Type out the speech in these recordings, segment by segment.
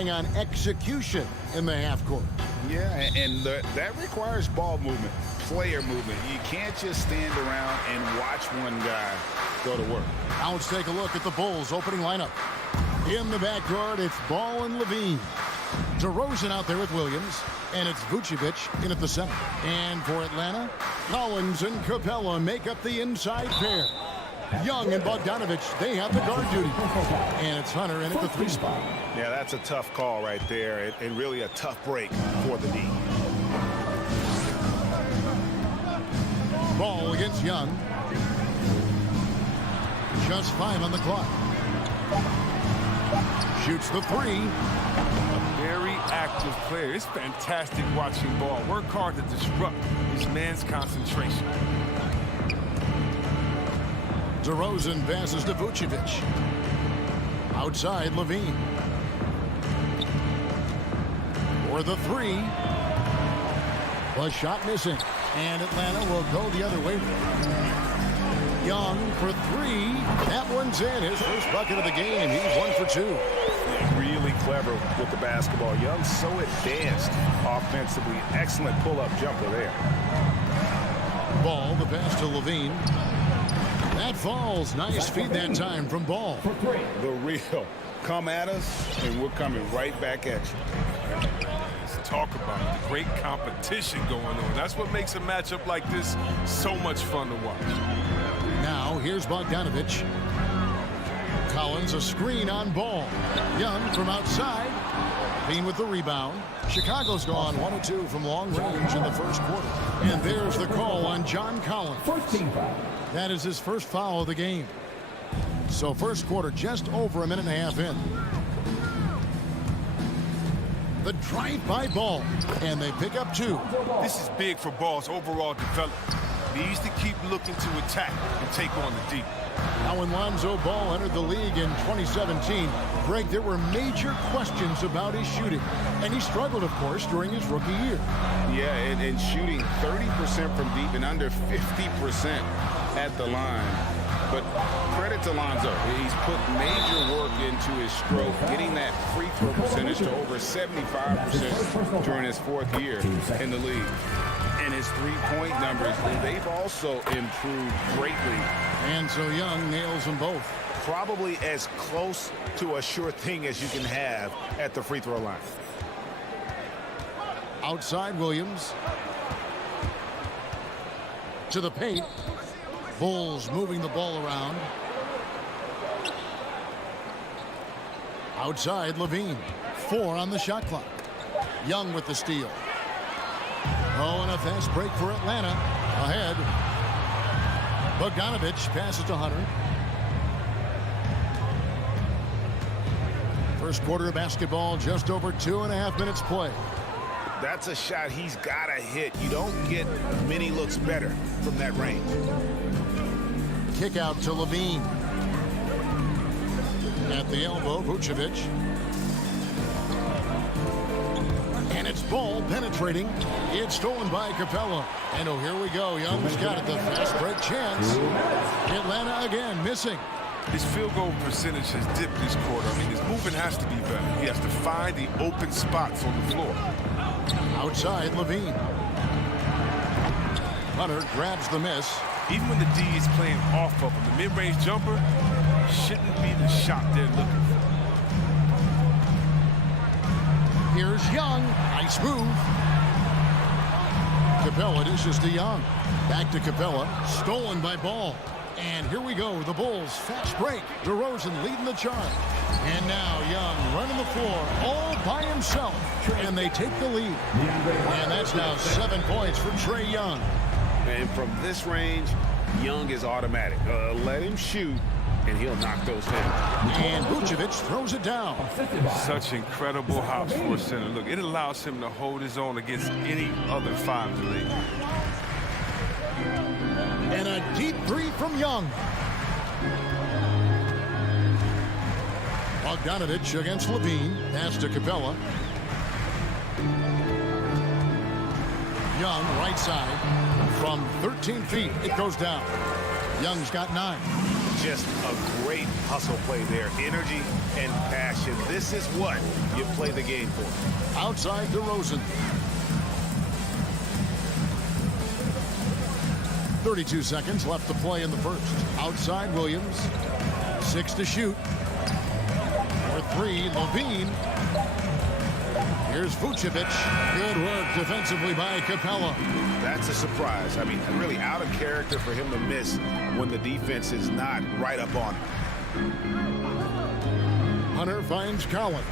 relying on execution in the half court. Yeah, and that requires ball movement, player movement. You can't just stand around and watch one guy go to work. Now let's take a look at the Bulls' opening lineup. In the backcourt, it's Ball and Levine. DeRozan out there with Williams, and it's Vucevic in at the center. And for Atlanta, Collins and Capella make up the inside pair. Young and Bogdanovich, they have the guard duty. And it's Hunter in at the 3 spot. Yeah, that's a tough call right there, and really a tough break for the D. Ball against Young. Just 5 on the clock. Shoots the 3. Very active player. It's fantastic watching Ball work hard to disrupt this man's concentration. DeRozan passes to Vucevic. Outside, Levine. For the 3. The shot missing. And Atlanta will go the other way. Young for 3. That one's in. His first bucket of the game. He's 1 for 2. Really clever with the basketball. Young so advanced offensively. Excellent pull-up jumper there. Ball, the pass to Levine. That falls. Nice feed that time from Ball. The real. Come at us, and we're coming right back at you. Let's talk about it. The great competition going on. That's what makes a matchup like this so much fun to watch. Now, here's Bogdanovich. Collins, a screen on Ball. Young from outside. Bean with the rebound. Chicago's gone 1 of 2 from long range in the first quarter. And there's the call on John Collins. That is his first foul of the game. So first quarter just over a minute and a half in. The drive by Ball. And they pick up 2. This is big for Ball's overall development. He needs to keep looking to attack and take on the D. Now when Lonzo Ball entered the league in 2017, Greg, there were major questions about his shooting. And he struggled, of course, during his rookie year. Yeah, and shooting 30% from deep and under 50% at the line. But credit to Lonzo. He's put major work into his stroke, getting that free throw percentage to over 75% during his 4th year in the league. And his three-point numbers, they've also improved greatly. And so Young nails them both. Probably as close to a sure thing as you can have at the free throw line. Outside Williams. To the paint. Bulls moving the ball around. Outside Levine. 4 on the shot clock. Young with the steal. Oh, and a fast break for Atlanta. Ahead. Bogdanovich passes to Hunter. First quarter of basketball, just over 2.5 minutes play. That's a shot he's got to hit. You don't get many looks better from that range. Kick out to Levine. At the elbow, Vucevic. And it's Ball penetrating. It's stolen by Capella. And oh, here we go. Young's got it. The fast break chance. Atlanta again missing. His field goal percentage has dipped this quarter. I mean, his movement has to be better. He has to find the open spots on the floor. Outside Levine. Hunter grabs the miss. Even when the D is playing off of him, the mid-range jumper shouldn't be the shot they're looking for. Here's Young. Nice move. Capella dishes to Young. Back to Capella. Stolen by Ball. And here we go. The Bulls fast break. DeRozan leading the charge. And now Young running the floor all by himself. And they take the lead. And that's now 7 points for Trae Young. And from this range, Young is automatic. Let him shoot, and he'll knock those down. And Vucevic throws it down. Such incredible hops for a center. Look, it allows him to hold his own against any other 5 in the league. And a deep 3 from Young. Bogdanovich against Levine. Pass to Capella. Young, right side. From 13 feet, it goes down. Young's got 9. just a great hustle play there. Energy and passion. This is what you play the game for. Outside DeRozan. 32 seconds left to play in the first. Outside Williams. 6 to shoot. For 3, Levine. Here's Vucevic. Good work defensively by Capella. That's a surprise. I mean, really out of character for him to miss when the defense is not right up on him. Hunter finds Collins.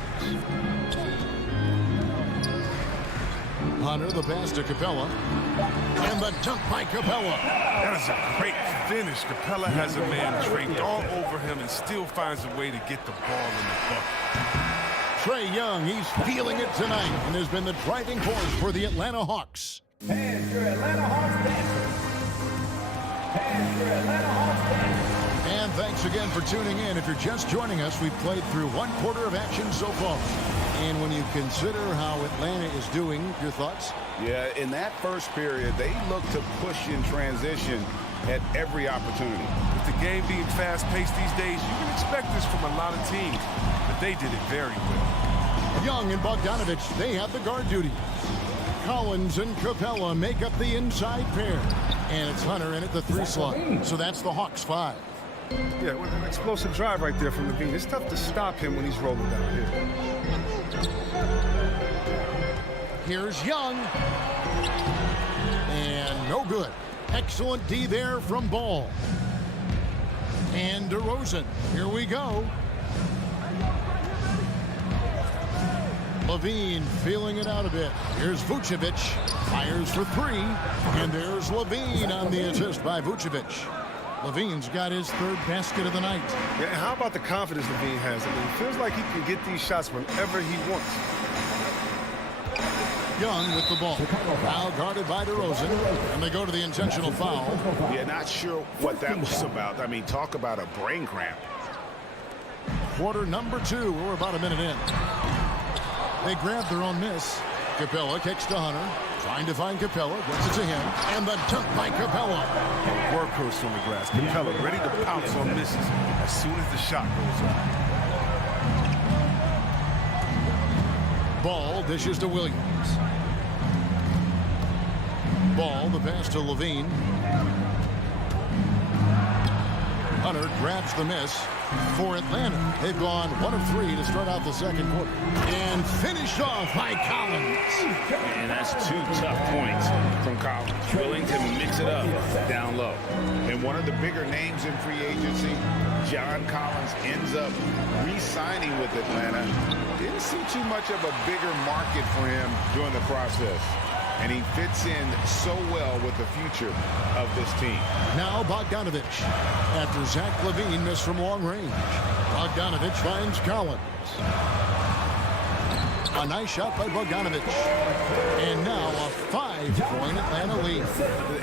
Hunter, the pass to Capella. And the dunk by Capella. That is a great finish. Capella has a man draped all over him and still finds a way to get the ball in the bucket. Trae Young, he's feeling it tonight and has been the driving force for the Atlanta Hawks. And your Atlanta Hawks dancers. And your Atlanta Hawks dancers. And thanks again for tuning in. If you're just joining us, we've played through 1 quarter of action so far. And when you consider how Atlanta is doing, your thoughts? Yeah, in that first period, they look to push in transition at every opportunity. With the game being fast-paced these days, you can expect this from a lot of teams, but they did it very well. Young and Bogdanovich, they have the guard duty. Collins and Capella make up the inside pair. And it's Hunter in at the 3 slot. So that's the Hawks 5. Yeah, with an explosive drive right there from Levine. It's tough to stop him when he's rolling down here. Here's Young. And no good. Excellent D there from Ball. And DeRozan. Here we go. Levine feeling it out a bit. Here's Vucevic. Fires for 3. And there's Levine on the assist by Vucevic. Levine's got his 3rd basket of the night. Yeah, and how about the confidence Levine has? I mean, it feels like he can get these shots whenever he wants. Young with the ball. Foul guarded by DeRozan. And they go to the intentional foul. Yeah, not sure what that was about. I mean, talk about a brain cramp. Quarter number 2. We're about a minute in. They grab their own miss. Capella kicks to Hunter. Trying to find Capella. Gets it to him. And the dunk by Capella. Workhorse on the glass. Capella ready to pounce on misses as soon as the shot goes up. Ball dishes to Williams. Ball, the pass to Levine. Hunter grabs the miss for Atlanta. They've gone 1 of 3 to start out the second quarter. And finished off by Collins. And that's 2 tough points from Collins. Willing to mix it up down low. And one of the bigger names in free agency, John Collins, ends up re-signing with Atlanta. Didn't see too much of a bigger market for him during the process. And he fits in so well with the future of this team. Now Bogdanovich. After Zach LaVine missed from long range, Bogdanovich finds Collins. A nice shot by Bogdanovich. And now a 5-point Atlanta lead.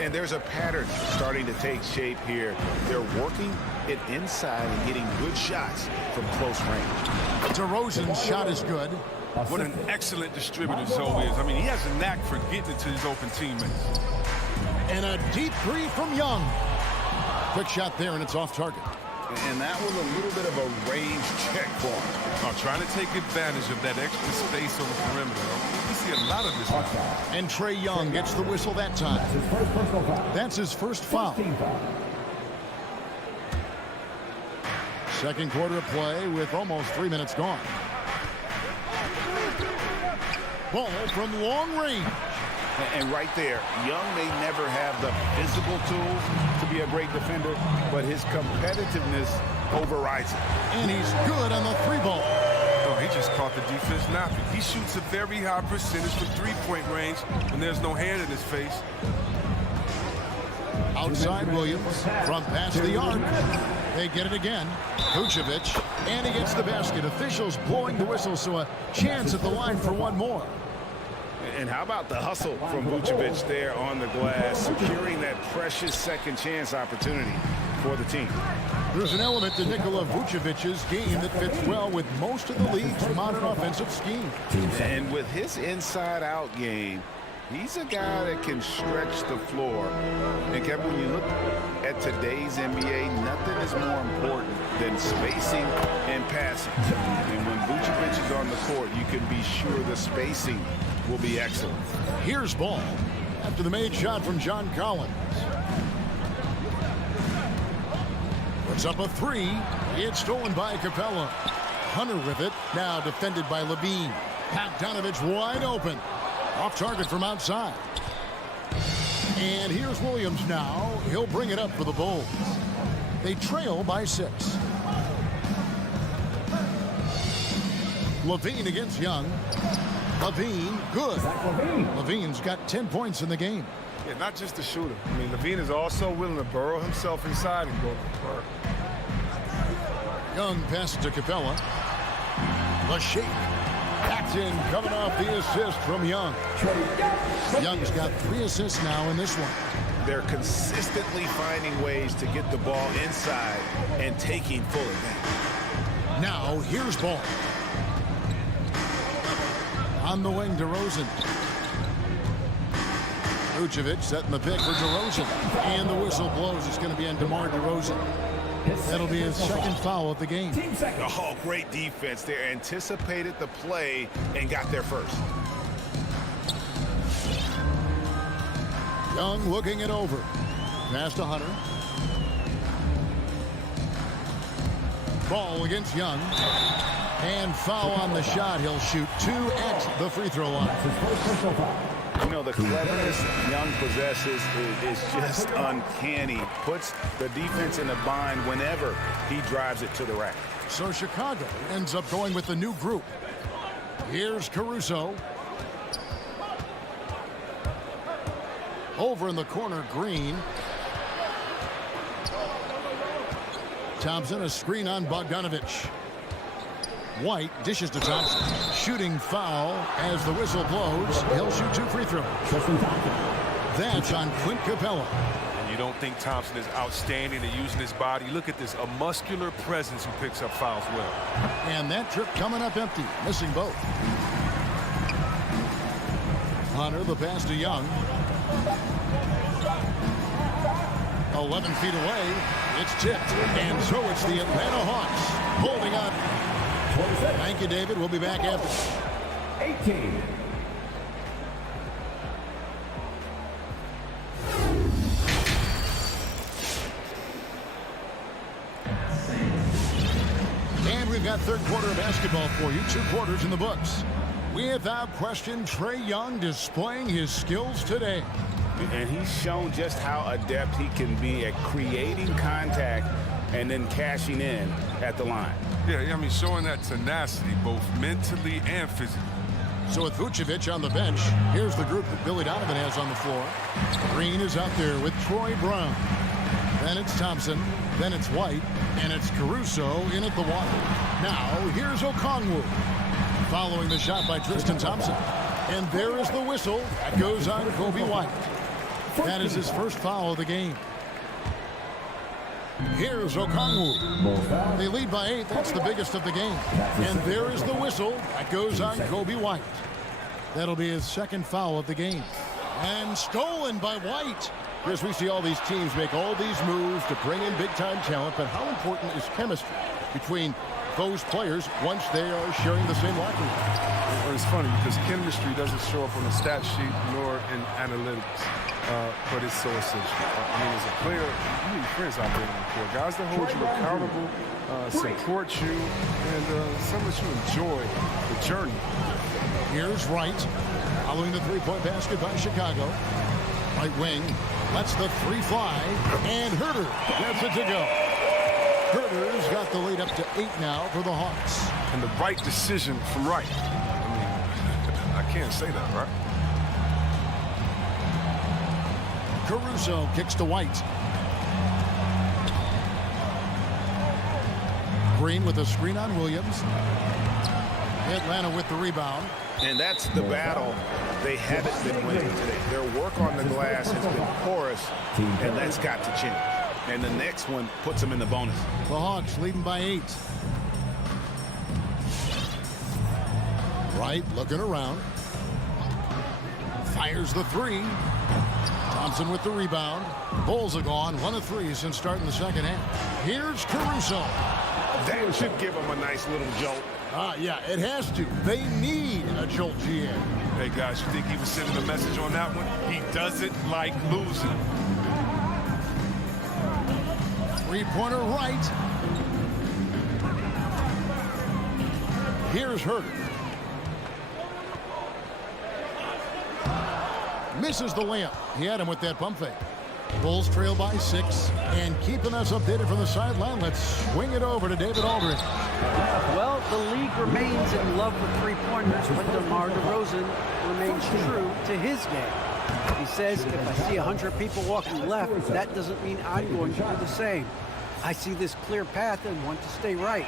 And there's a pattern starting to take shape here. They're working it inside and getting good shots from close range. DeRozan's shot is good. What an excellent distributor Zoe is. I mean, he has a knack for getting it to his open teammates. And a deep 3 from Young. Quick shot there, and it's off target. And that was a little bit of a range check for him. Trying to take advantage of that extra space on the perimeter. We see a lot of this now. And Trae Young gets the whistle that time. That's his first foul. Second quarter of play with almost 3 minutes gone. Ball from long range. And right there, Young may never have the physical tools to be a great defender, but his competitiveness overrides it. And he's good on the 3-ball. Oh, he just caught the defense napping. He shoots a very high percentage from 3-point range when there's no hand in his face. Outside Williams from past the arc. They get it again. Vucevic, and he gets the basket. Officials blowing the whistle, so a chance at the line for one more. And how about the hustle from Vucevic there on the glass, securing that precious second chance opportunity for the team. There's an element to Nikola Vucevic's game that fits well with most of the league's modern offensive scheme. And with his inside-out game, he's a guy that can stretch the floor. And Kevin, when you look at at today's NBA, nothing is more important than spacing and passing. And when Vucevic is on the court, you can be sure the spacing will be excellent. Here's ball after the made shot from John Collins. Puts up a three. It's stolen by Capella. Hunter with it. Now defended by Levine. Bogdanovich wide open. Off target from outside. And here's Williams now. He'll bring it up for the Bulls. They trail by 6. Levine against Young. Levine, good. Levine's got 10 points in the game. Yeah, not just the shooter. I mean, Levine is also willing to burrow himself inside and go to the burr. Young passes to Capella. The shake. Backed in, coming off the assist from Young. Young's got 3 assists now in this one. They're consistently finding ways to get the ball inside and taking full advantage. Now, here's ball. On the wing, DeRozan. Vucevic setting the pick for DeRozan. And the whistle blows. It's going to be on DeMar DeRozan. That'll be his second foul of the game. Oh, great defense there. Anticipated the play and got there first. Young looking it over. Pass to Hunter. Ball against Young. And foul on the shot. He'll shoot 2 at the free throw line. You know, the cleverness Young possesses is just uncanny. Puts the defense in a bind whenever he drives it to the rack. So Chicago ends up going with the new group. Here's Caruso. Over in the corner, Green. Thompson, a screen on Bogdanovich. White dishes to Thompson. Shooting foul as the whistle blows. He'll shoot 2 free throws. That's on Clint Capella. And you don't think Thompson is outstanding at using his body. Look at this, a muscular presence who picks up fouls well. And that trip coming up empty, missing both. Hunter, the pass to Young. 11 feet away. It's tipped. And so it's the Atlanta Hawks holding on. Thank you, David. We'll be back after. 18. And we've got third quarter of basketball for you. 2 quarters in the books. Without question, Trae Young displaying his skills today. And he's shown just how adept he can be at creating contact and then cashing in at the line. Yeah, I mean, showing that tenacity, both mentally and physically. So with Vucevic on the bench, here's the group that Billy Donovan has on the floor. Green is out there with Troy Brown. Then it's Thompson. Then it's White. And it's Caruso in at the water. Now, here's Okongwu. Following the shot by Tristan Thompson. And there is the whistle. That goes on Kobe White. That is his first foul of the game. Here's Okongwu. They lead by 8. That's the biggest of the game. And there is the whistle. That goes on Kobe White. That'll be his second foul of the game. And stolen by White. Chris, we see all these teams make all these moves to bring in big-time talent, but how important is chemistry between those players once they are sharing the same locker room? Well, it's funny because chemistry doesn't show up on the stat sheet nor in analytics. But it's so essential. I mean, as a player, you need friends out there on the court. Guys that hold you accountable, support you, and some that you enjoy the journey. Here's Wright. Following the three-point basket by Chicago. Right wing lets the 3 fly. And Herter gets it to go. Herter's got the lead up to 8 now for the Hawks. And the right decision from Wright. I mean, I can't say that, right? Caruso kicks to White. Green with a screen on Williams. Atlanta with the rebound. And that's the battle they haven't been winning today. Their work on the glass has been porous, and that's got to change. And the next one puts them in the bonus. The Hawks leading by 8. Wright looking around. Fires the 3. Thompson with the rebound. Bulls have gone 1 of 3 since starting the second half. Here's Caruso. That should give them a nice little jolt. Yeah, it has to. They need a jolt, GA. Hey, guys, you think he was sending a message on that one? He doesn't like losing. Three-pointer right. Here's Herter. Misses the layup. He had him with that pump fake. Bulls trail by 6. And keeping us updated from the sideline, let's swing it over to David Aldridge. Well, the league remains in love with three-pointers, but DeMar DeRozan remains true to his game. He says, if I see 100 people walking left, that doesn't mean I'm going to do the same. I see this clear path and want to stay right.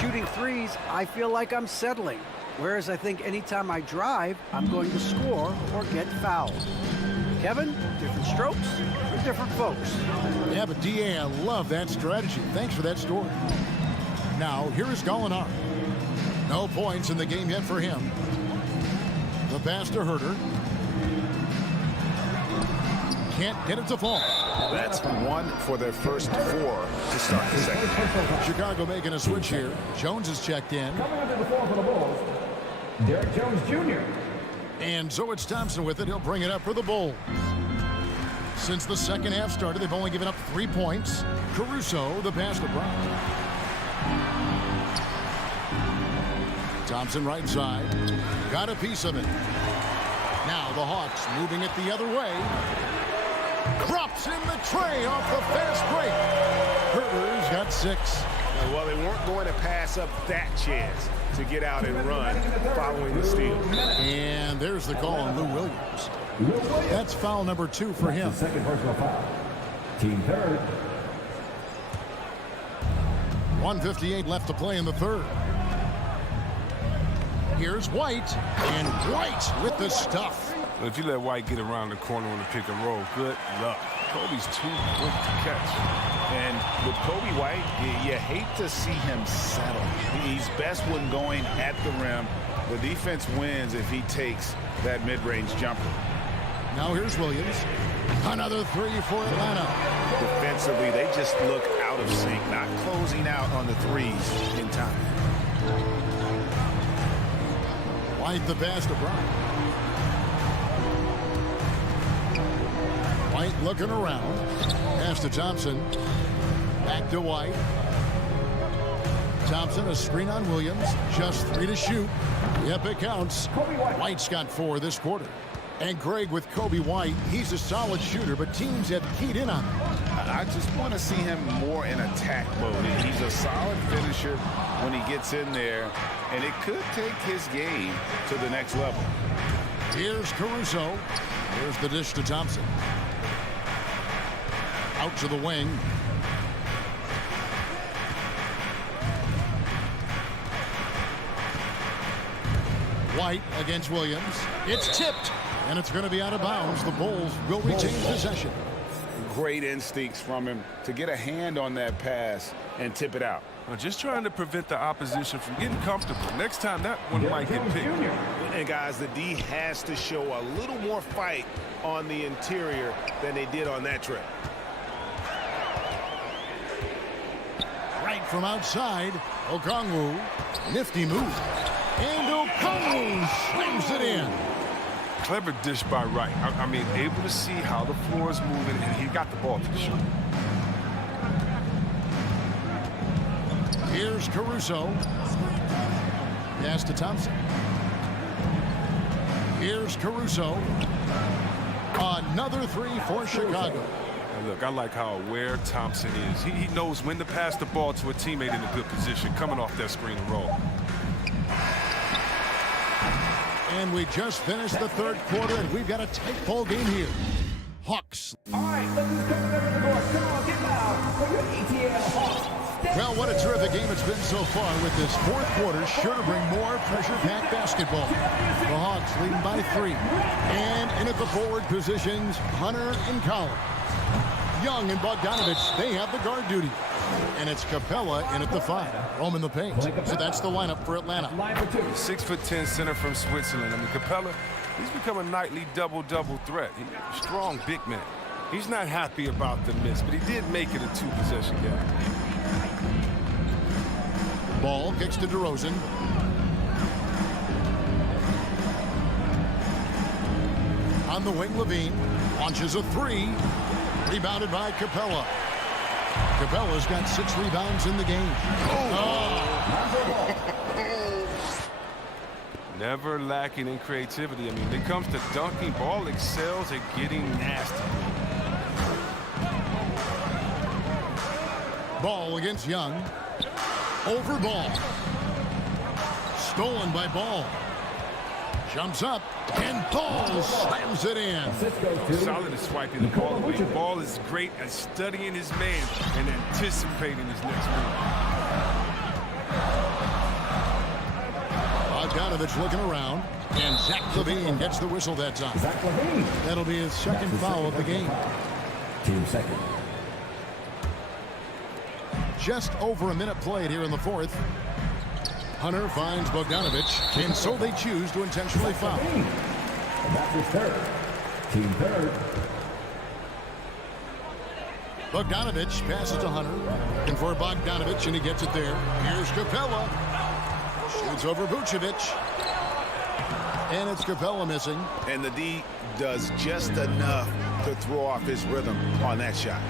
Shooting threes, I feel like I'm settling. Whereas I think anytime I drive, I'm going to score or get fouled. Kevin, different strokes for different folks. Yeah, but DA, I love that strategy. Thanks for that story. Now, here is Gallinari. No points in the game yet for him. The pass to Herter. Can't get it to fall. That's 1 for their first 4 to start the second. Chicago making a switch here. Jones is checked in. Coming into the floor for the Bulls, Derek Jones Jr. And so it's Thompson with it. He'll bring it up for the Bulls. Since the second half started, they've only given up 3 points. Caruso, the pass to Brown. Thompson right side. Got a piece of it. Now the Hawks moving it the other way. Drops in the tray off the fast break. Herter's got 6. Well, they weren't going to pass up that chance to get out and run following the steal. And there's the call on Lou Williams. That's foul number 2 for him. Second personal foul. Team third. 1:58 left to play in the third. Here's White, and White with the stuff. If you let White get around the corner on the pick and roll, good luck. Kobe's too quick to catch. And with Kobe White, you hate to see him settle. He's best when going at the rim. The defense wins if he takes that mid-range jumper. Now here's Williams. Another 3 for Atlanta. Defensively, they just look out of sync, not closing out on the threes in time. White the pass to Brown. White looking around. Pass to Thompson. Back to White. Thompson, a screen on Williams. Just 3 to shoot. Yep, it counts. White's got 4 this quarter. And Greg, with Kobe White, he's a solid shooter, but teams have keyed in on him. I just want to see him more in attack mode. He's a solid finisher when he gets in there, and it could take his game to the next level. Here's Caruso. Here's the dish to Thompson. Out to the wing. White against Williams. It's tipped, and it's going to be out of bounds. The Bulls will retain possession. Great instincts from him to get a hand on that pass and tip it out. Just trying to prevent the opposition from getting comfortable. Next time, that one might get picked. And guys, the D has to show a little more fight on the interior than they did on that trip. Right from outside, Okongwu. Nifty move. And Okongwu slams it in. Clever dish by Wright. I mean, able to see how the floor is moving, and he got the ball to the shot. Here's Caruso. Pass to Thompson. Here's Caruso. Another 3 for Chicago. Now look, I like how aware Thompson is. He knows when to pass the ball to a teammate in a good position, coming off that screen and roll. And we just finished the third quarter, and we've got a tight ball game here. Hawks. All right, look who's coming over the door. Come on, get loud for your ETL Hawks. Well, what a terrific game it's been so far, with this fourth quarter sure to bring more pressure-packed basketball. The Hawks leading by 3. And in at the forward positions, Hunter and Collins. Young and Bogdanovich, they have the guard duty. And it's Capella in at the 5. Roman the paint. So that's the lineup for Atlanta. 6'10" center from Switzerland. I mean, Capella, He's become a nightly double-double threat. He's a strong big man. He's not happy about the miss, but he did make it a 2-possession game. Ball kicks to DeRozan. On the wing, Levine launches a three. Rebounded by Capella. Capella's got 6 rebounds in the game. Never lacking in creativity. I mean, when it comes to dunking, Ball excels at getting nasty. Ball against Young. Over Ball. Stolen by Ball. Jumps up, and Ball slams it in. Solid at swiping the ball away. Ball is great at studying his man and anticipating his next move. Bogdanovich looking around, and Zach LaVine gets the whistle that time. That'll be his second foul of the game. Team second. Just over a minute played here in the fourth. Hunter finds Bogdanovich, and so they choose to intentionally foul. And that's his third. Team third. Bogdanovich passes to Hunter, and for Bogdanovich, and he gets it there. Here's Capella. Shoots over Vucevic. And it's Capella missing. And the D does just enough to throw off his rhythm on that shot.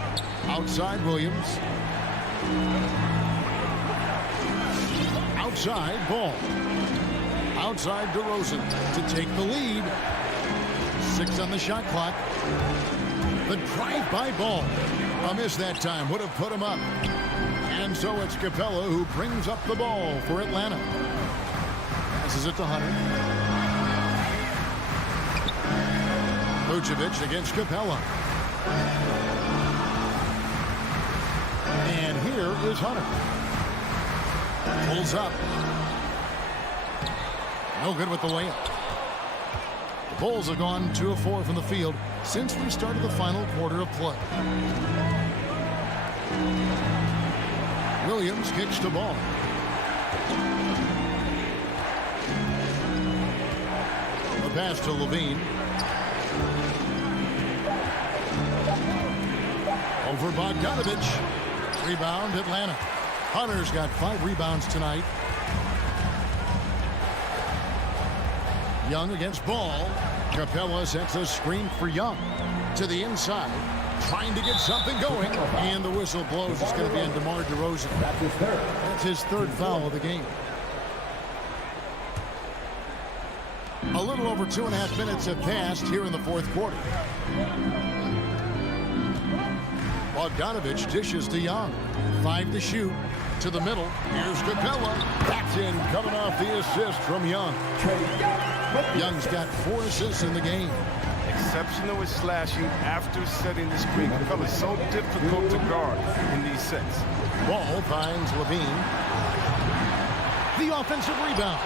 Outside Williams. Outside Ball. Outside DeRozan to take the lead. 6 on the shot clock. The drive by Ball. A miss that time would have put him up. And so it's Capella who brings up the ball for Atlanta. Passes it to Hunter. Vucevic against Capella. And here is Hunter. Pulls up. No good with the layup. The Bulls have gone 2 of 4 from the field since we started the final quarter of play. Williams kicks to Ball. The pass to Levine. Over Bogdanovich. Rebound Atlanta. Hunter's got 5 rebounds tonight. Young against Ball. Capella sets a screen for Young to the inside, trying to get something going, and the whistle blows. It's going to be on DeMar DeRozan. That's his third foul of the game. A little over 2.5 minutes have passed here in the fourth quarter. Bogdanovich dishes to Young. 5 to shoot. To the middle. Here's Capella. That's in, coming off the assist from Young. Young's got 4 assists in the game. Exceptional at slashing after setting the screen. Capella's so difficult to guard in these sets. Ball finds Levine. The offensive rebound.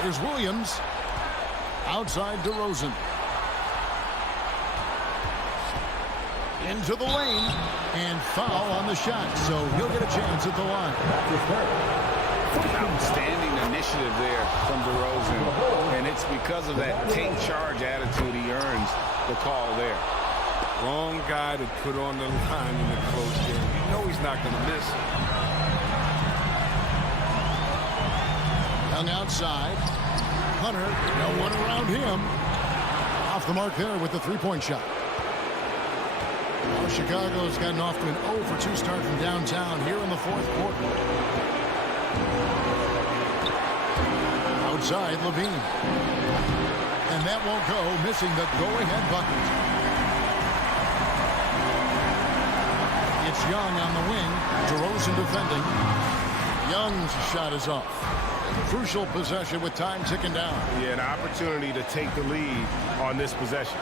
Here's Williams. Outside DeRozan. Into the lane. And foul on the shot. So he'll get a chance at the line. Outstanding initiative there from DeRozan. And it's because of that take charge attitude he earns the call there. Wrong guy to put on the line in the close game. You know he's not going to miss. Young outside. Hunter, no one around him. Off the mark there with the three-point shot. Well, Chicago's gotten off to an 0 for 2 start from downtown here in the fourth quarter. Outside Levine. And that won't go, missing the go-ahead bucket. It's Young on the wing. DeRozan defending. Young's shot is off. Crucial possession with time ticking down. Yeah, an opportunity to take the lead on this possession.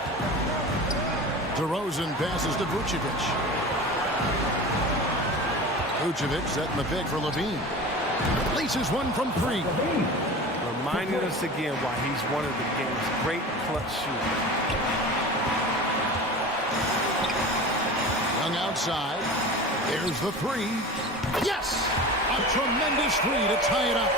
DeRozan passes to Vucevic. Vucevic setting the pick for Levine. Laces one from 3. Reminding us again why he's one of the game's great clutch shooters. Young outside. There's the 3. Yes! A tremendous 3 to tie it up.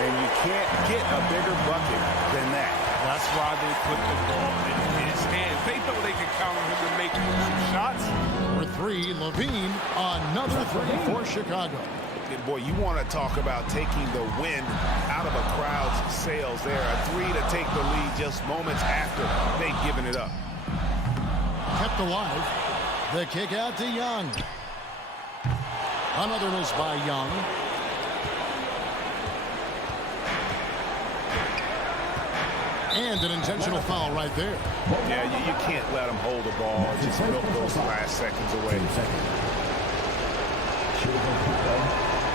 And you can't get a bigger bucket than that. That's why they put the ball in his hands. They know they can count on him to make some shots. For three, Levine, another three for Chicago. And boy, you want to talk about taking the wind out of a crowd's sails there. A three to take the lead just moments after they've given it up. Kept alive. The kick out to Young. Another miss by Young. And an intentional foul right there. Yeah, you can't let them hold the ball. Just milk those last seconds away.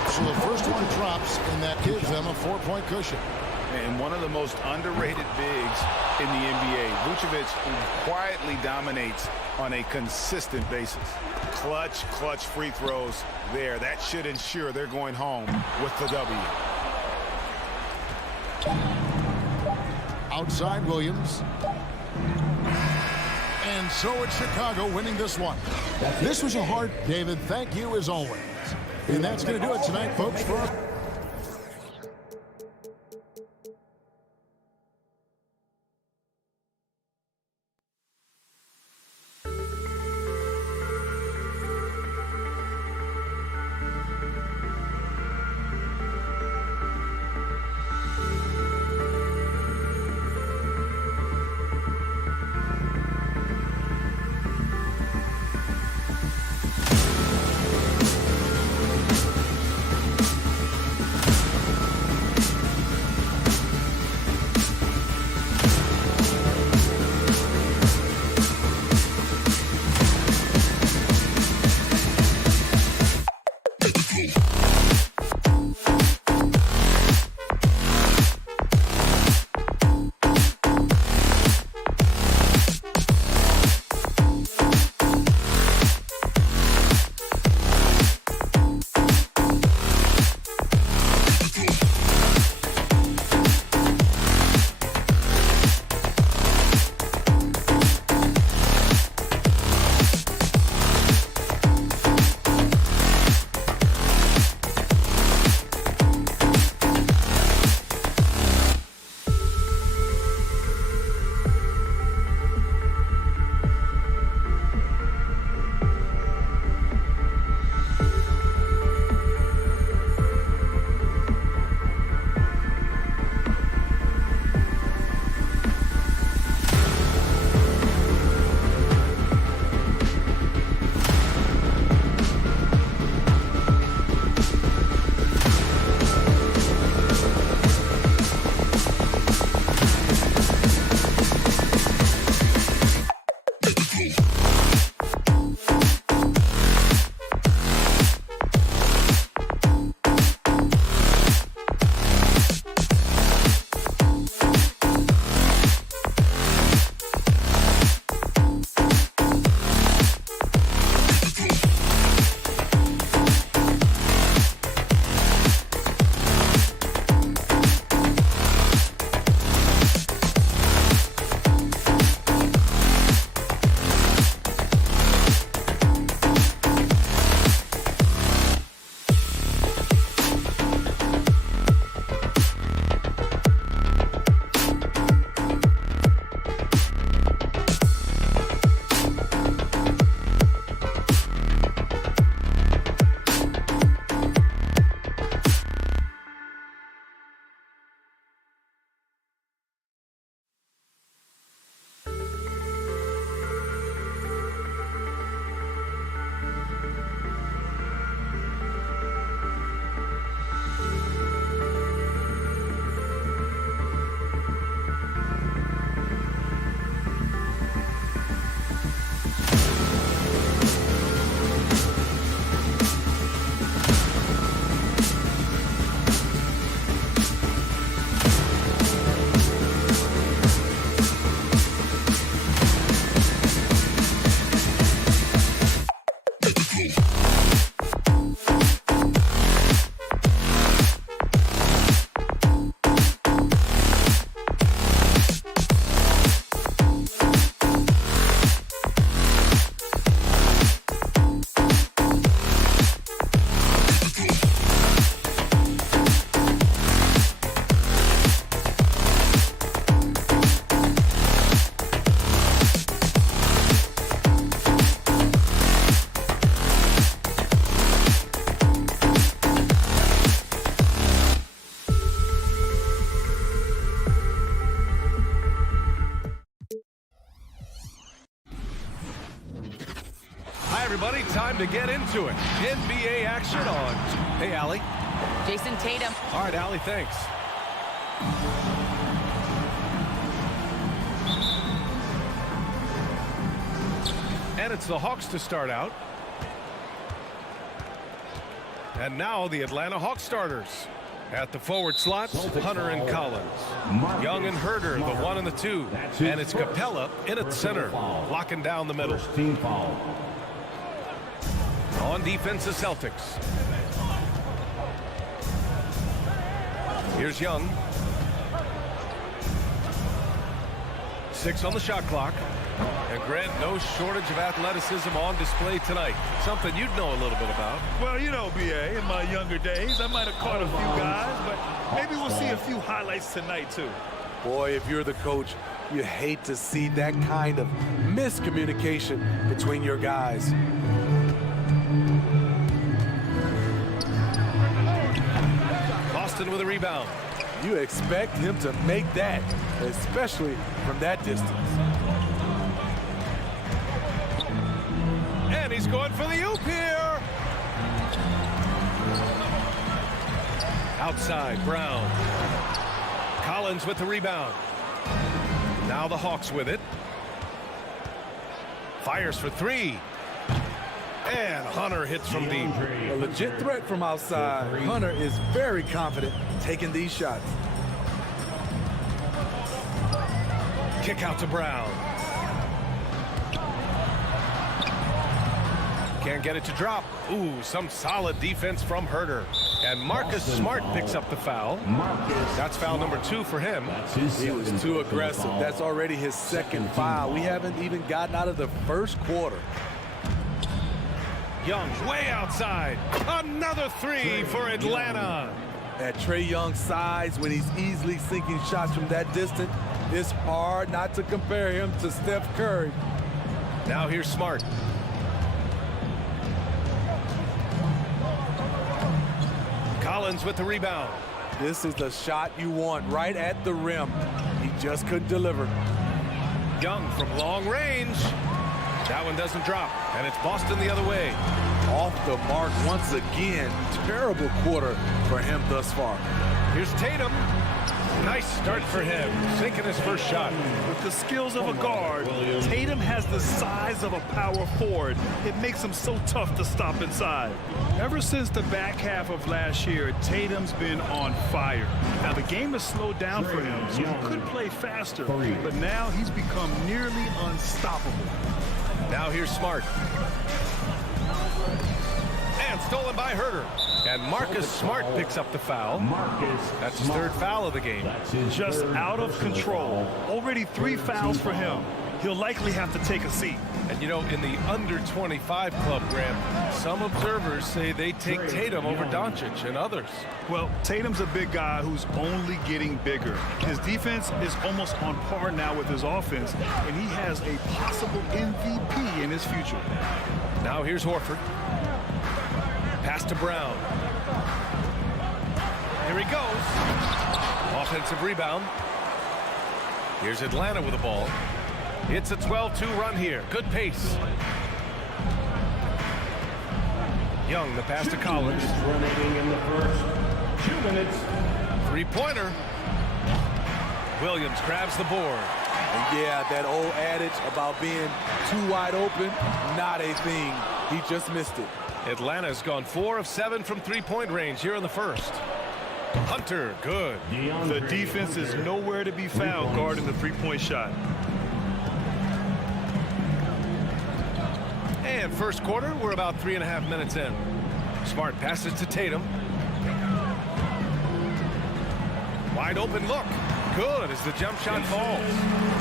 So the first one drops, and that gives them a 4-point cushion. And one of the most underrated bigs in the NBA, Vucevic, who quietly dominates on a consistent basis. Clutch free throws there. That should ensure they're going home with the W. Outside Williams. And so it's Chicago winning this one. This was a hard, David, thank you as always. And that's going to do it tonight, folks. For time to get into it. NBA action on. Hey, Allie. Jason Tatum. All right, Allie, thanks. And it's the Hawks to start out. And now the Atlanta Hawks starters. At the forward slots, Hunter and Collins. Young and Herder, the 1 and the 2. And it's Capella in at center, locking down the middle. On defense, the Celtics. Here's Young. 6 on the shot clock. And Grant, no shortage of athleticism on display tonight. Something you'd know a little bit about. Well, you know, B.A., in my younger days, I might have caught a few guys, but maybe we'll see a few highlights tonight, too. Boy, if you're the coach, you hate to see that kind of miscommunication between your guys. Boston with a rebound. You expect him to make that, especially from that distance. And he's going for the oop here. Outside, Brown. Collins with the rebound. Now the Hawks with it. Fires for 3. And Hunter hits from deep. A legit threat from outside. Hunter is very confident taking these shots. Kick out to Brown. Can't get it to drop. Ooh, some solid defense from Herder. And Marcus Smart picks up the foul. That's foul number 2 for him. He was too aggressive. That's already his second foul. We haven't even gotten out of the first quarter. Young way outside. Another 3 for Atlanta. At Trae Young's size, when he's easily sinking shots from that distance, it's hard not to compare him to Steph Curry. Now here's Smart. Collins with the rebound. This is the shot you want right at the rim. He just couldn't deliver. Young from long range. That one doesn't drop, and it's Boston the other way. Off the mark once again. Terrible quarter for him thus far. Here's Tatum. Nice start for him, sinking his first shot. With the skills of a guard, Tatum has the size of a power forward. It makes him so tough to stop inside. Ever since the back half of last year, Tatum's been on fire. Now, the game has slowed down for him, so he could play faster, but now he's become nearly unstoppable. Now here's Smart. And stolen by Herder. And Marcus Smart picks up the foul. That's his 3rd foul of the game. Just out of control. Already 3 fouls for him. He'll likely have to take a seat. And you know, in the under 25 club, Graham, some observers say they take Tatum over Doncic and others. Well, Tatum's a big guy who's only getting bigger. His defense is almost on par now with his offense, and he has a possible MVP in his future. Now here's Horford. Pass to Brown. Here he goes. Offensive rebound. Here's Atlanta with the ball. It's a 12-2 run here. Good pace. Young, the pass to Collins. Remaining in the first 2 minutes. 3-pointer. Williams grabs the board. And yeah, that old adage about being too wide open, not a thing. He just missed it. Atlanta's gone 4 of 7 from 3-point range here in the first. Hunter, good. The defense is nowhere to be found guarding the 3-point shot. And first quarter, we're about 3.5 minutes in. Smart passes to Tatum. Wide open look. Good as the jump shot falls.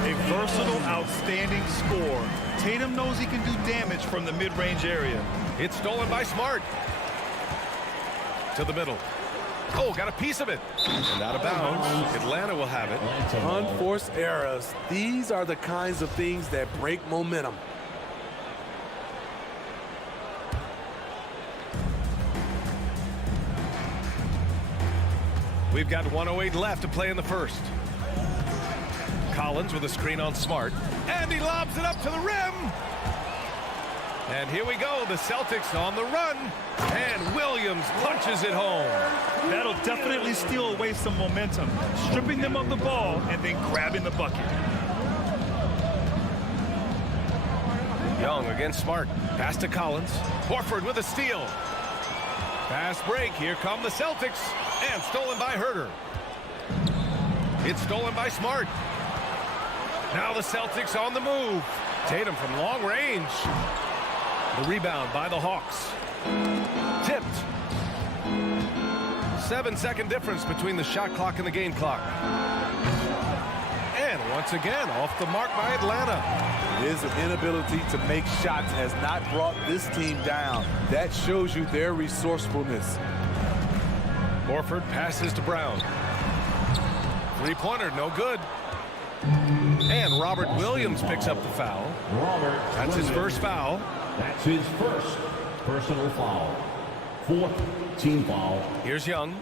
A versatile, outstanding scorer. Tatum knows he can do damage from the mid-range area. It's stolen by Smart. To the middle. Oh, got a piece of it. And out of bounds. Atlanta will have it. Unforced errors. These are the kinds of things that break momentum. We've got 1:08 left to play in the first. Collins with a screen on Smart. And he lobs it up to the rim. And here we go, the Celtics on the run, and Williams punches it home. That'll definitely steal away some momentum, stripping them of the ball and then grabbing the bucket. Young against Smart. Pass to Collins. Horford with a steal. Fast break. Here come the Celtics. And stolen by Herter. It's stolen by Smart. Now the Celtics on the move. Tatum from long range. The rebound by the Hawks. Tipped. 7-second difference between the shot clock and the game clock. And once again, off the mark by Atlanta. His inability to make shots has not brought this team down. That shows you their resourcefulness. Horford passes to Brown. Three-pointer, no good. And Robert Williams picks up the foul. That's his first foul. That's his first personal foul. Fourth team foul. Here's Young.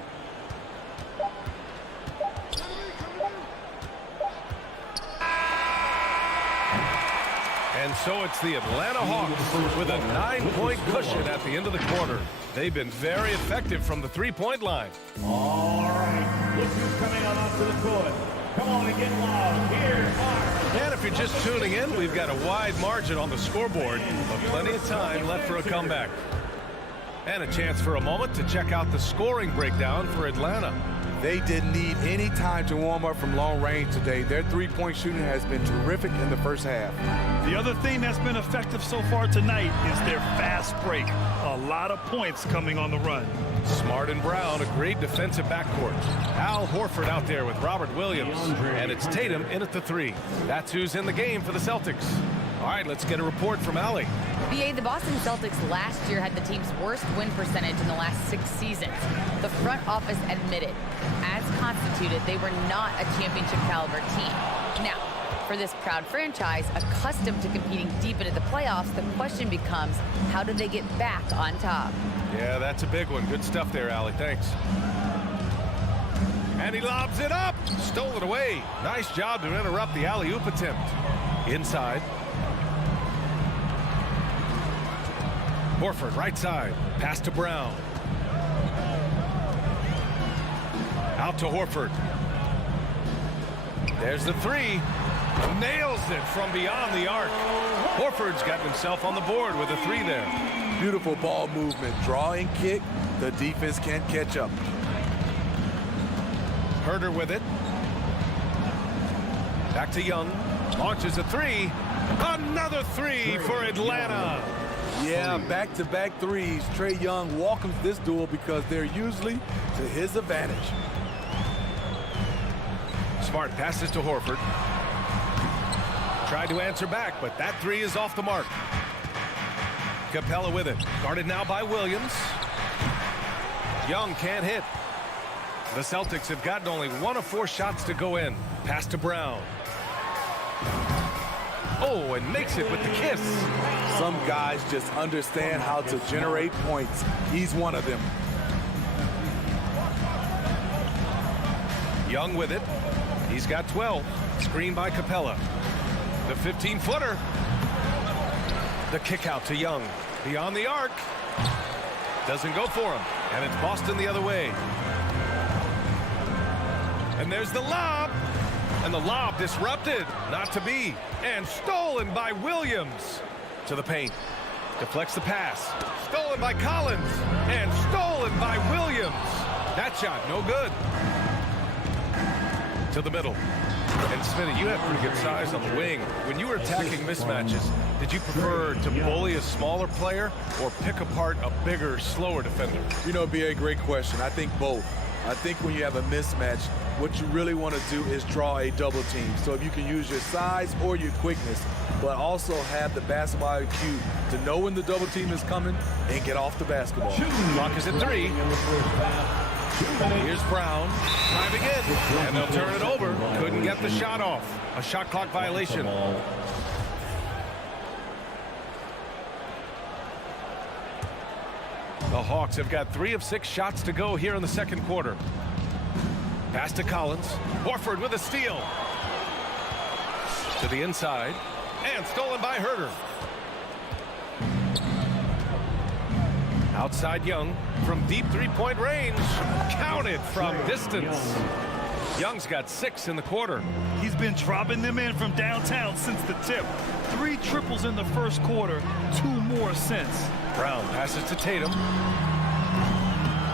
And so it's the Atlanta Hawks with a 9-point cushion at the end of the quarter. They've been very effective from the three-point line. All right, look who's coming on up to the court. Come on and get loud. Here are... And if you're just tuning in, we've got a wide margin on the scoreboard, but plenty of time left for a comeback. And a chance for a moment to check out the scoring breakdown for Atlanta. They didn't need any time to warm up from long range today. Their three-point shooting has been terrific in the first half. The other thing that's been effective so far tonight is their fast break. A lot of points coming on the run. Smart and Brown, a great defensive backcourt. Al Horford out there with Robert Williams. And it's Tatum in at the three. That's who's in the game for the Celtics. All right, let's get a report from Allie. BA, the Boston Celtics last year had the team's worst win percentage in the last 6 seasons. The front office admitted, as constituted, they were not a championship caliber team. Now, for this proud franchise, accustomed to competing deep into the playoffs, the question becomes, how do they get back on top? Yeah, that's a big one. Good stuff there, Allie. Thanks. And he lobs it up. Stole it away. Nice job to interrupt the alley-oop attempt. Inside. Horford, right side. Pass to Brown. Out to Horford. There's the three. Nails it from beyond the arc. Horford's got himself on the board with a three there. Beautiful ball movement. Draw and kick. The defense can't catch up. Herter with it. Back to Young. Launches a three. Another three for Atlanta. Yeah, back-to-back threes. Trae Young welcomes this duel because they're usually to his advantage. Smart passes to Horford. Tried to answer back, but that three is off the mark. Capella with it. Guarded now by Williams. Young can't hit. The Celtics have gotten only 1 of 4 shots to go in. Pass to Brown. Oh, and makes it with the kiss. Some guys just understand how to generate points. He's one of them. Young with it. He's got 12. Screen by Capella. The 15-footer. The kick out to Young. Beyond the arc. Doesn't go for him. And it's Boston the other way. And there's the lob. And the lob disrupted. Not to be. And stolen by Williams. To the paint. Deflects the pass. Stolen by Collins. And stolen by Williams. That shot, no good. To the middle. And Smitty, you have pretty good size on the wing. When you were attacking mismatches, did you prefer to bully a smaller player or pick apart a bigger, slower defender? You know, B.A., great question. I think both. I think when you have a mismatch, what you really want to do is draw a double team. So if you can use your size or your quickness, but also have the basketball IQ to know when the double team is coming and get off the basketball. Clock is at 3. Here's Brown driving in, and they'll turn it over. Couldn't get the shot off. A shot clock violation. The Hawks have got 3 of 6 shots to go here in the second quarter. Pass to Collins. Horford with a steal. To the inside. And stolen by Herter. Outside Young from deep three-point range. Counted from distance. Young's got 6 in the quarter. He's been dropping them in from downtown since the tip. 3 triples in the first quarter, 2 more since. Brown passes to Tatum.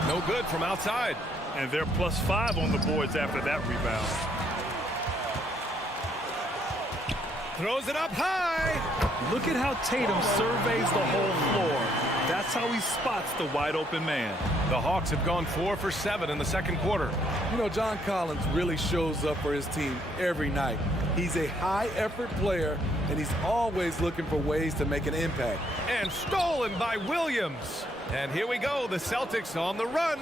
No good from outside. And they're +5 on the boards after that rebound. Throws it up high. Look at how Tatum surveys the whole floor. That's how he spots the wide open man. The Hawks have gone 4 for 7 in the second quarter. You know, John Collins really shows up for his team every night. He's a high-effort player, and he's always looking for ways to make an impact. And stolen by Williams. And here we go, the Celtics on the run.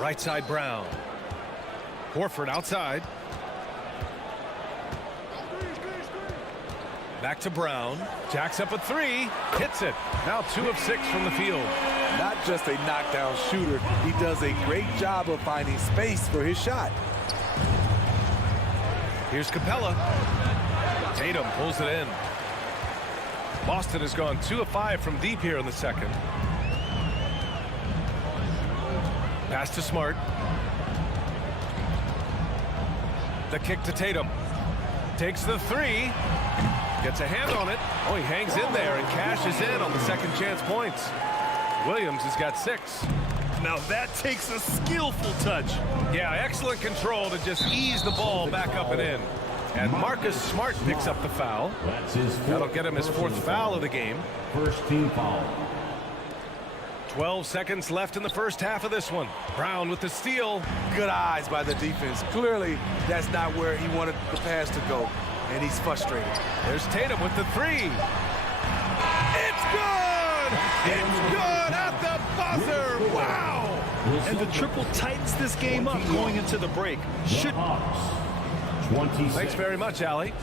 Right side Brown. Horford outside. Back to Brown. Jacks up a 3. Hits it. Now 2 of 6 from the field. Not just a knockdown shooter, he does a great job of finding space for his shot. Here's Capella. Tatum pulls it in. Boston has gone 2 of 5 from deep here in the second. Pass to Smart. The kick to Tatum. Takes the 3. Gets a hand on it. Oh, he hangs in there and cashes in on the second chance points. Williams has got 6. Now that takes a skillful touch. Yeah, excellent control to just ease the ball back up and in. And Marcus Smart picks up the foul. That'll get him his 4th foul of the game. First team foul. 12 seconds left in the first half of this one. Brown with the steal. Good eyes by the defense. Clearly, that's not where he wanted the pass to go, and he's frustrated. There's Tatum with the 3. It's good! It's good at the buzzer! Wow! And the triple tightens this game up going into the break. Should. 26. Thanks very much, Allie.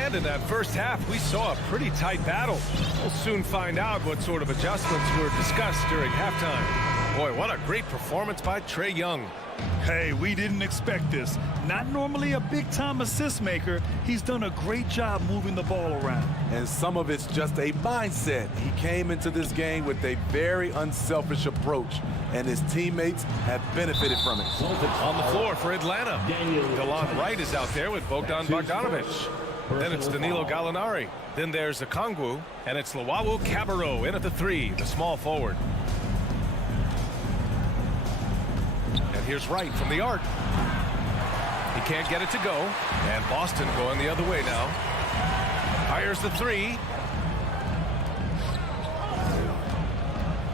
And in that first half, we saw a pretty tight battle. We'll soon find out what sort of adjustments were discussed during halftime. Boy, what a great performance by Trae Young. Hey, we didn't expect this. Not normally a big-time assist maker. He's done a great job moving the ball around. And some of it's just a mindset. He came into this game with a very unselfish approach, and his teammates have benefited from it. On the floor for Atlanta. DeLon Wright is out there with Bogdan Bogdanovic. Then it's Danilo Gallinari. Then there's Okongwu, and it's Luwawu Cabarrot in at the 3, the small forward. And here's Wright from the arc. He can't get it to go. And Boston going the other way now. Fires the 3.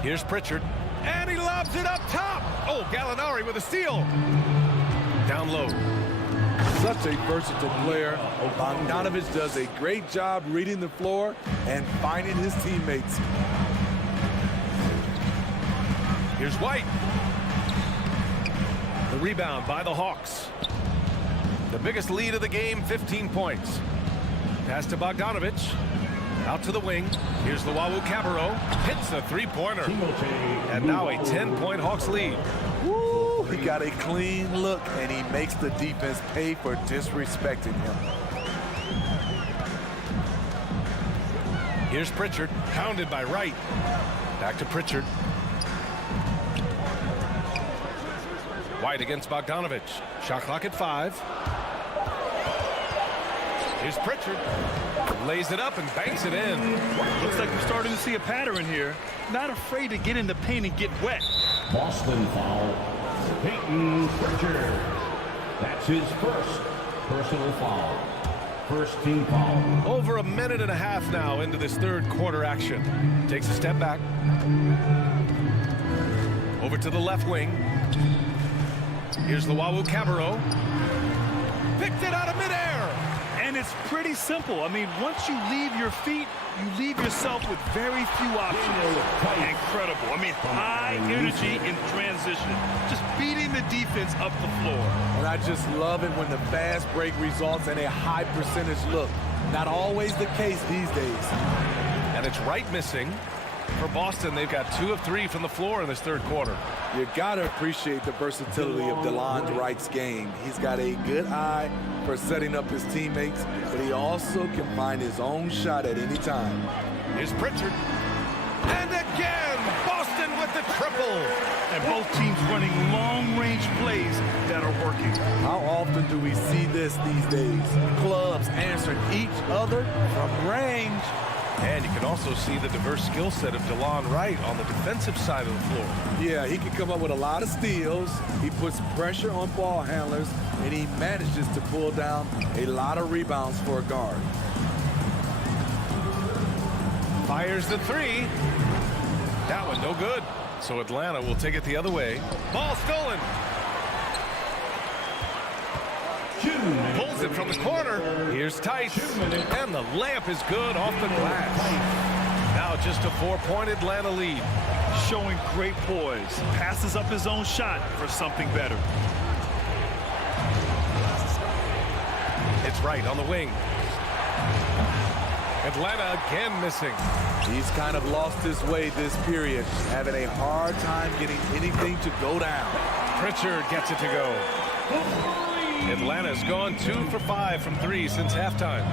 Here's Pritchard. And he lobs it up top. Oh, Gallinari with a steal. Down low. Such a versatile player. Bogdanovic does a great job reading the floor and finding his teammates. Here's White. The rebound by the Hawks. The biggest lead of the game, 15 points. Pass to Bogdanovic. Out to the wing. Here's Luwawu Cabarrot. Hits a 3-pointer. And now a 10-point Hawks lead. Woo! He got a clean look, and he makes the defense pay for disrespecting him. Here's Pritchard. Pounded by Wright. Back to Pritchard. White against Bogdanovic. Shot clock at 5. Here's Pritchard. Lays it up and banks it in. Looks like we're starting to see a pattern here. Not afraid to get in the paint and get wet. Boston foul. Peyton Pritchard. That's his first personal foul. First team foul. Over a minute and a half now into this third quarter action. Takes a step back. Over to the left wing. Here's Luwawu Cabarrot. Picked it out of midair. And it's pretty simple. I mean, once you leave your feet, you leave yourself with very few options. Incredible. I mean, high energy in transition. Just beating the defense up the floor. And I just love it when the fast break results in a high percentage look. Not always the case these days. And it's Wright missing. For Boston, they've got 2 of 3 from the floor in this third quarter. You got to appreciate the versatility of DeLon Wright's game. He's got a good eye for setting up his teammates, but he also can find his own shot at any time. Here's Pritchard. And again, Boston with the triple. And both teams running long-range plays that are working. How often do we see this these days? Clubs answering each other from range. And you can also see the diverse skill set of DeLon Wright on the defensive side of the floor. Yeah, he can come up with a lot of steals. He puts pressure on ball handlers, and he manages to pull down a lot of rebounds for a guard. Fires the 3. That one no good. So Atlanta will take it the other way. Ball stolen. Pulls it from the corner. Here's Tice. And the layup is good off the glass. Now just a 4-point Atlanta lead. Showing great poise. Passes up his own shot for something better. It's Wright on the wing. Atlanta again missing. He's kind of lost his way this period, having a hard time getting anything to go down. Pritchard gets it to go. Atlanta's gone 2 for 5 from 3 since halftime.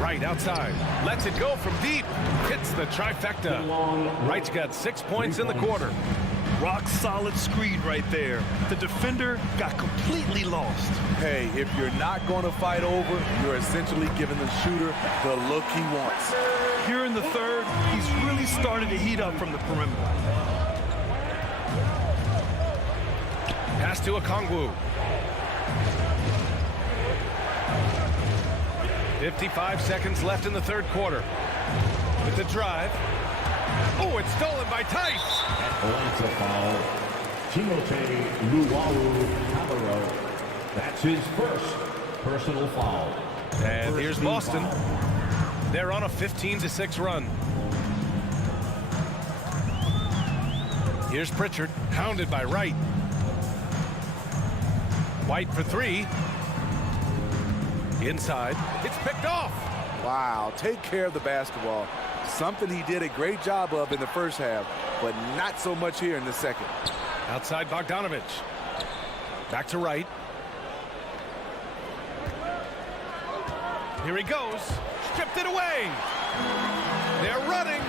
Wright outside. Lets it go from deep. Hits the trifecta. Wright's got 6 points in the quarter. Rock solid screen right there. The defender got completely lost. Hey, if you're not going to fight over, you're essentially giving the shooter the look he wants. Here in the third, he's really started to heat up from the perimeter. Pass to Okongwu. 55 seconds left in the third quarter. With the drive. Oh, it's stolen by Tice. Atlanta foul. Timothé Luwawu-Cabarrot. That's his first personal foul. And here's Boston. They're on a 15-6 run. Here's Pritchard, hounded by Wright. White for 3. Inside. It's picked off. Wow, take care of the basketball. Something he did a great job of in the first half, but not so much here in the second. Outside Bogdanovich. Back to Wright. Here he goes. Stripped it away. They're running.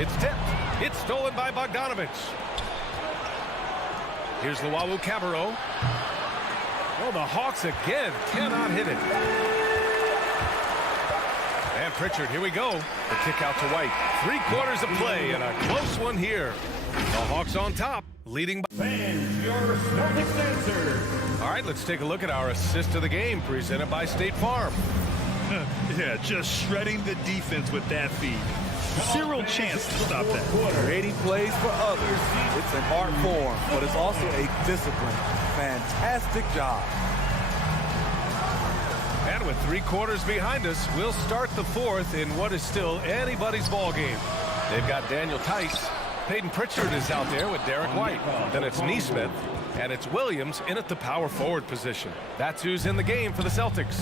It's tipped. It's stolen by Bogdanovich. Here's Luwawu-Cabarrot. Oh, the Hawks again cannot hit it. And Pritchard, here we go. The kick out to White. 3 quarters of play and a close one here. The Hawks on top, leading by... Fans, your Celtics answer. All right, let's take a look at our assist of the game presented by State Farm. Yeah, just shredding the defense with that feed. Zero chance to stop that. Creating plays for others. It's an art form, but it's also a discipline. Fantastic job. And with 3 quarters behind us, we'll start the fourth in what is still anybody's ball game. They've got Daniel Tice. Peyton Pritchard is out there with Derek White. Then it's Neesmith, and it's Williams in at the power forward position. That's who's in the game for the Celtics.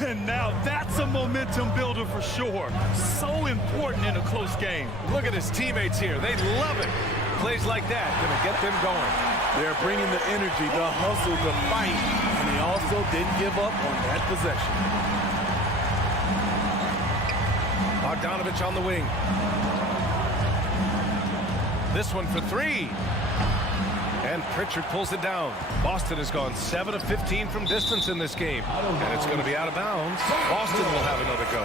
And now that's a momentum builder for sure. So important in a close game. Look at his teammates here. They love it. Plays like that gonna get them going. They're bringing the energy, the hustle, the fight, and they also didn't give up on that possession. Bogdanovich on the wing. This one for 3. And Pritchard pulls it down. Boston has gone 7 of 15 from distance in this game. And it's going to be out of bounds. Boston will have another go.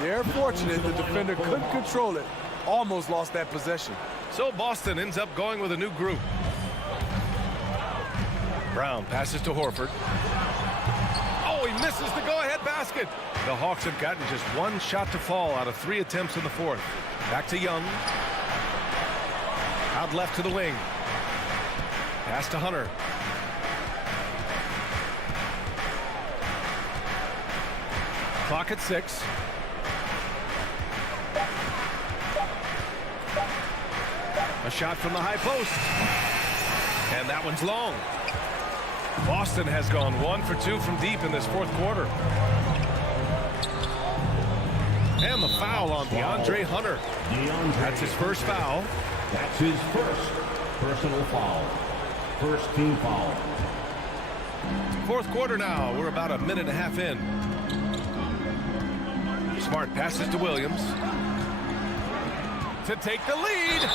They're fortunate the defender couldn't control it. Almost lost that possession. So Boston ends up going with a new group. Brown passes to Horford. Oh, he misses the go-ahead basket. The Hawks have gotten just 1 shot to fall out of 3 attempts in the fourth. Back to Young. Out left to the wing. Pass to Hunter. Clock at 6. A shot from the high post. And that one's long. Boston has gone 1 for 2 from deep in this fourth quarter. And the foul on DeAndre Hunter. That's his first foul. That's his first personal foul. First team foul. Fourth quarter now. We're about a minute and a half in. Smart passes to Williams to take the lead.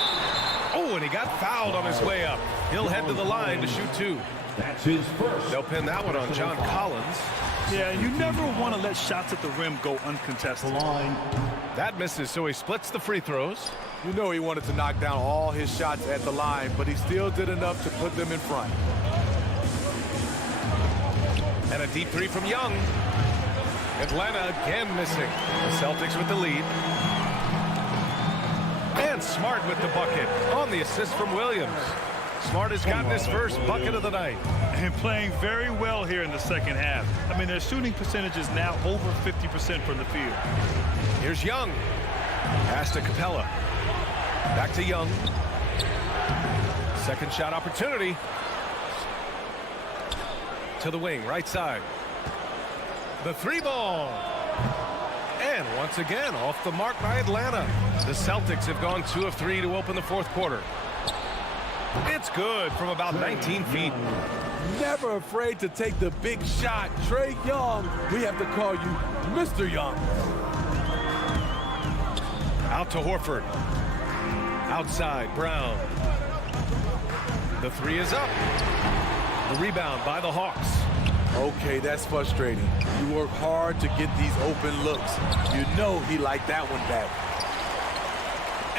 Oh, and he got fouled on his way up. He'll head to the line to shoot two. That's his first. They'll pin that one on John Collins. Yeah, you never want to let shots at the rim go uncontested. That misses, so he splits the free throws. You know he wanted to knock down all his shots at the line, but he still did enough to put them in front. And a deep three from Young. Atlanta again missing. The Celtics with the lead. And Smart with the bucket on the assist from Williams. Smart has gotten his first bucket of the night. And playing very well here in the second half. I mean, their shooting percentage is now over 50% from the field. Here's Young. Pass to Capella. Back to Young. Second shot opportunity. To the wing, right side. The three ball. And once again, off the mark by Atlanta. The Celtics have gone 2 of 3 to open the fourth quarter. It's good from about 19 feet. Never afraid to take the big shot. Trae Young, we have to call you Mr. Young. Out to Horford. Outside, Brown. The three is up. The rebound by the Hawks. Okay, that's frustrating. You work hard to get these open looks. You know he liked that one back.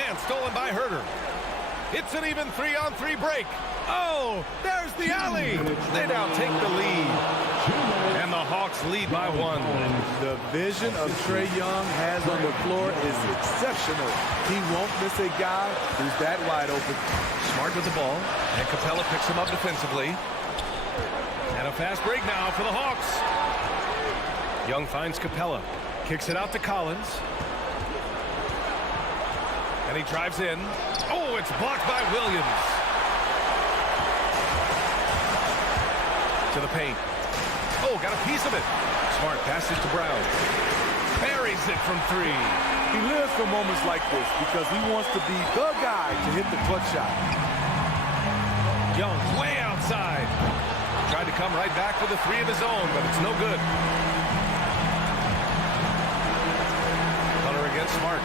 And stolen by Herter. It's an even 3-on-3 break. Oh, there's the alley. They now take the lead. And the Hawks lead by 1. The vision of Trae Young has on the floor is exceptional. He won't miss a guy who's that wide open. Smart with the ball. And Capella picks him up defensively. And a fast break now for the Hawks. Young finds Capella. Kicks it out to Collins. And he drives in. Oh, it's blocked by Williams. To the paint. Oh, got a piece of it. Smart passes to Brown. Buries it from 3. He lives for moments like this because he wants to be the guy to hit the clutch shot. Young way outside. Tried to come right back with a 3 of his own, but it's no good. Hunter against Smart.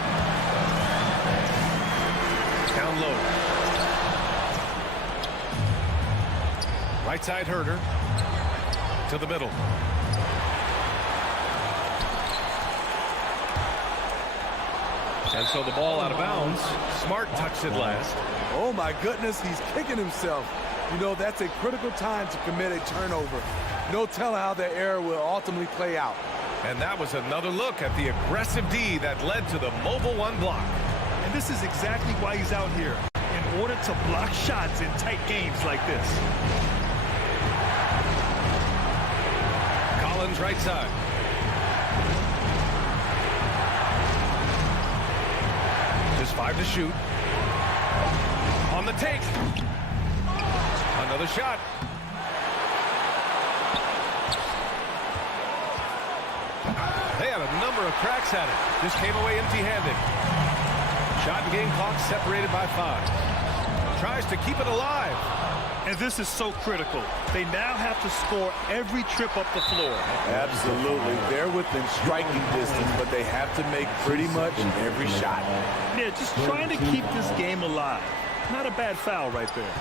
Down low. Right side Herter. To the middle. And so the ball out of bounds. Smart touched it last. Oh my goodness, he's kicking himself. You know, that's a critical time to commit a turnover. No telling how that error will ultimately play out. And that was another look at the aggressive D that led to the mobile 1 block. And this is exactly why he's out here, in order to block shots in tight games like this. Collins right side. Just 5 to shoot. On the take. Another shot. They had a number of cracks at it. Just came away empty-handed. Shot and game clock separated by 5. Tries to keep it alive. And this is so critical. They now have to score every trip up the floor. Absolutely. They're within striking distance, but they have to make pretty much every shot. Yeah, just trying to keep this game alive. Not a bad foul right there.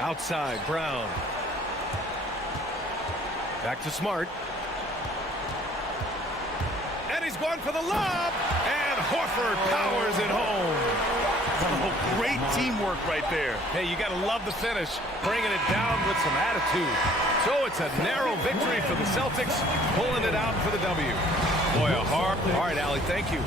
Outside, Brown. Back to Smart. And he's going for the lob. And Horford powers it home. Oh, great teamwork right there. Hey, you got to love the finish, bringing it down with some attitude. So it's a narrow victory for the Celtics, pulling it out for the W. Boy, a hard. All right, Allie, thank you.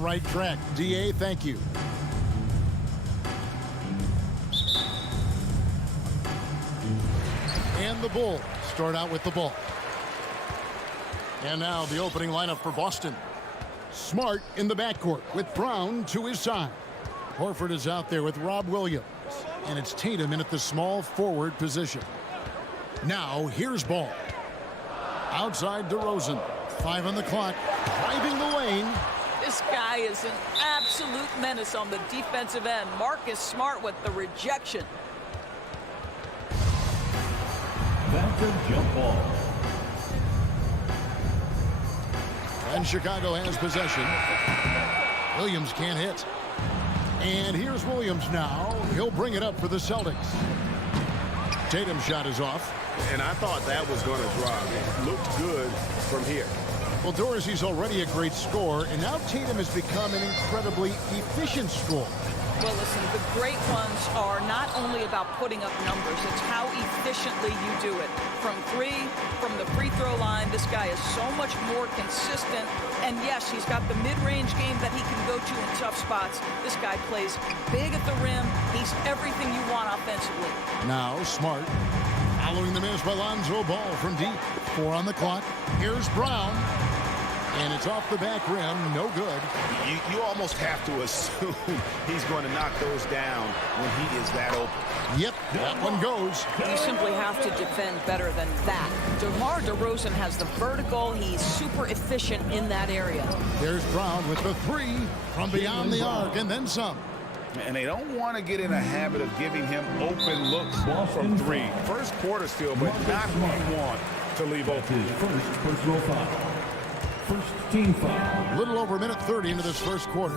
the right track. DA, thank you. And the Bulls start out with the ball. And now the opening lineup for Boston. Smart in the backcourt with Brown to his side. Horford is out there with Rob Williams. And it's Tatum in at the small forward position. Now here's Ball. Outside DeRozan. 5 on the clock. Driving the lane. This guy is an absolute menace on the defensive end. Marcus Smart with the rejection. That's a jump ball. And Chicago has possession. Williams can't hit. And here's Williams now. He'll bring it up for the Celtics. Tatum's shot is off. And I thought that was going to drop. It looked good from here. Well, Dorsey's already a great scorer, and now Tatum has become an incredibly efficient scorer. Well, listen, the great ones are not only about putting up numbers, it's how efficiently you do it. From three, from the free throw line, this guy is so much more consistent. And yes, he's got the mid-range game that he can go to in tough spots. This guy plays big at the rim. He's everything you want offensively. Now Smart, following the miss by Lonzo Ball from deep. 4 on the clock. Here's Brown. And it's off the back rim. No good. You almost have to assume he's going to knock those down when he is that open. Yep, that one goes. You simply have to defend better than that. DeMar DeRozan has the vertical. He's super efficient in that area. There's Brown with the 3 from beyond the arc and then some. And they don't want to get in a habit of giving him open looks from 3. First quarter still, but not what you want to leave open. First personal foul. First team foul. A little over a minute 30 into this first quarter.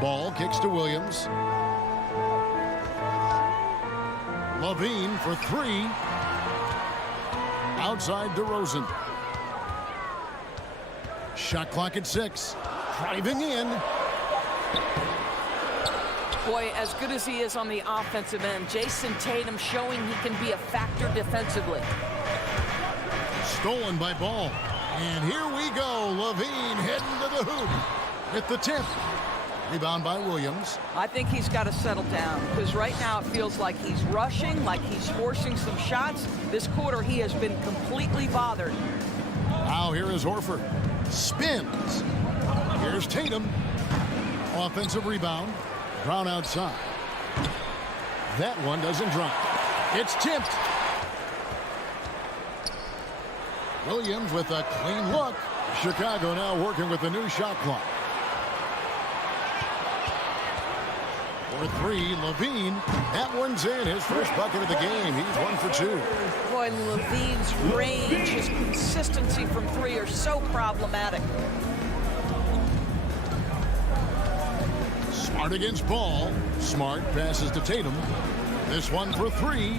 Ball kicks to Williams. Levine for 3. Outside DeRozan. Shot clock at 6. Driving in. Boy, as good as he is on the offensive end, Jason Tatum showing he can be a factor defensively. Stolen by Ball. And here we go. Levine heading to the hoop at the tip. Rebound by Williams. I think he's got to settle down because right now it feels like he's rushing, like he's forcing some shots. This quarter he has been completely bothered. Now here is Horford. Spins. Here's Tatum. Offensive rebound. Brown outside. That one doesn't drop. It's tipped. Williams with a clean look. Chicago now working with the new shot clock. For 3, Levine. That one's in. His first bucket of the game. He's 1 for 2. Boy, Levine's range, his consistency from 3 are so problematic. Smart against Ball. Smart passes to Tatum. This one for 3.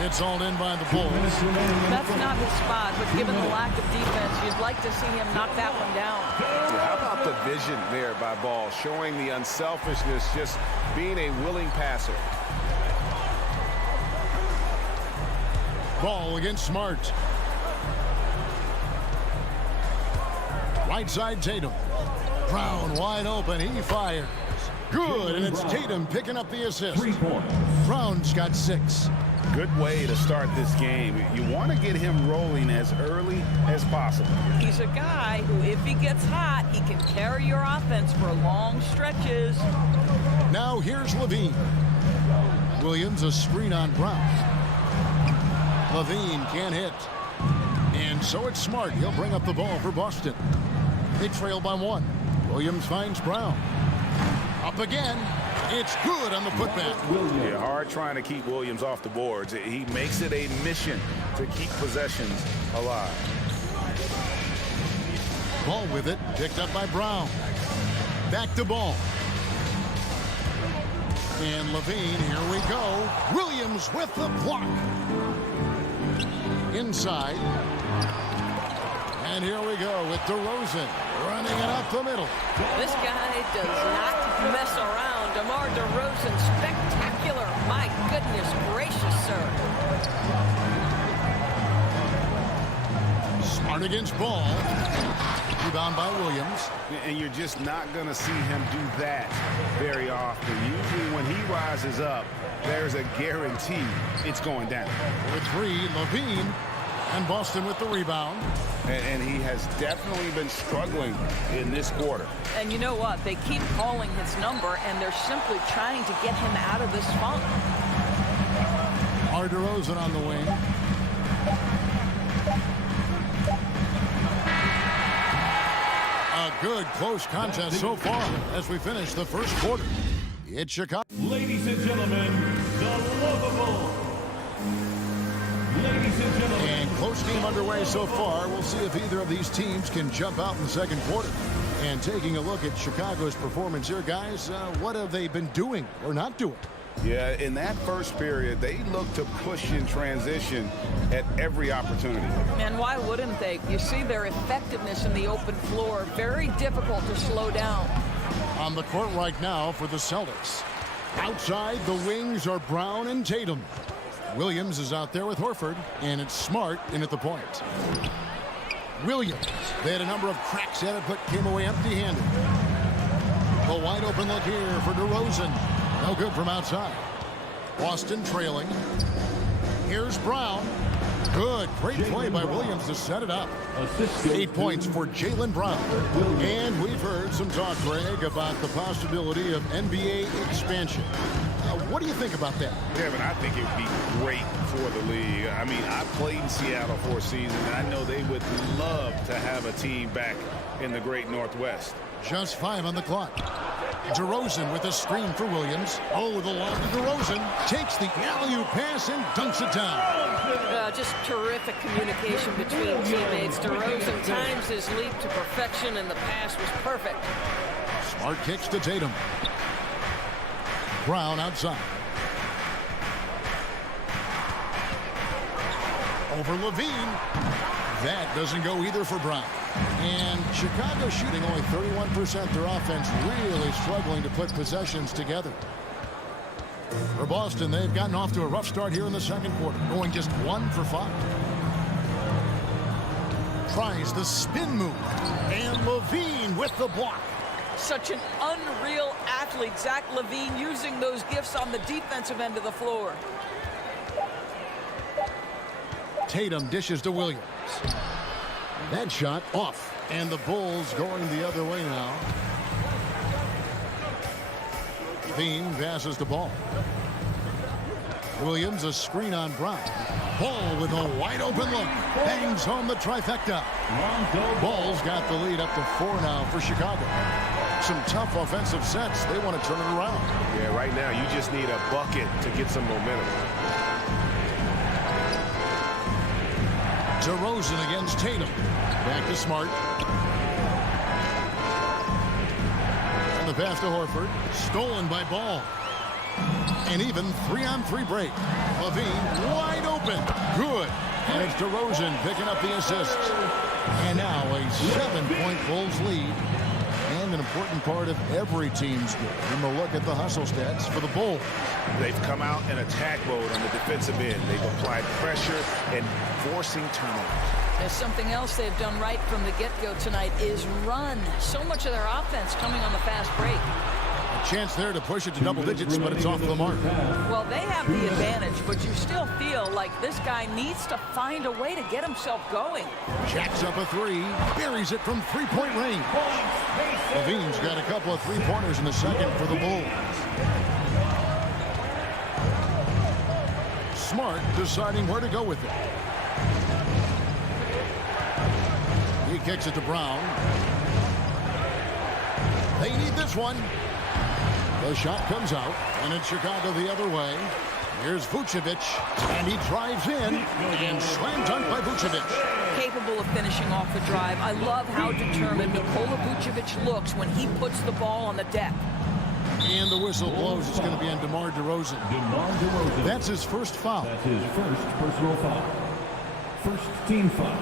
It's all in by the Bulls. That's not his spot, but given the lack of defense, you'd like to see him knock that one down. How about the vision there by Ball, showing the unselfishness, just being a willing passer. Ball against Smart. Right side Tatum. Brown wide open. He fires. Good, and it's Tatum picking up the assist. 3 points. Brown's got 6. Good way to start this game. You want to get him rolling as early as possible. He's a guy who, if he gets hot, he can carry your offense for long stretches. Now here's Levine. Williams a screen on Brown. Levine can't hit. And so it's Smart. He'll bring up the ball for Boston. They trail by 1. Williams finds Brown. Up again. It's good on the putback. Yeah, hard trying to keep Williams off the boards. He makes it a mission to keep possessions alive. Ball with it. Picked up by Brown. Back to Ball. And Levine, here we go. Williams with the block. Inside. And here we go with DeRozan running it up the middle. This guy does not mess around. DeMar DeRozan, spectacular. My goodness gracious, sir. Smart against Ball. Rebound by Williams. And you're just not going to see him do that very often. Usually when he rises up, there's a guarantee it's going down. For three, Levine. And Boston with the rebound. And he has definitely been struggling in this quarter. And you know what? They keep calling his number, and they're simply trying to get him out of this funk. DeRozan on the wing. A good close contest so far as we finish the first quarter. It's Chicago. Ladies and gentlemen, the lovable. Ladies and gentlemen. And close game underway so far. We'll see if either of these teams can jump out in the second quarter. And taking a look at Chicago's performance here, guys, what have they been doing or not doing? Yeah, in that first period, they looked to push in transition at every opportunity. And why wouldn't they? You see their effectiveness in the open floor. Very difficult to slow down. On the court right now for the Celtics. Outside, the wings are Brown and Tatum. Williams is out there with Horford, and it's Smart in at the point. Williams, they had a number of cracks at it, but came away empty-handed. A wide open look here for DeRozan. No good from outside. Boston trailing. Here's Brown. Good. Great play by Williams to set it up. 8 points for Jaylen Brown. And we've heard some talk, Greg, about the possibility of NBA expansion. What do you think about that? Kevin, I think it would be great for the league. I mean, I played in Seattle for a season, and I know they would love to have a team back in the great Northwest. Just 5 on the clock. DeRozan with a screen for Williams. Oh, the lob to DeRozan. Takes the alley-oop pass and dunks it down. Just terrific communication between teammates. DeRozan times his leap to perfection, and the pass was perfect. Smart kicks to Tatum. Brown outside. Over Levine. That doesn't go either for Brown. And Chicago shooting only 31%. Their offense really struggling to put possessions together. For Boston, they've gotten off to a rough start here in the second quarter, going just 1 for 5. Tries the spin move. And Levine with the block. Such an unreal athlete, Zach LaVine, using those gifts on the defensive end of the floor. Tatum dishes to Williams. That shot off. And the Bulls going the other way now. Bean passes the ball. Williams a screen on Brown. Ball with a wide open look. Bangs home the trifecta. Ball's got the lead up to 4 now for Chicago. Some tough offensive sets. They want to turn it around. Yeah, right now you just need a bucket to get some momentum. DeRozan against Tatum. Back to Smart. And the pass to Horford. Stolen by Ball. And even 3-on-3 break. Levine wide open. Good. And it's DeRozan picking up the assist. And now a 7-point Bulls lead. And an important part of every team's game. And a look at the hustle stats for the Bulls. They've come out in attack mode on the defensive end. They've applied pressure and forcing turnovers. There's something else they've done right from the get-go tonight is run. So much of their offense coming on the fast break. A chance there to push it to double digits, but it's off the mark. Well, they have the advantage, but you still feel like this guy needs to find a way to get himself going. Jacks up a 3, buries it from 3-point range. Levine's got a couple of 3-pointers in the second for the Bulls. Smart deciding where to go with it. He kicks it to Brown. They need this one. The shot comes out, and it's Chicago the other way. Here's Vucevic, and he drives in, and slam dunk by Vucevic. Capable of finishing off the drive. I love how determined Nikola Vucevic looks when he puts the ball on the deck. And the whistle blows. It's going to be on DeMar DeRozan. That's his first foul. That's his first personal foul. First team foul.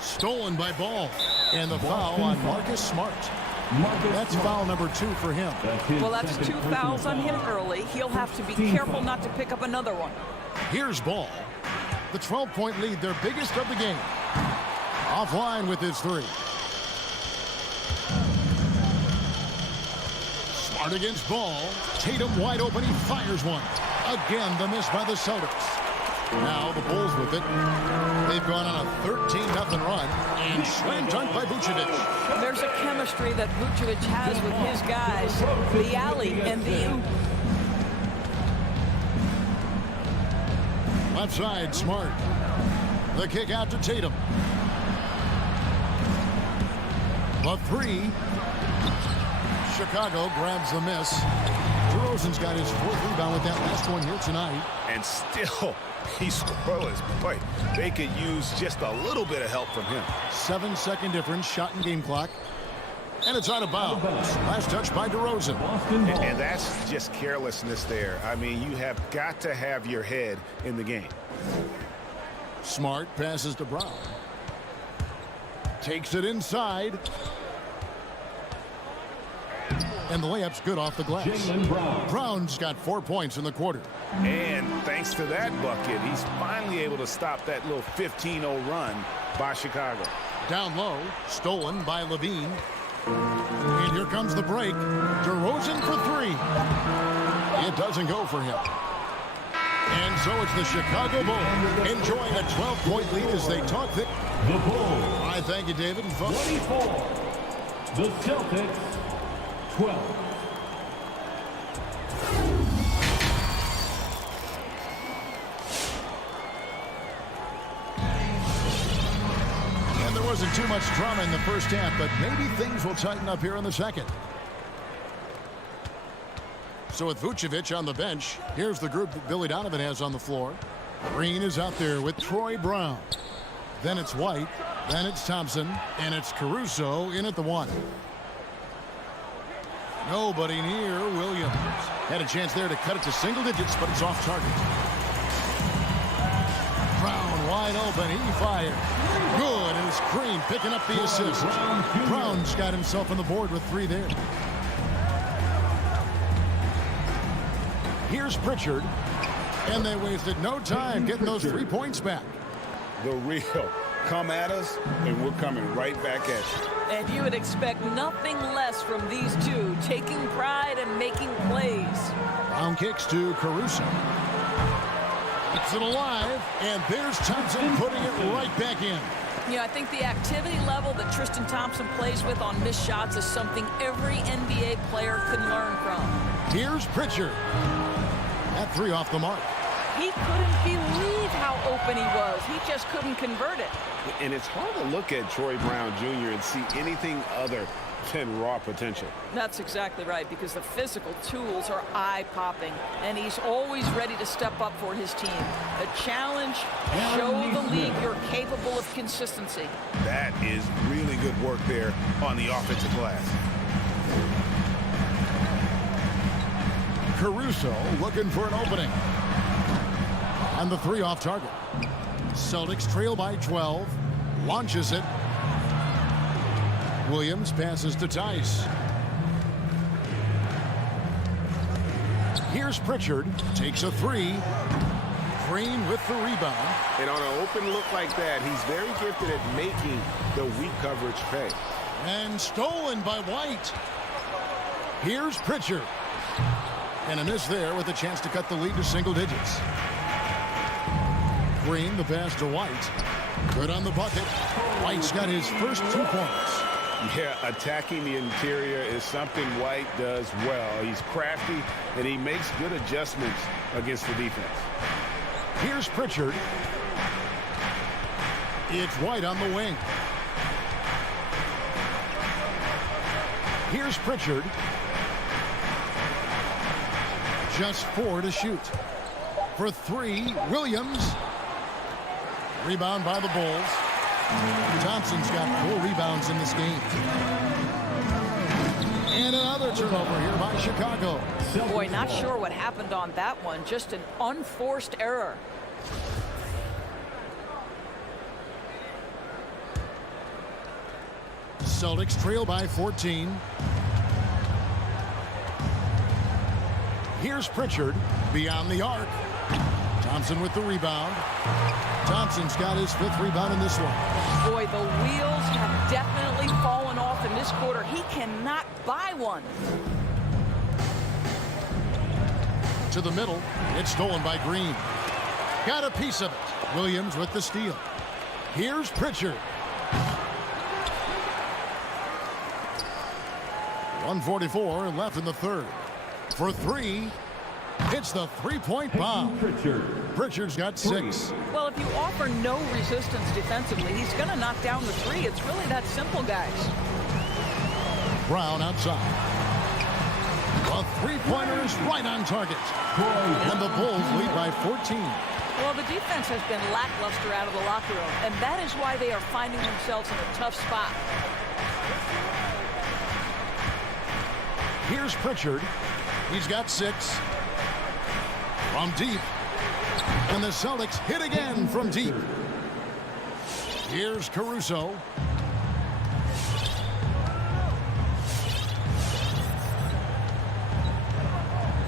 Stolen by Ball. And the foul on Marcus Smart. That's foul number 2 for him. Well, that's 2 fouls on him early. He'll have to be careful not to pick up another one. Here's Ball. The 12-point lead, their biggest of the game. Offline with his three. Smart against Ball. Tatum wide open. He fires one. Again, the miss by the Celtics. Now the Bulls with it. They've gone on a 13-0 run. And slam dunk by Vucevic. There's a chemistry that Vucevic has with his guys. The alley and the oop. Left side, Smart. The kick out to Tatum. The three. Chicago grabs the miss. DeRozan's got his fourth rebound with that last one here tonight. And still, he's scoreless. Boy, they could use just a little bit of help from him. 7-second difference, shot and game clock. And it's out of bounds. Last touch by DeRozan. And that's just carelessness there. I mean, you have got to have your head in the game. Smart passes to Brown. Takes it inside. And the layup's good off the glass. Brown's got 4 points in the quarter. And thanks to that bucket, he's finally able to stop that little 15-0 run by Chicago. Down low, stolen by Levine. And here comes the break. DeRozan for three. It doesn't go for him. And so it's the Chicago Bulls enjoying a 12-point lead as they talk the Bulls. I thank you, David. And folks. 24. The Celtics, 12. And there wasn't too much drama in the first half, but maybe things will tighten up here in the second. So with Vucevic on the bench, here's the group that Billy Donovan has on the floor. Green is out there with Troy Brown. Then it's White. Then it's Thompson. And it's Caruso in at the one. Nobody near Williams. Had a chance there to cut it to single digits, but it's off target. Brown wide open. He fired. Good. And it's Green picking up the assist. Brown's got himself on the board with three there. Here's Pritchard. And they wasted no time getting those 3 points back. The real come at us, and we're coming right back at you. And you would expect nothing less from these two, taking pride and making plays. Brown kicks to Caruso. It's it alive, and there's Thompson putting it right back in. Yeah, I think the activity level that Tristan Thompson plays with on missed shots is something every NBA player can learn from. Here's Pritchard. That three off the mark. He couldn't believe how open he was. He just couldn't convert it. And it's hard to look at Troy Brown Jr. and see anything other than raw potential. That's exactly right, because the physical tools are eye-popping, and he's always ready to step up for his team. A challenge, show the league you're capable of consistency. That is really good work there on the offensive glass. Caruso looking for an opening. And the three off target. Celtics trail by 12. Launches it. Williams passes to Tice. Here's Pritchard. Takes a three. Green with the rebound. And on an open look like that, he's very gifted at making the weak coverage pay. And stolen by White. Here's Pritchard. And a miss there with a chance to cut the lead to single digits. Green, the pass to White. Good on the bucket. White's got his first 2 points. Yeah, attacking the interior is something White does well. He's crafty, and he makes good adjustments against the defense. Here's Pritchard. It's White on the wing. Here's Pritchard. Just 4 to shoot. For three, Williams. Rebound by the Bulls. Thompson's got 4 rebounds in this game. And another turnover here by Chicago. Boy, not sure what happened on that one. Just an unforced error. Celtics trail by 14. Here's Pritchard beyond the arc. Thompson with the rebound. Thompson's got his 5th rebound in this one. Boy, the wheels have definitely fallen off in this quarter. He cannot buy one. To the middle. It's stolen by Green. Got a piece of it. Williams with the steal. Here's Pritchard. 1:44 left in the third. For 3, it's the three-point bomb. Pritchard's got 6. Well, if you offer no resistance defensively, he's going to knock down the 3. It's really that simple, guys. Brown outside. A three-pointer is right on target. And the Bulls lead by 14. Well, the defense has been lackluster out of the locker room, and that is why they are finding themselves in a tough spot. Here's Pritchard. He's got 6. From deep. And the Celtics hit again from deep. Here's Caruso.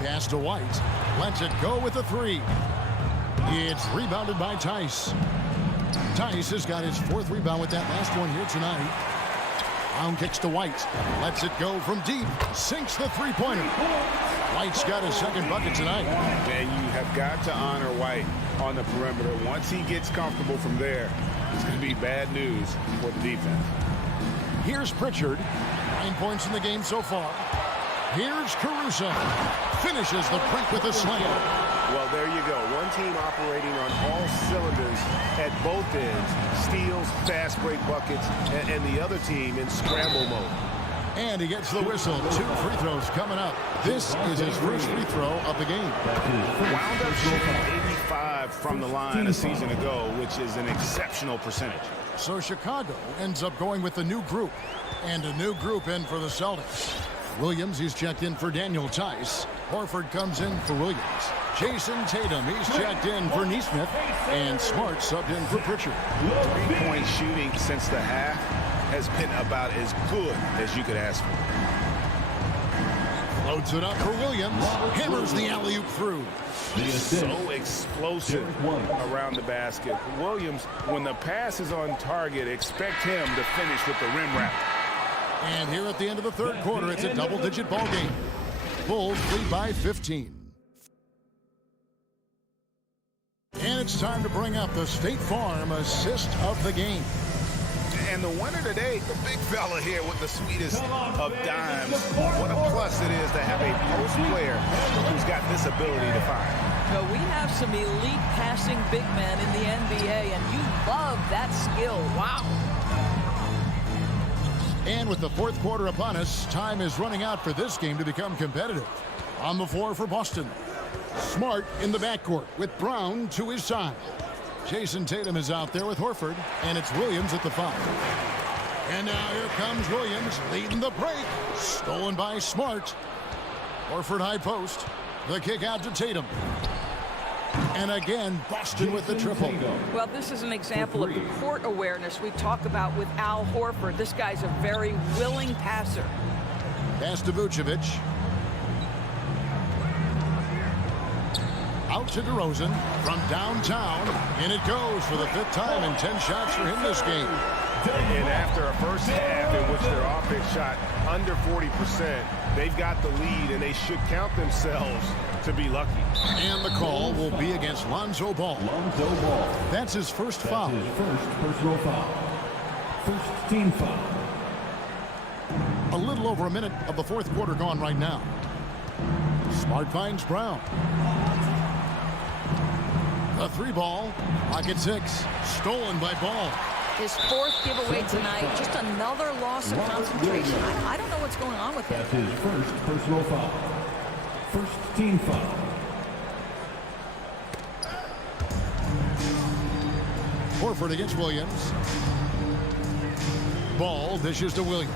Pass to White. Lets it go with a 3. It's rebounded by Tice. Tice has got his 4th rebound with that last one here tonight. Brown kicks to White. Lets it go from deep. Sinks the three-pointer. White's got his 2nd bucket tonight. And you have got to honor White on the perimeter. Once he gets comfortable from there, it's going to be bad news for the defense. Here's Pritchard. 9 points in the game so far. Here's Caruso. Finishes the break with a slam. Well, there you go. One team operating on all cylinders at both ends. Steals, fast break buckets, and the other team in scramble mode. And he gets the whistle. 2 free throws coming up. This is his first free throw of the game. Wound up shooting 85 from the line a season ago, which is an exceptional percentage. So Chicago ends up going with a new group. And a new group in for the Celtics. Williams, he's checked in for Daniel Tice. Horford comes in for Williams. Jason Tatum, he's checked in for Nesmith. And Smart subbed in for Pritchard. 3-point shooting since the half has been about as good as you could ask for. Loads it up for Williams. Hammers the alley-oop through. So explosive around the basket. Williams, when the pass is on target, expect him to finish with the rim wrap. And here at the end of the third quarter, it's a double-digit ball game. Bulls lead by 15. And it's time to bring up the State Farm assist of the game. And the winner today, the big fella here with the sweetest of dimes. What a plus it is to have a post player who's got this ability to find. So we have some elite passing big men in the NBA, and you love that skill. Wow. And with the fourth quarter upon us, time is running out for this game to become competitive. On the floor for Boston. Smart in the backcourt with Brown to his side. Jason Tatum is out there with Horford, and it's Williams at the foul. And now here comes Williams leading the break. Stolen by Smart. Horford high post. The kick out to Tatum. And again, Boston with the triple. Well, this is an example of the court awareness we talk about with Al Horford. This guy's a very willing passer. Pass to Vucevic. Out to DeRozan from downtown. And it goes for the 5th time in 10 shots for him this game. And after a first half in which their offense shot under 40%, they've got the lead, and they should count themselves to be lucky. And the call will be against Lonzo Ball. That's his first foul. His first personal foul. First team foul. A little over a minute of the fourth quarter gone right now. Smart finds Brown. The 3 ball. Pocket 6. Stolen by Ball. His 4th giveaway tonight. Just another loss of concentration. I don't know what's going on with him. That's his first personal foul. First team foul. Horford against Williams. Ball dishes to Williams.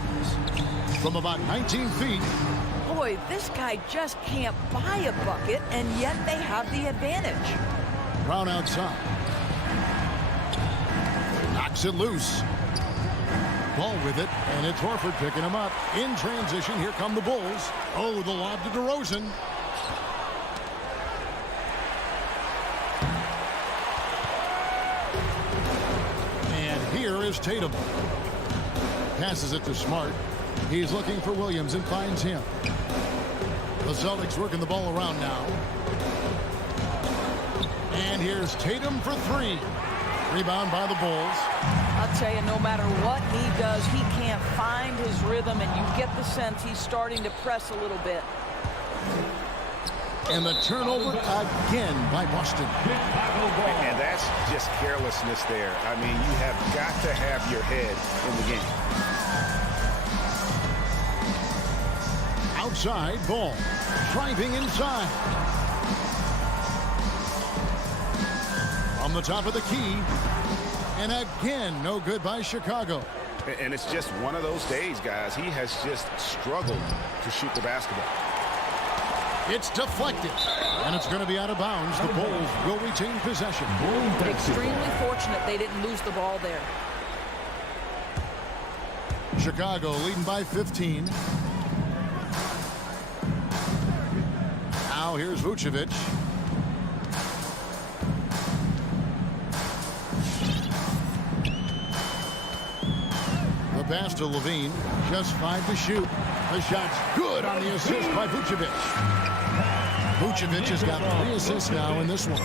From about 19 feet. Boy, this guy just can't buy a bucket, and yet they have the advantage. Brown outside. Knocks it loose. Ball with it, and it's Horford picking him up. In transition, here come the Bulls. Oh, the lob to DeRozan. is Tatum. Passes it to Smart. He's looking for Williams and finds him. The Celtics working the ball around now. And here's Tatum for three. Rebound by the Bulls. I'll tell you, no matter what he does, he can't find his rhythm, and you get the sense he's starting to press a little bit. And the turnover again by Boston. And that's just carelessness there. I mean, you have got to have your head in the game. Outside ball. Driving inside. On the top of the key. And again, no good by Chicago. And it's just one of those days, guys. He has just struggled to shoot the basketball. It's deflected. And it's going to be out of bounds. The Bulls will retain possession. Extremely fortunate they didn't lose the ball there. Chicago leading by 15. Now here's Vucevic. The pass to Levine. Just 5 to shoot. The shot's good on the assist by Vucevic. Vucevic has got 3 assists now in this one.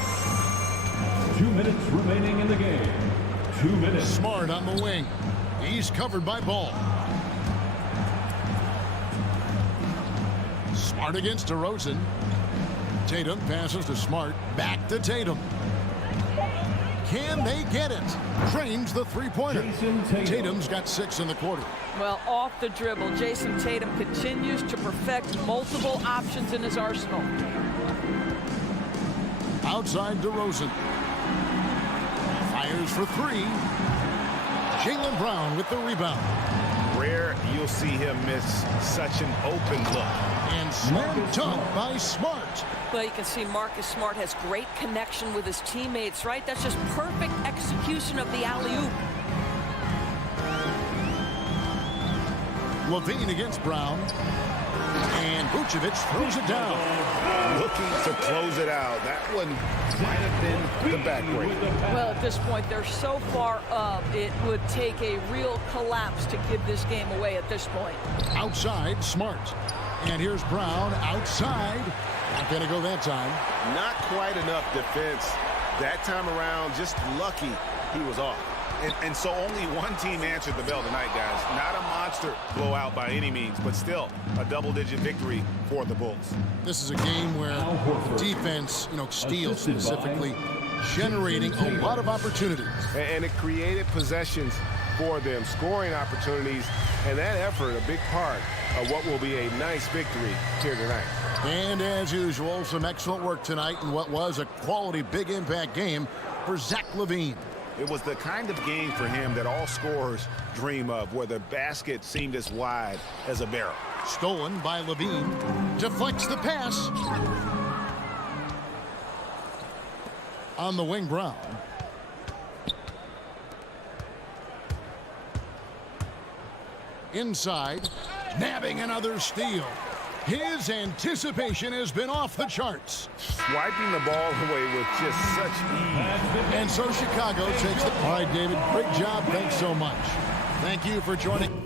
2 minutes remaining in the game. 2 minutes. Smart on the wing. He's covered by Ball. Smart against DeRozan. Tatum passes to Smart. Back to Tatum. Can they get it? Drains the three-pointer. Tatum's got 6 in the quarter. Well, off the dribble, Jason Tatum continues to perfect multiple options in his arsenal. Outside DeRozan. Fires for 3. Jaylen Brown with the rebound. Rare you'll see him miss such an open look. And slam dunk by Smart. Well, you can see Marcus Smart has great connection with his teammates, right? That's just perfect execution of the alley-oop. Levine against Brown. And Vucevic throws it down. Looking to close it out. That one might have been the backbreak. Well, at this point, they're so far up, it would take a real collapse to give this game away at this point. Outside, Smart. And here's Brown outside. Not going to go that time. Not quite enough defense that time around. Just lucky he was off. And so only one team answered the bell tonight, guys. Not a monster blowout by any means, but still a double-digit victory for the Bulls. This is a game where defense, steals specifically, generating a lot of opportunities. And it created possessions for them, scoring opportunities, and that effort a big part of what will be a nice victory here tonight. And as usual, some excellent work tonight in what was a quality big impact game for Zach LaVine. It was the kind of game for him that all scorers dream of, where the basket seemed as wide as a barrel. Stolen by LaVine. Deflects the pass. On the wing, Brown. Inside. Nabbing another steal. His anticipation has been off the charts. Swiping the ball away with just such ease. And so Chicago takes the... All right, David, great job. Thanks so much. Thank you for joining.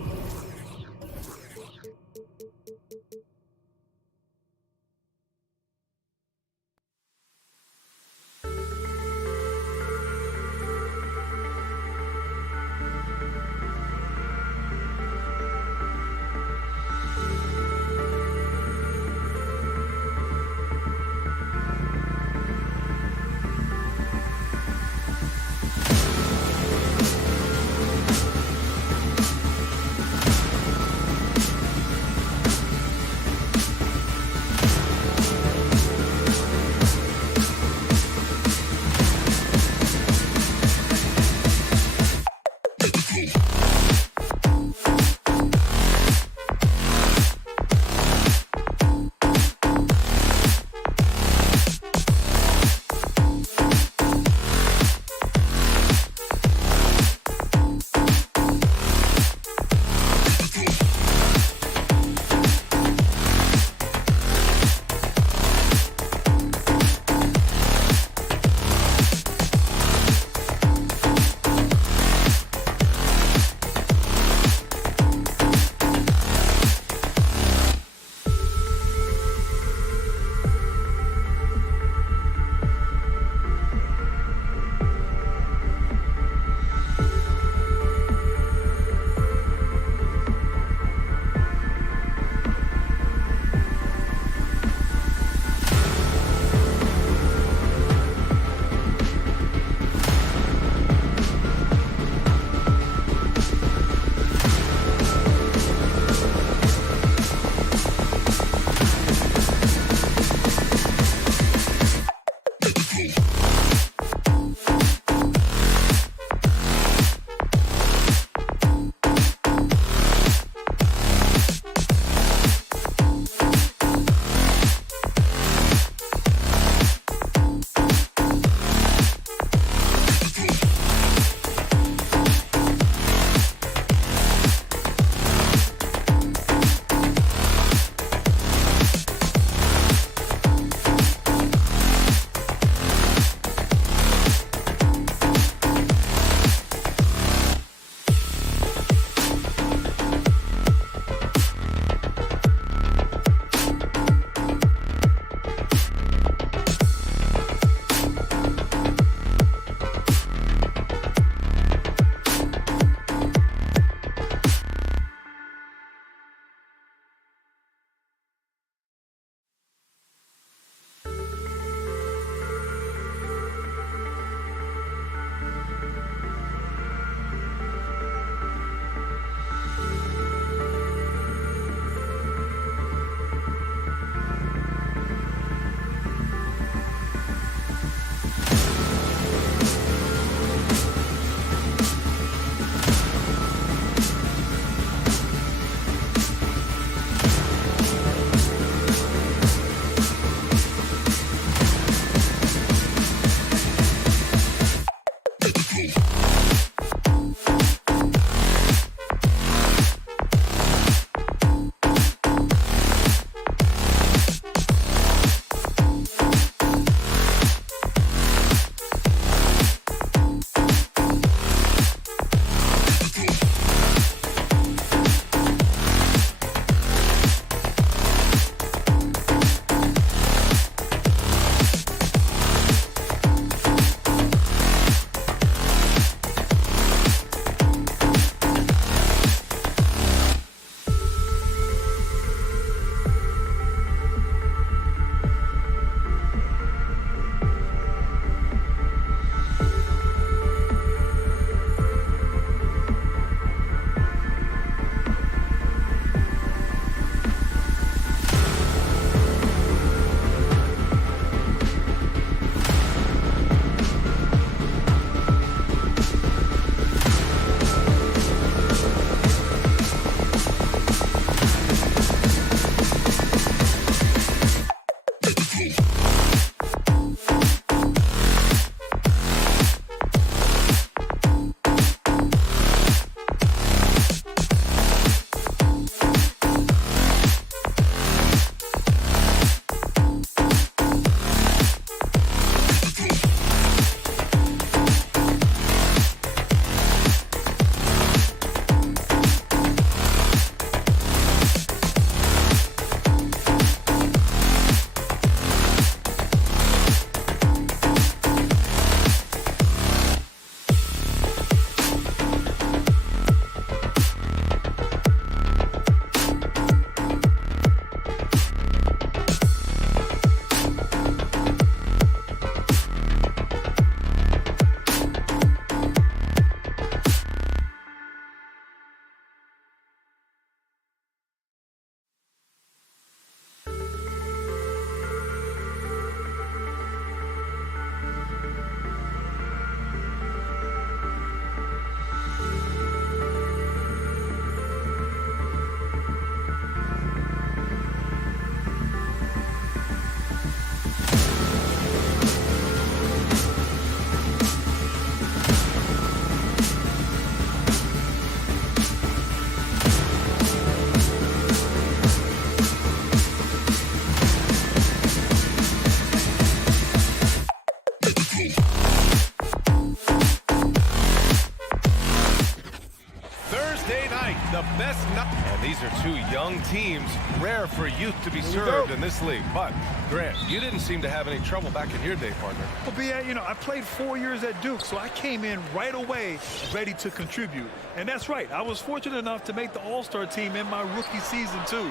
the best. And these are two young teams, rare for youth to be served in this league. But, Grant, you didn't seem to have any trouble back in your day, partner. Well, BA, you know, I played 4 years at Duke, so I came in right away ready to contribute. And that's right. I was fortunate enough to make the All-Star team in my rookie season, too.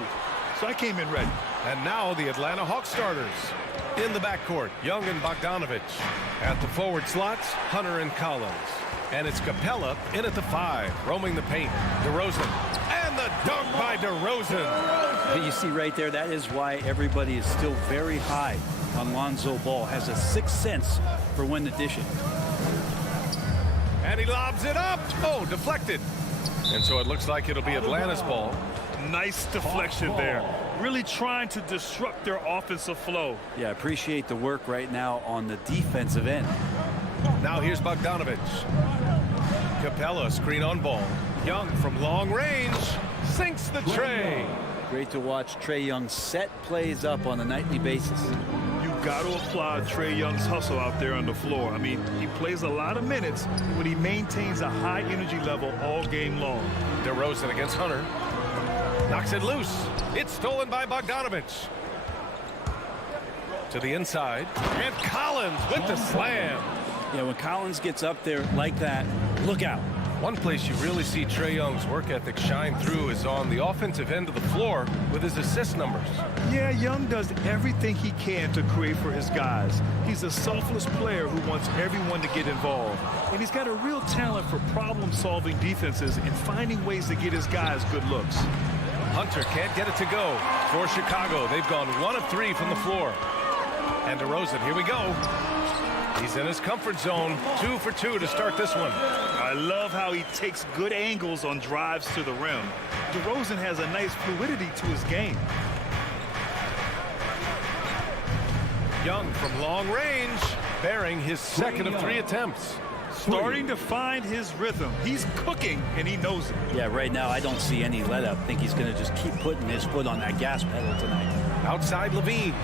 So I came in ready. And now the Atlanta Hawks starters. In the backcourt, Young and Bogdanovich. At the forward slots, Hunter and Collins. And it's Capella in at the 5, roaming the paint. DeRozan. And the dunk by DeRozan. You see right there, that is why everybody is still very high on Lonzo Ball. Has a sixth sense for when to dish it. And he lobs it up. Oh, deflected. And so it looks like it'll be Atlanta's ball. Nice deflection there. Really trying to disrupt their offensive flow. Yeah, appreciate the work right now on the defensive end. Now here's Bogdanovich. Capella, screen on ball. Young from long range sinks the tray. Great to watch Trae Young set plays up on a nightly basis. You got to applaud Trae Young's hustle out there on the floor. I mean, he plays a lot of minutes, but he maintains a high energy level all game long. DeRozan against Hunter. Knocks it loose. It's stolen by Bogdanovich. To the inside. And Collins with the slam. Yeah, when Collins gets up there like that, look out. One place you really see Trae Young's work ethic shine through is on the offensive end of the floor with his assist numbers. Yeah, Young does everything he can to create for his guys. He's a selfless player who wants everyone to get involved. And he's got a real talent for problem-solving defenses and finding ways to get his guys good looks. Hunter can't get it to go. For Chicago, they've gone 1 of 3 from the floor. And DeRozan, here we go. He's in his comfort zone. 2 for 2 to start this one. I love how he takes good angles on drives to the rim. DeRozan has a nice fluidity to his game. Young from long range, bearing his second of 3 attempts. Starting to find his rhythm. He's cooking, and he knows it. Yeah, right now I don't see any let up. I think he's going to just keep putting his foot on that gas pedal tonight. Outside Levine.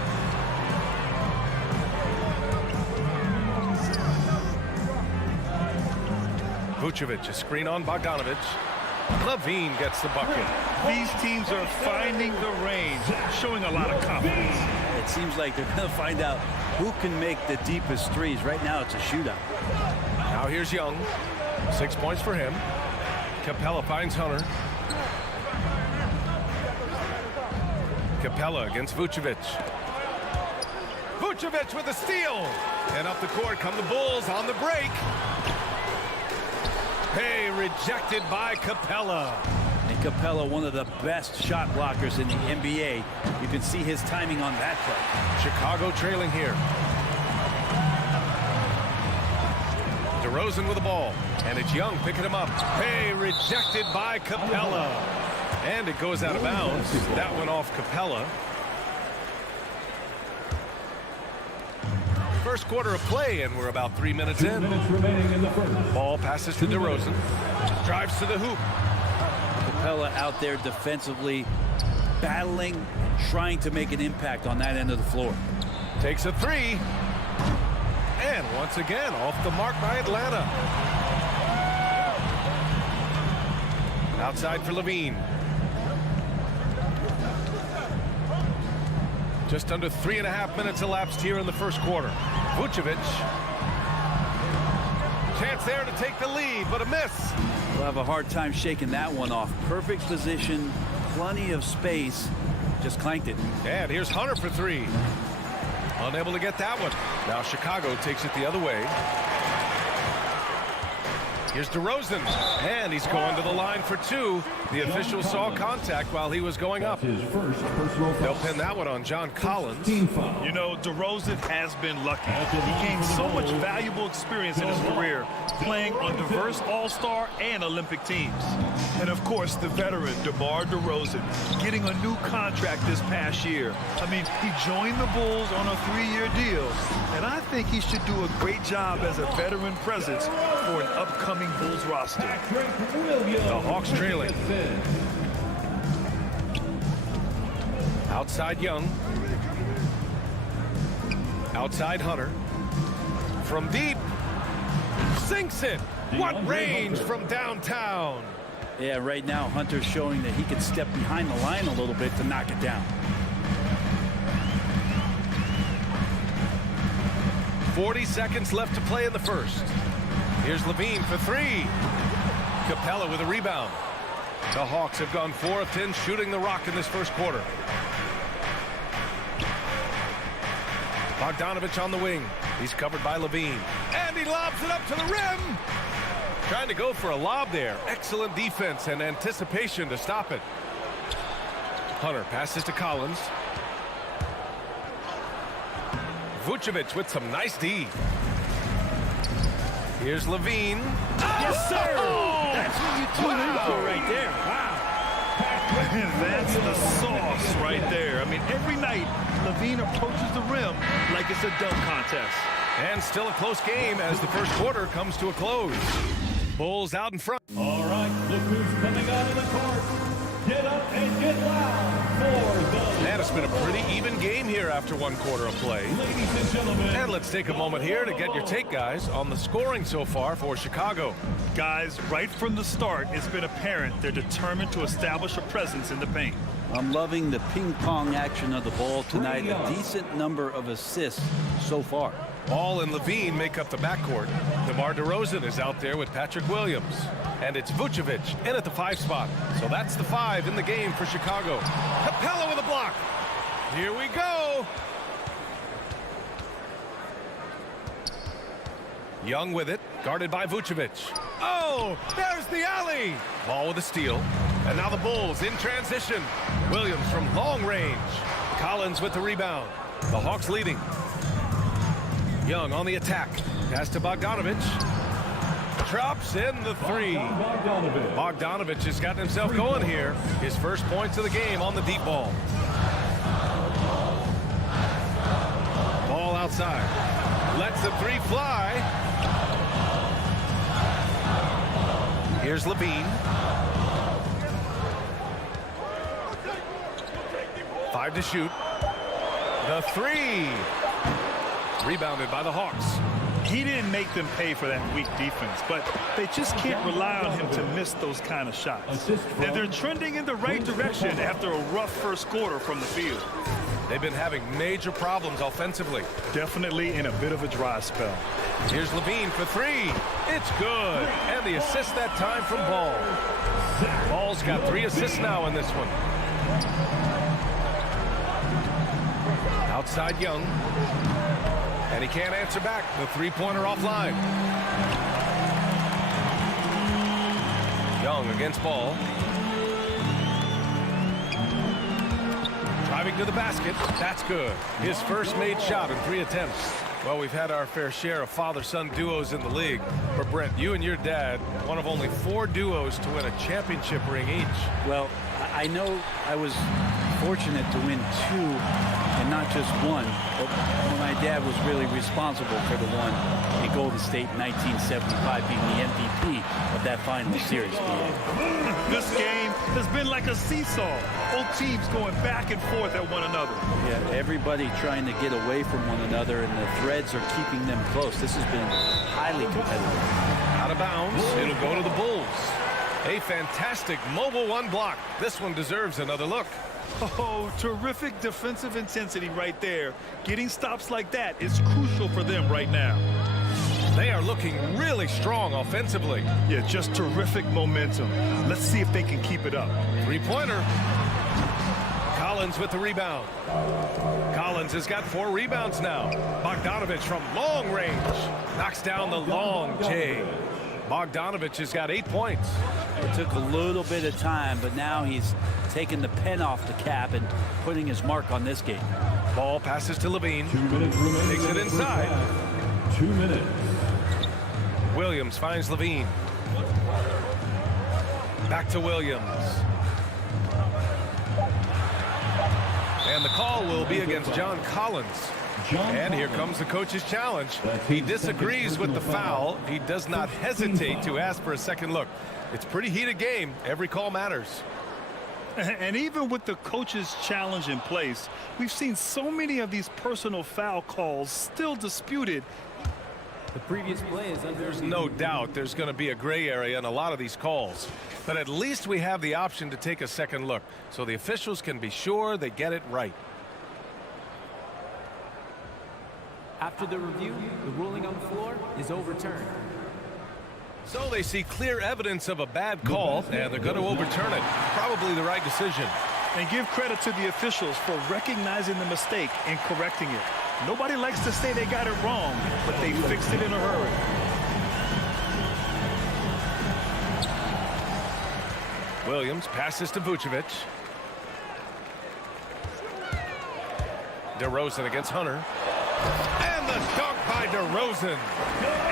Vucevic, a screen on Bogdanovich. Levine gets the bucket. These teams are finding the range, showing a lot of confidence. It seems like they're going to find out who can make the deepest threes. Right now it's a shootout. Now here's Young. 6 points for him. Capella finds Hunter. Capella against Vucevic. Vucevic with a steal. And up the court come the Bulls on the break. Hey, rejected by Capella. And Capella, one of the best shot blockers in the NBA. You can see his timing on that play. Chicago trailing here. DeRozan with the ball. And it's Young picking him up. Hey, rejected by Capella. And it goes out of bounds. That went off Capella. first quarter of play, and we're about 3 minutes in. remaining in the first. Ball passes to DeRozan. Drives to the hoop. Capella out there defensively, battling, trying to make an impact on that end of the floor. Takes a three. And once again, off the mark by Atlanta. Outside for Levine. Just under 3.5 minutes elapsed here in the first quarter. Vucevic. Chance there to take the lead, but a miss. We'll have a hard time shaking that one off. Perfect position, plenty of space. Just clanked it. And here's Hunter for three. Unable to get that one. Now Chicago takes it the other way. Here's DeRozan, and he's going to the line for two. The official saw contact while he was going up. They'll pin that one on John Collins. You know, DeRozan has been lucky. He gained so much valuable experience in his career, playing on diverse All-Star and Olympic teams. And of course, the veteran DeMar DeRozan getting a new contract this past year. I mean, he joined the Bulls on a 3-year deal, and I think he should do a great job as a veteran presence for an upcoming Bulls roster. The Hawks trailing. Outside Young. Outside Hunter. From deep. Sinks it. What range from downtown. Yeah, right now Hunter's showing that he can step behind the line a little bit to knock it down. 40 seconds left to play in the first. Here's Levine for three. Capella with a rebound. The Hawks have gone 4 of 10 shooting the rock in this first quarter. Bogdanovich on the wing. He's covered by Levine. And he lobs it up to the rim. Trying to go for a lob there. Excellent defense and anticipation to stop it. Hunter passes to Collins. Vucevic with some nice D. Here's Levine. Yes, sir! Oh! That's what you tune in for right there. Wow. That's the sauce right there. I mean, every night, Levine approaches the rim like it's a dunk contest. And still a close game as the first quarter comes to a close. Bulls out in front. All right, look who's coming out of the court. Get up and get loud for the... And it's been a pretty even game here after 1 quarter of play. Ladies and gentlemen. And let's take a moment here to get your take, guys, on the scoring so far for Chicago. Guys, right from the start, it's been apparent they're determined to establish a presence in the paint. I'm loving the ping-pong action of the ball tonight. A decent number of assists so far. Ball and Levine make up the backcourt. DeMar DeRozan is out there with Patrick Williams. And it's Vucevic in at the 5 spot. So that's the 5 in the game for Chicago. Capella with a block. Here we go. Young with it, guarded by Vucevic. Oh, there's the alley. Ball with a steal. And now the Bulls in transition. Williams from long range. Collins with the rebound. The Hawks leading. Young on the attack. Pass to Bogdanovich. Drops in the 3. Bogdanovich has gotten himself going here. His first points of the game on the deep ball. Ball outside. Lets the 3 fly. Here's Levine. 5 to shoot. The 3. Rebounded by the Hawks. He didn't make them pay for that weak defense, but they just can't rely on him to miss those kind of shots. And they're trending in the right direction after a rough first quarter from the field. They've been having major problems offensively. Definitely in a bit of a dry spell. Here's Levine for 3. It's good. And the assist that time from Ball. Ball's got 3 assists now in this one. Outside Young. And he can't answer back. The 3-pointer offline. Young against Ball. Driving to the basket. That's good. His first made shot in 3 attempts. Well, we've had our fair share of father-son duos in the league. But Brent, you and your dad, one of only 4 duos to win a championship ring each. Well, I know I was fortunate to win 2 and not just 1. But when I dad was really responsible for the one in Golden State in 1975, being the MVP of that final series. This game has been like a seesaw. Both teams going back and forth at one another. Yeah, everybody trying to get away from one another, and the threads are keeping them close. This has been highly competitive. Out of bounds. It'll go to the Bulls. A fantastic mobile one block. This one deserves another look. Oh, terrific defensive intensity right there. Getting stops like that is crucial for them right now. They are looking really strong offensively. Yeah, just terrific momentum. Let's see if they can keep it up. Three-pointer. Collins with the rebound. Collins has got 4 rebounds now. Bogdanovich from long range knocks down the long J. Bogdanovich has got 8 points. It took a little bit of time, but now he's taking the pen off the cap and putting his mark on this game. Ball passes to Levine. 2 minutes remaining. Takes it inside. 2 minutes. Williams finds Levine. Back to Williams. And the call will be against John Collins. And here comes the coach's challenge. He disagrees with the foul. He does not hesitate to ask for a second look. It's a pretty heated game. Every call matters. And even with the coach's challenge in place, we've seen so many of these personal foul calls still disputed. The previous play is under. There's no doubt there's going to be a gray area in a lot of these calls. But at least we have the option to take a second look, so the officials can be sure they get it right. After the review, the ruling on the floor is overturned. So they see clear evidence of a bad call, and they're going to overturn it. Probably the right decision. And give credit to the officials for recognizing the mistake and correcting it. Nobody likes to say they got it wrong, but they fixed it in a hurry. Williams passes to Vucevic. DeRozan against Hunter. And the dunk by DeRozan.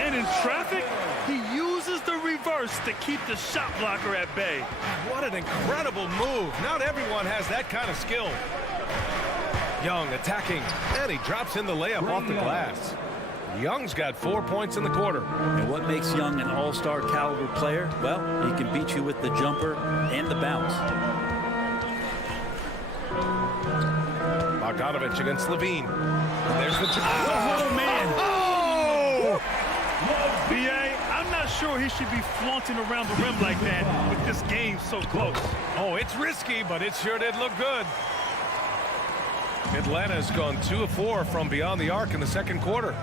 And in traffic, he uses the reverse to keep the shot blocker at bay. What an incredible move. Not everyone has that kind of skill. Young attacking, and he drops in the layup off the glass. Young's got 4 points in the quarter. And what makes Young an all-star caliber player? Well, he can beat you with the jumper and the bounce. Bogdanovich against Levine. There's the oh man! Oh! B.A., I'm not sure he should be flaunting around the rim like that with this game so close. Oh, it's risky, but it sure did look good. Atlanta's gone 2 of 4 from beyond the arc in the second quarter.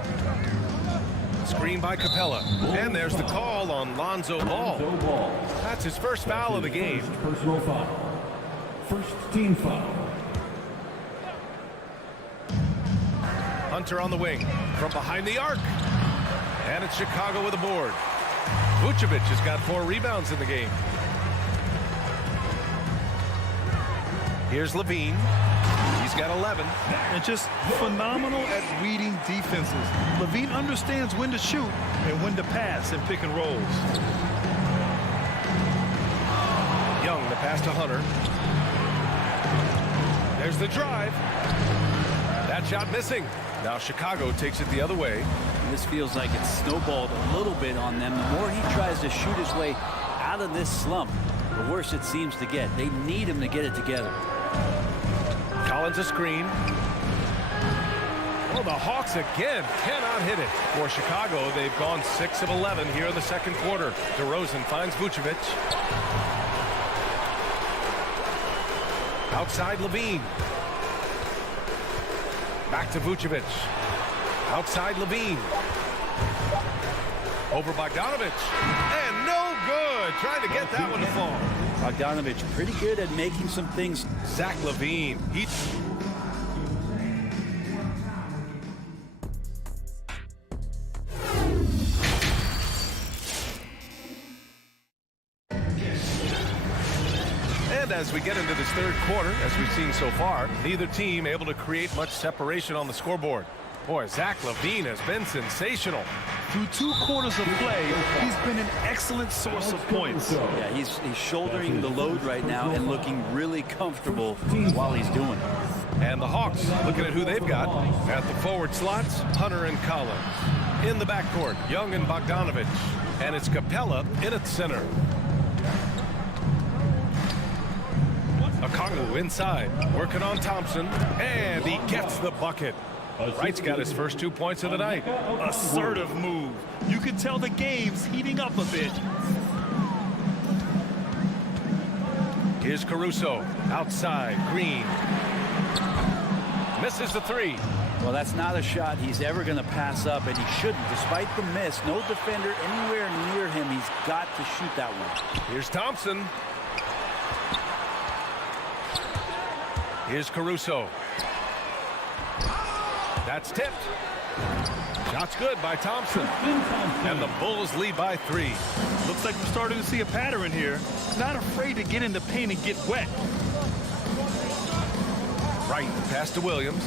Screen by Capella. And there's the call on Lonzo Ball. That's his first foul of the game. Personal foul. First team foul. Hunter on the wing from behind the arc. And it's Chicago with a board. Vucevic has got 4 rebounds in the game. Here's Levine. He's got 11. And just phenomenal at reading defenses. Levine understands when to shoot and when to pass in pick and rolls. Young, the pass to Hunter. There's the drive. That shot missing. Now Chicago takes it the other way. This feels like it's snowballed a little bit on them. The more he tries to shoot his way out of this slump, the worse it seems to get. They need him to get it together. Collins a screen. Oh, the Hawks again cannot hit it. For Chicago, they've gone 6 of 11 here in the second quarter. DeRozan finds Vucevic. Outside Levine. Back to Vucevic. Outside Levine. Over Bogdanovich. And no good. Trying to get that one to fall. Bogdanovich pretty good at making some things. Zach LaVine. And as we get into this third quarter, as we've seen so far, neither team able to create much separation on the scoreboard. Boy, Zach LaVine has been sensational. Through 2 quarters of play, he's been an excellent source of points. Yeah, he's shouldering the load right now and looking really comfortable while he's doing it. And the Hawks, looking at who they've got. At the forward slots, Hunter and Collins. In the backcourt, Young and Bogdanovich. And it's Capella in at center. Okongwu inside, working on Thompson. And he gets the bucket. Wright's got his first 2 points of the night. Assertive move. You can tell the game's heating up a bit. Here's Caruso. Outside, Green. Misses the three. Well, that's not a shot he's ever going to pass up, and he shouldn't. Despite the miss, no defender anywhere near him. He's got to shoot that one. Here's Thompson. Here's Caruso. That's tipped. Shot's good by Thompson. And the Bulls lead by 3. Looks like we're starting to see a pattern here. Not afraid to get in the paint and get wet. Wright, pass to Williams.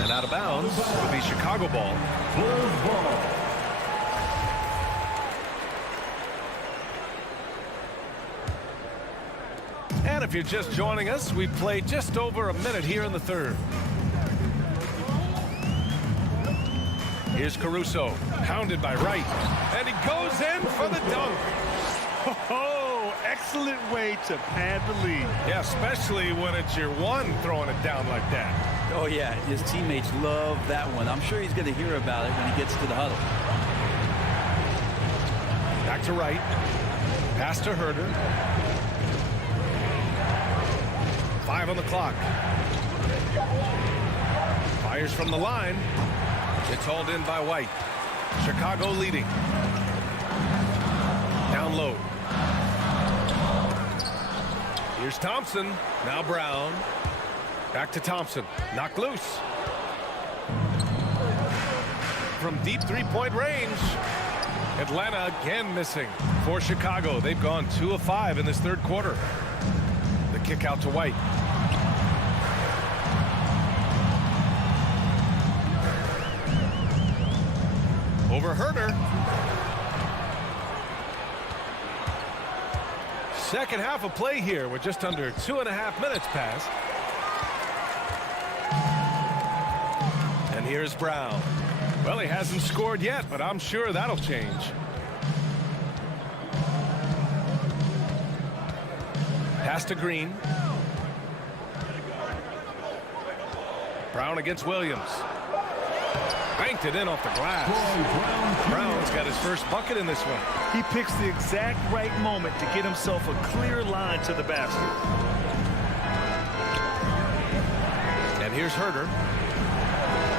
And out of bounds will be Chicago ball. And if you're just joining us, we played just over a minute here in the third. Here's Caruso, hounded by Wright. And he goes in for the dunk. Oh, excellent way to pad the lead. Yeah, especially when it's your one throwing it down like that. Oh, yeah, his teammates love that one. I'm sure he's going to hear about it when he gets to the huddle. Back to Wright. Pass to Herder. 5 on the clock. Fires from the line. It's hauled in by White. Chicago leading. Down low. Here's Thompson. Now Brown. Back to Thompson. Knocked loose. From deep three-point range. Atlanta again missing for Chicago. They've gone 2 of 5 in this third quarter. The kick out to White. Over Herder. Second half of play here with just under 2.5 minutes passed. And here's Brown. Well, he hasn't scored yet, but I'm sure that'll change. Pass to Green. Brown against Williams. Banked it in off the glass. Brown's got his first bucket in this one. He picks the exact right moment to get himself a clear line to the basket. And here's Herder.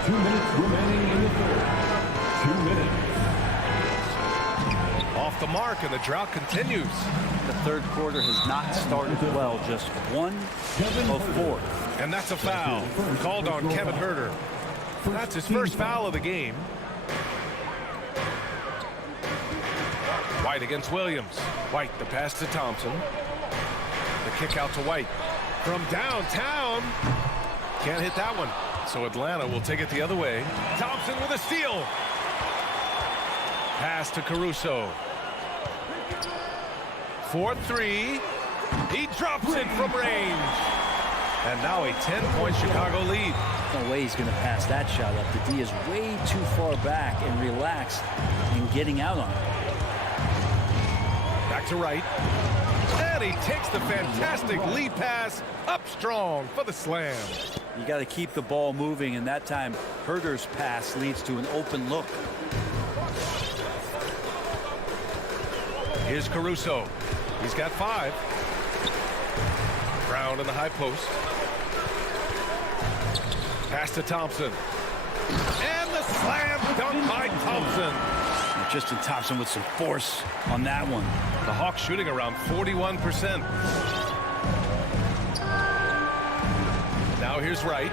2 minutes remaining in the third. 2 minutes. Off the mark, and the drought continues. The third quarter has not started well. Just 1 of 4. And that's a foul called on Kevin Herder. That's his first foul of the game. White against Williams. White, the pass to Thompson. The kick out to White. From downtown. Can't hit that one. So Atlanta will take it the other way. Thompson with a steal. Pass to Caruso. 4-3. He drops it from range. And now a 10-point Chicago lead. No way he's going to pass that shot up. The D is way too far back and relaxed in getting out on it. Back to Wright. And he takes the fantastic lead pass up strong for the slam. You got to keep the ball moving, and that time Herder's pass leads to an open look. Here's Caruso. He's got 5. Brown in the high post. Pass to Thompson. And the slam dunk by Thompson. Justin Thompson with some force on that one. The Hawks shooting around 41%. Now here's Wright.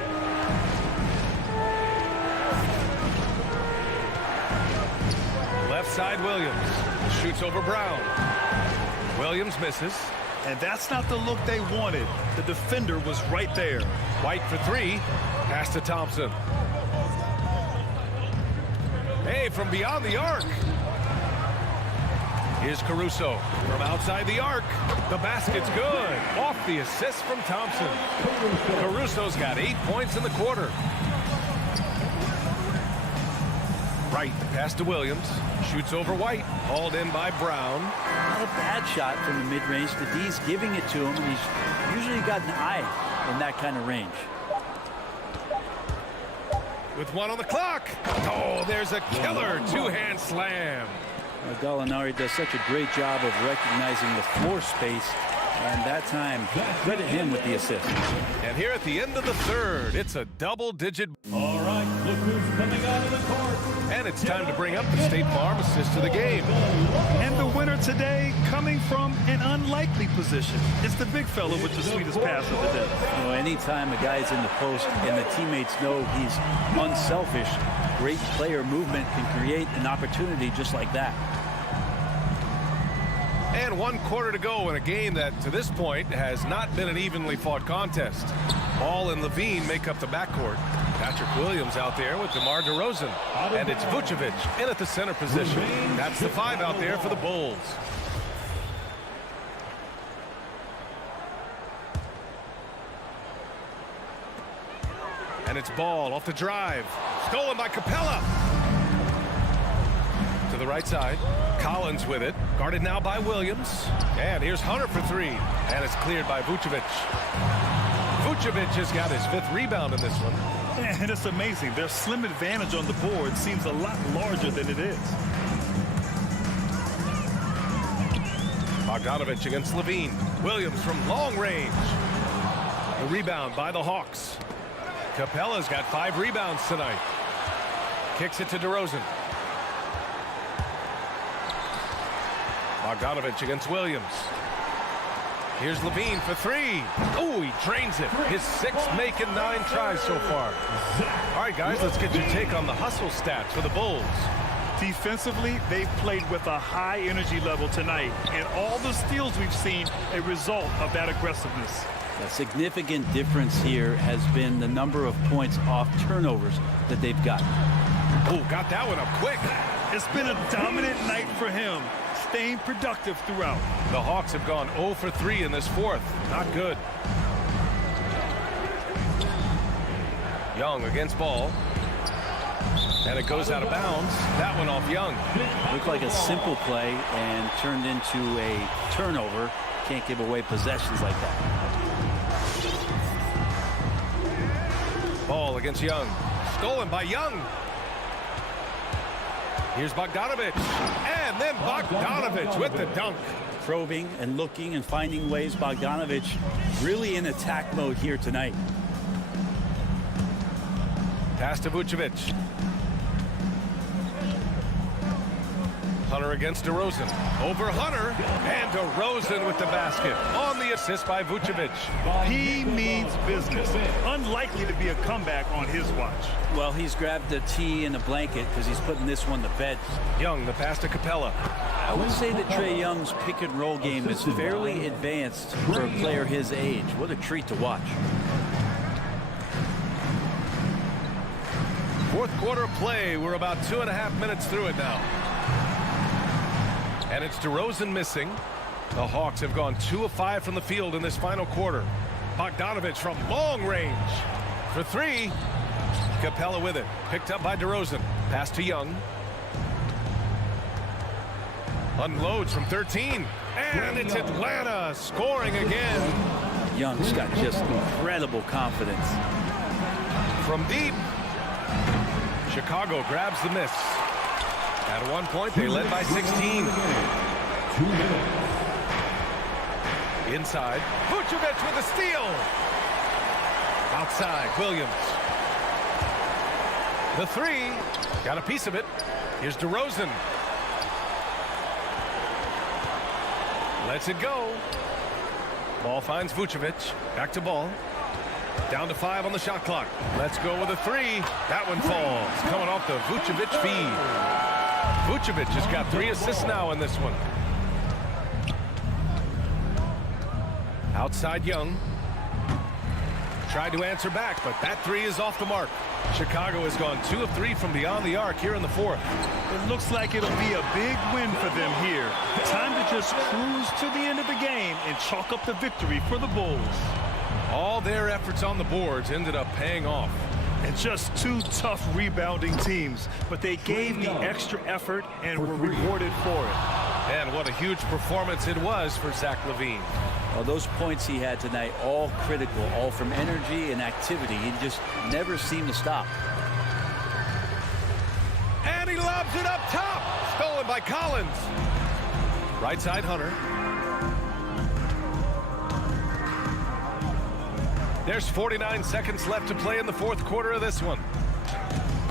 Left side Williams. Shoots over Brown. Williams misses. And that's not the look they wanted. The defender was right there. White for 3. Pass to Thompson. Hey, from beyond the arc. Here's Caruso from outside the arc. The basket's good. Off the assist from Thompson. Caruso's got 8 points in the quarter. Wright, pass to Williams. Shoots over White. Hauled in by Brown. Not a bad shot from the mid-range. The D's giving it to him, and he's usually got an eye in that kind of range. With 1 on the clock. Oh, there's a killer two-hand slam. Gallinari does such a great job of recognizing the floor space, and that time, credit him with the assist. And here at the end of the third, it's a double-digit. All right, look who's coming out of the court. And it's time to bring up the State Farm assist of the game. And the winner today coming from an unlikely position. It's the big fella with the sweetest pass of the day. You know, anytime a guy's in the post and the teammates know he's unselfish, great player movement can create an opportunity just like that. And 1 quarter to go in a game that, to this point, has not been an evenly fought contest. Ball and Levine make up the backcourt. Patrick Williams out there with DeMar DeRozan. And it's Vucevic in at the center position. That's the 5 out there for the Bulls. And it's Ball off the drive. Stolen by Capella. To the right side. Collins with it. Guarded now by Williams. And here's Hunter for 3. And it's cleared by Vucevic. Vucevic has got his 5th rebound in this one. And it's amazing. Their slim advantage on the board seems a lot larger than it is. Bogdanovich against Levine. Williams from long range. The rebound by the Hawks. Capella's got 5 rebounds tonight. Kicks it to DeRozan. Bogdanovich against Williams. Here's Levine for 3. Oh, he drains it. His 6th make in 9 tries so far. All right, guys, let's get your take on the hustle stats for the Bulls. Defensively, they've played with a high energy level tonight, and all the steals we've seen a result of that aggressiveness. A significant difference here has been the number of points off turnovers that they've got. Oh, got that one up quick. It's been a dominant night for him, staying productive throughout. The Hawks have gone 0 for 3 in this 4th. Not good. Young against Ball. And it goes out of bounds. That one off Young. Looked like a simple play and turned into a turnover. Can't give away possessions like that. Ball against Young. Stolen by Young. Here's Bogdanovich. And then Bogdanovich with the dunk. Probing and looking and finding ways. Bogdanovich really in attack mode here tonight. Pass to Vucevic. Hunter against DeRozan. Over Hunter. And DeRozan with the basket. On the assist by Vucevic. He means business. Unlikely to be a comeback on his watch. Well, he's grabbed a tee and a blanket because he's putting this one to bed. Young, the pass to Capella. I would say that Trae Young's pick and roll game is fairly advanced for a player his age. What a treat to watch. 4th quarter play. We're about 2.5 minutes through it now. And it's DeRozan missing. The Hawks have gone 2 of 5 from the field in this final quarter. Bogdanovich from long range for 3. Capella with it. Picked up by DeRozan. Pass to Young. Unloads from 13. And it's Atlanta scoring again. Young's got just incredible confidence. From deep. Chicago grabs the miss. At one point, they led by 16. Inside. Vucevic with a steal. Outside, Williams. The 3. Got a piece of it. Here's DeRozan. Lets it go. Ball finds Vucevic. Back to Ball. Down to 5 on the shot clock. Let's go with a 3. That one falls. Coming off the Vucevic feed. Vucevic has got 3 assists now in this one. Outside Young. tried to answer back, but that three is off the mark. Chicago has gone 2 of 3 from beyond the arc here in the fourth. It looks like it'll be a big win for them here. Time to just cruise to the end of the game and chalk up the victory for the Bulls. All their efforts on the boards ended up paying off. And just 2 tough rebounding teams, but they gave the extra effort and were rewarded for it. And what a huge performance it was for Zach LaVine. Well, those points he had tonight, all critical, all from energy and activity. He just never seemed to stop. And he lobs it up top. Stolen by Collins. Right side, Hunter. There's 49 seconds left to play in the fourth quarter of this one.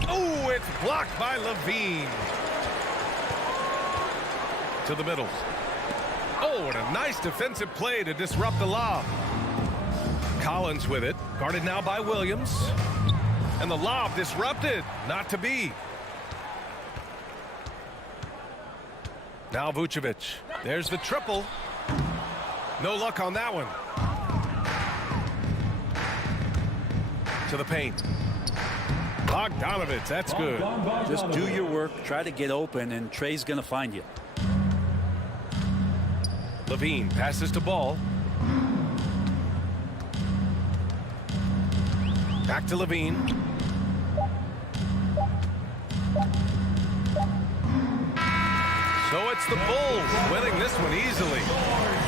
Oh, it's blocked by LaVine. To the middle. Oh, and a nice defensive play to disrupt the lob. Collins with it. Guarded now by Williams. And the lob disrupted. Not to be. Now Vucevic. There's the triple. No luck on that one. To the paint. Bogdanovich, that's good. Just do your work, try to get open, and Trey's going to find you. LaVine passes to Ball. Back to LaVine. So it's the Bulls winning this one easily.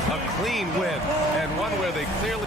A clean win, and one where they clearly...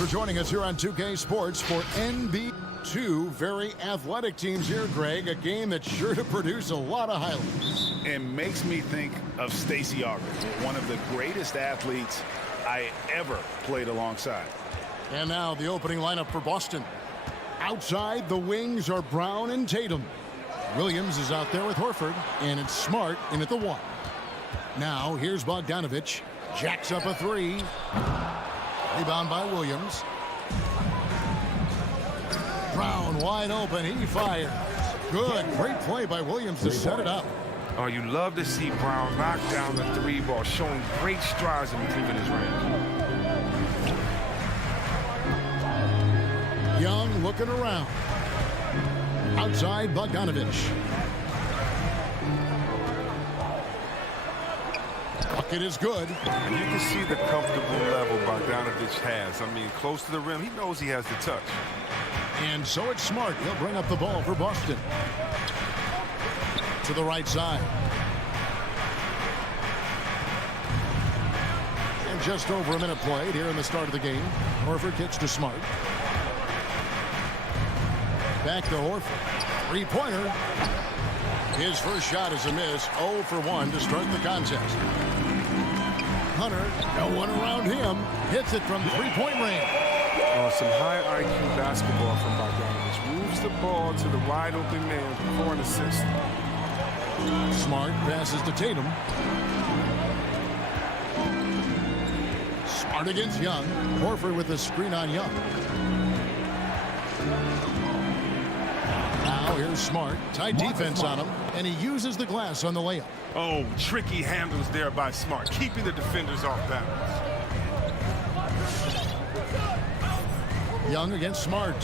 for joining us here on 2K Sports for NB2. Very athletic teams here, Greg. A game that's sure to produce a lot of highlights. It makes me think of Stacey Augers, one of the greatest athletes I ever played alongside. And now the opening lineup for Boston. Outside, the wings are Brown and Tatum. Williams is out there with Horford, and it's Smart in at the 1. Now, here's Bogdanovich. Jacks up a 3. Rebound by Williams. Brown wide open. He fires. Good. Great play by Williams to set it up. Oh, you love to see Brown knock down the 3 ball, showing great strides in improving his range. Young looking around. Outside, Bogdanovich. Bucket is good. And you can see the comfortable level Bogdanovich has. I mean, close to the rim, he knows he has the touch. And so it's Smart. He'll bring up the ball for Boston. To the right side. And just over a minute played here in the start of the game. Horford kicks to Smart. Back to Horford. Three-pointer. His first shot is a miss. 0 for 1 to start the contest. Hunter, no one around him. Hits it from three-point range. Some high IQ basketball from Bogdanovich. Moves the ball to the wide open man for an assist. Smart passes to Tatum. Smart against Young. Horford with a screen on Young. Now here's Smart. Tight defense on him, and he uses the glass on the layup. Oh, tricky handles there by Smart, keeping the defenders off balance. Young against Smart.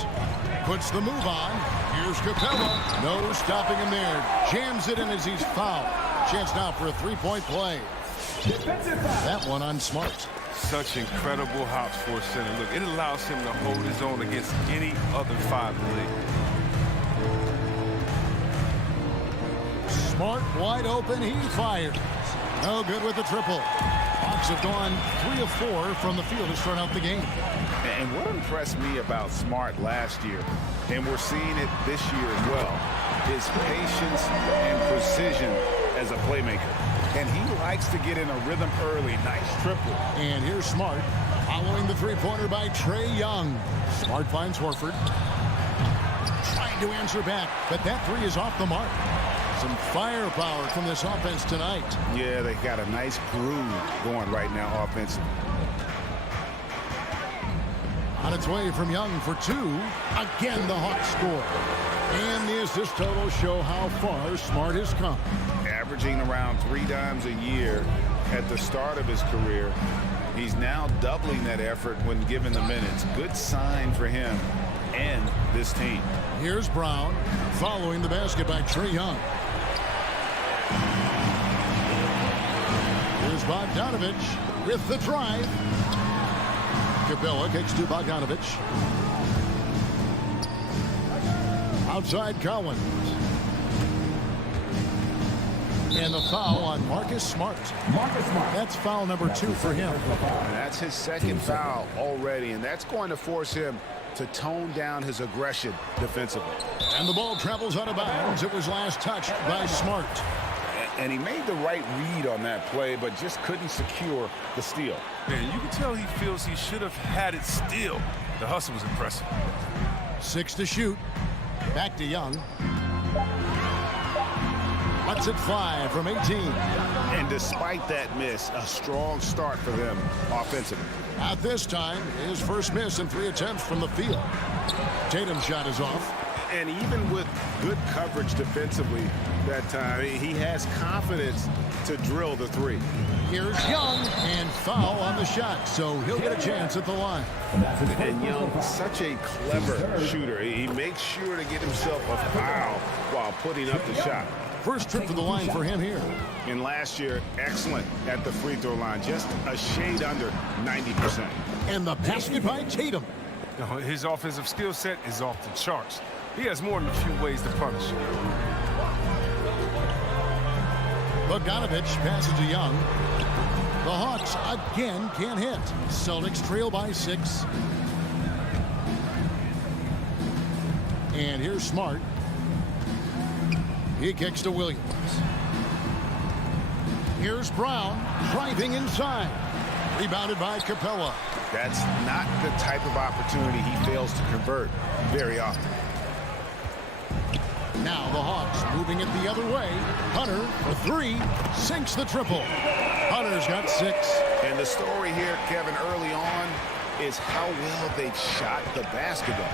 Puts the move on. Here's Capella. No stopping him there. Jams it in as he's fouled. Chance now for a three-point play. That one on Smart. Such incredible hops for a center. Look, it allows him to hold his own against any other 5 in the league. Smart wide open. He fires. No good with the triple. Hawks have gone 3 of 4 from the field to start out the game. And what impressed me about Smart last year, and we're seeing it this year as well, is patience and precision as a playmaker. And he likes to get in a rhythm early. Nice triple. And here's Smart following the three-pointer by Trae Young. Smart finds Horford. Trying to answer back, but that 3 is off the mark. Some firepower from this offense tonight. Yeah, they got a nice groove going right now offensively. On its way from Young for 2. Again, the Hawks score. And the assist totals show how far Smart has come. Averaging around 3 dimes a year at the start of his career. He's now doubling that effort when given the minutes. Good sign for him and this team. Here's Brown following the basket by Trae Young. Here's Bogdanovich with the drive. Capella kicks to Bogdanovich. Outside Collins. And the foul on Marcus Smart. That's foul number 2 for him. And that's his second foul already, and that's going to force him to tone down his aggression defensively. And the ball travels out of bounds. It was last touched by Smart. And he made the right read on that play, but just couldn't secure the steal. Man, you can tell he feels he should have had it still. The hustle was impressive. 6 to shoot. Back to Young. Lets it fly from 18. And despite that miss, a strong start for them offensively. At this time, his first miss in 3 attempts from the field. Tatum's shot is off. And even with good coverage defensively that time, he has confidence to drill the 3. Here's Young, and foul on the shot, so he'll get a chance at the line. And Young, such a clever shooter. He makes sure to get himself a foul while putting up the shot. First trip to the line for him here. And last year, excellent at the free throw line, just a shade under 90%. And the basket by Tatum. His offensive skill set is off the charts. He has more than a few ways to punish. Bogdanovich passes to Young. The Hawks again can't hit. Celtics trail by 6. And here's Smart. He kicks to Williams. Here's Brown driving inside. Rebounded by Capella. That's not the type of opportunity he fails to convert very often. Now the Hawks moving it the other way. Hunter for three. Sinks the triple. Hunter's got 6. And the story here, Kevin, early on is how well they've shot the basketball.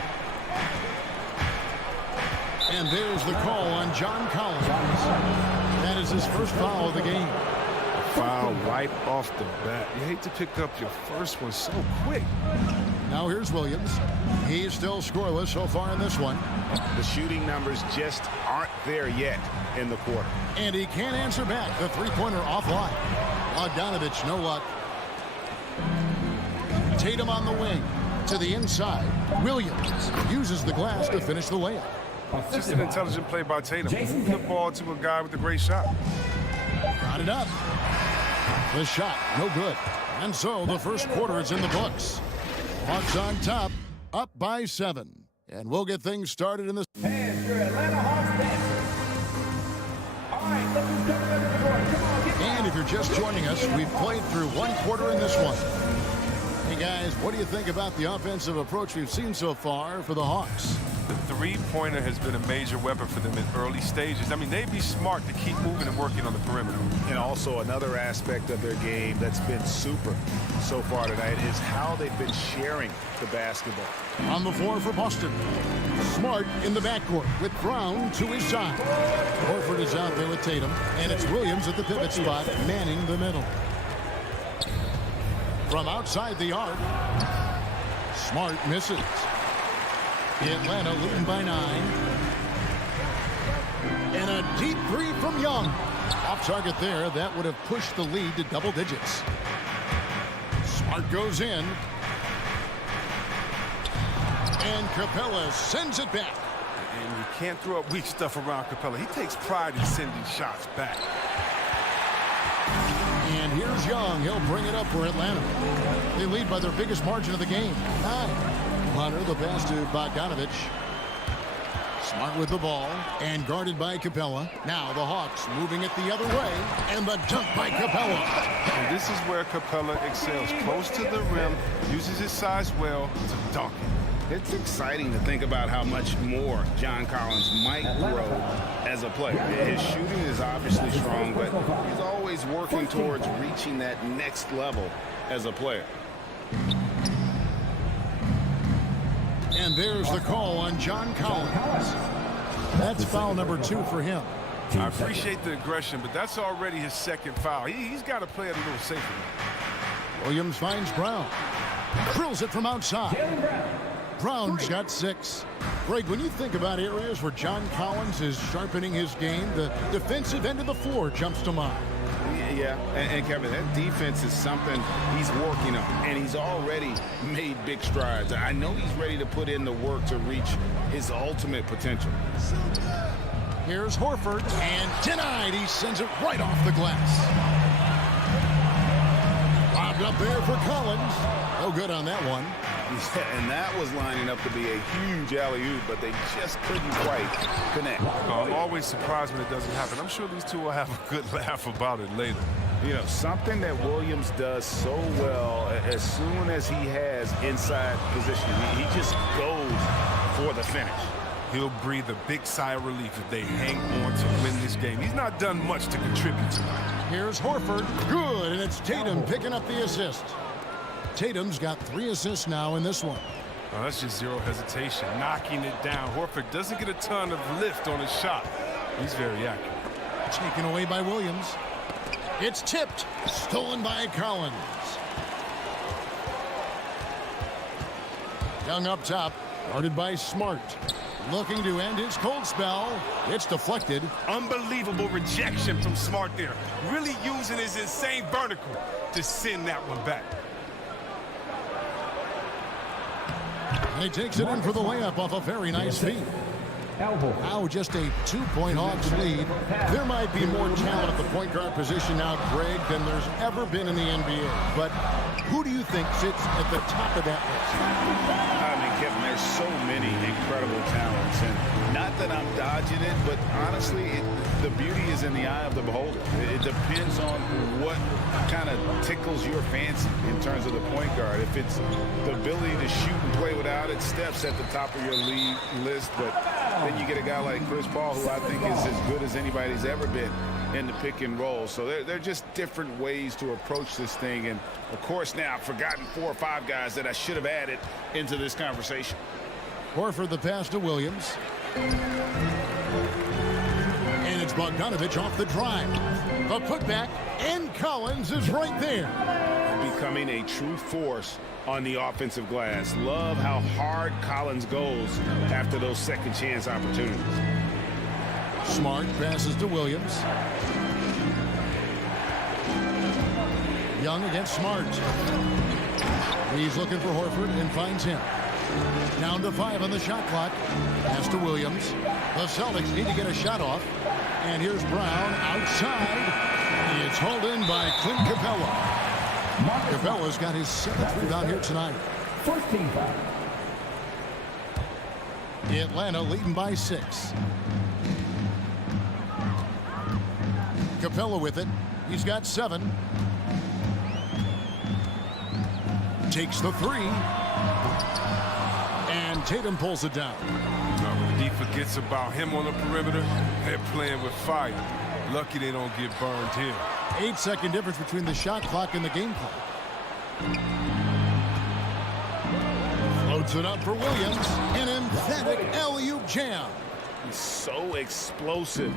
And there's the call on John Collins. That is his first foul of the game. Foul right off the bat. You hate to pick up your first one so quick. Now here's Williams. He's still scoreless so far in this one. The shooting numbers just aren't there yet in the quarter. And he can't answer back. The three-pointer offline. Bogdanovich, no luck. Tatum on the wing. To the inside. Williams uses the glass to finish the layup. Just an intelligent play by Tatum. Moving the ball to a guy with a great shot. Got it up. The shot, no good. And so the first quarter is in the books. Hawks on top, up by 7. And we'll get things started in the... And your Atlanta Hawks dancers. All right, let's go to the court. Come on, get And if you're just joining us, we've played through one quarter in this one. Hey guys, what do you think about the offensive approach we've seen so far for the Hawks? The three-pointer has been a major weapon for them in early stages. I mean, they'd be smart to keep moving and working on the perimeter. And also another aspect of their game that's been super so far tonight is how they've been sharing the basketball. On the floor for Boston. Smart in the backcourt with Brown to his side. Horford is out there with Tatum. And it's Williams at the pivot spot, manning the middle. From outside the arc, Smart misses. Atlanta leading by 9. And a deep three from Young. Off target there. That would have pushed the lead to double digits. Smart goes in. And Capella sends it back. And you can't throw up weak stuff around Capella. He takes pride in sending shots back. And here's Young. He'll bring it up for Atlanta. They lead by their biggest margin of the game, 9. Hunter, the pass to Bogdanovich. Smart with the ball and guarded by Capella. Now the Hawks moving it the other way. And the dunk by Capella. And this is where Capella excels. Close to the rim, uses his size well to dunk it. It's exciting to think about how much more John Collins might grow as a player. His shooting is obviously strong, but he's always working towards reaching that next level as a player. And there's the call on John Collins. That's foul number 2 for him. I appreciate the aggression, but that's already his second foul. He's got to play it a little safer. Williams finds Brown. Drills it from outside. Brown's got 6. Greg, when you think about areas where John Collins is sharpening his game, the defensive end of the floor jumps to mind. Yeah, and Kevin, that defense is something he's working on, and he's already made big strides. I know he's ready to put in the work to reach his ultimate potential. Here's Horford, and denied. He sends it right off the glass. Lobbed up there for Collins. No good on that one. Yeah, and that was lining up to be a huge alley-oop, but they just couldn't quite connect. I'm always surprised when it doesn't happen. I'm sure these two will have a good laugh about it later. You know, something that Williams does so well, as soon as he has inside position, he just goes for the finish. He'll breathe a big sigh of relief if they hang on to win this game. He's not done much to contribute tonight. Here's Horford. Good, and it's Tatum picking up the assist. Tatum's got 3 assists now in this one. Oh, that's just zero hesitation, knocking it down. Horford doesn't get a ton of lift on his shot. He's very accurate. Taken away by Williams. It's tipped. Stolen by Collins. Young up top. Guarded by Smart. Looking to end his cold spell. It's deflected. Unbelievable rejection from Smart there. Really using his insane vertical to send that one back. And he takes it in for the layup off a very nice feed. Now just a 2-point Hawks lead. There might be more talent at the point guard position now, Greg, than there's ever been in the NBA. But who do you think sits at the top of that list? I mean, Kevin, there's so many incredible talents. And not that I'm dodging it, but honestly, the beauty is in the eye of the beholder. It depends on what kind of tickles your fancy in terms of the point guard. If it's the ability to shoot and play without it, Steph's at the top of your league list. But then you get a guy like Chris Paul, who I think is as good as anybody's ever been in the pick and roll. So they're just different ways to approach this thing. And, of course, now I've forgotten 4 or 5 guys that I should have added into this conversation. Horford the pass to Williams. And it's Bogdanovich off the drive. The putback, and Collins is right there. Becoming a true force on the offensive glass. Love how hard Collins goes after those second chance opportunities. Smart passes to Williams. Young against Smart. He's looking for Horford and finds him. Down to 5 on the shot clock. Pass to Williams. The Celtics need to get a shot off. And here's Brown outside. It's hauled in by Clint Capella. Capella's got his 7th rebound here tonight. 14 foul. Atlanta leading by 6. Capella with it. He's got 7. Takes the 3. And Tatum pulls it down. When the D forgets about him on the perimeter, they're playing with fire. Lucky they don't get burned here. 8-second difference between the shot clock and the game clock. Floats it up for Williams. An emphatic alley-oop jam. He's so explosive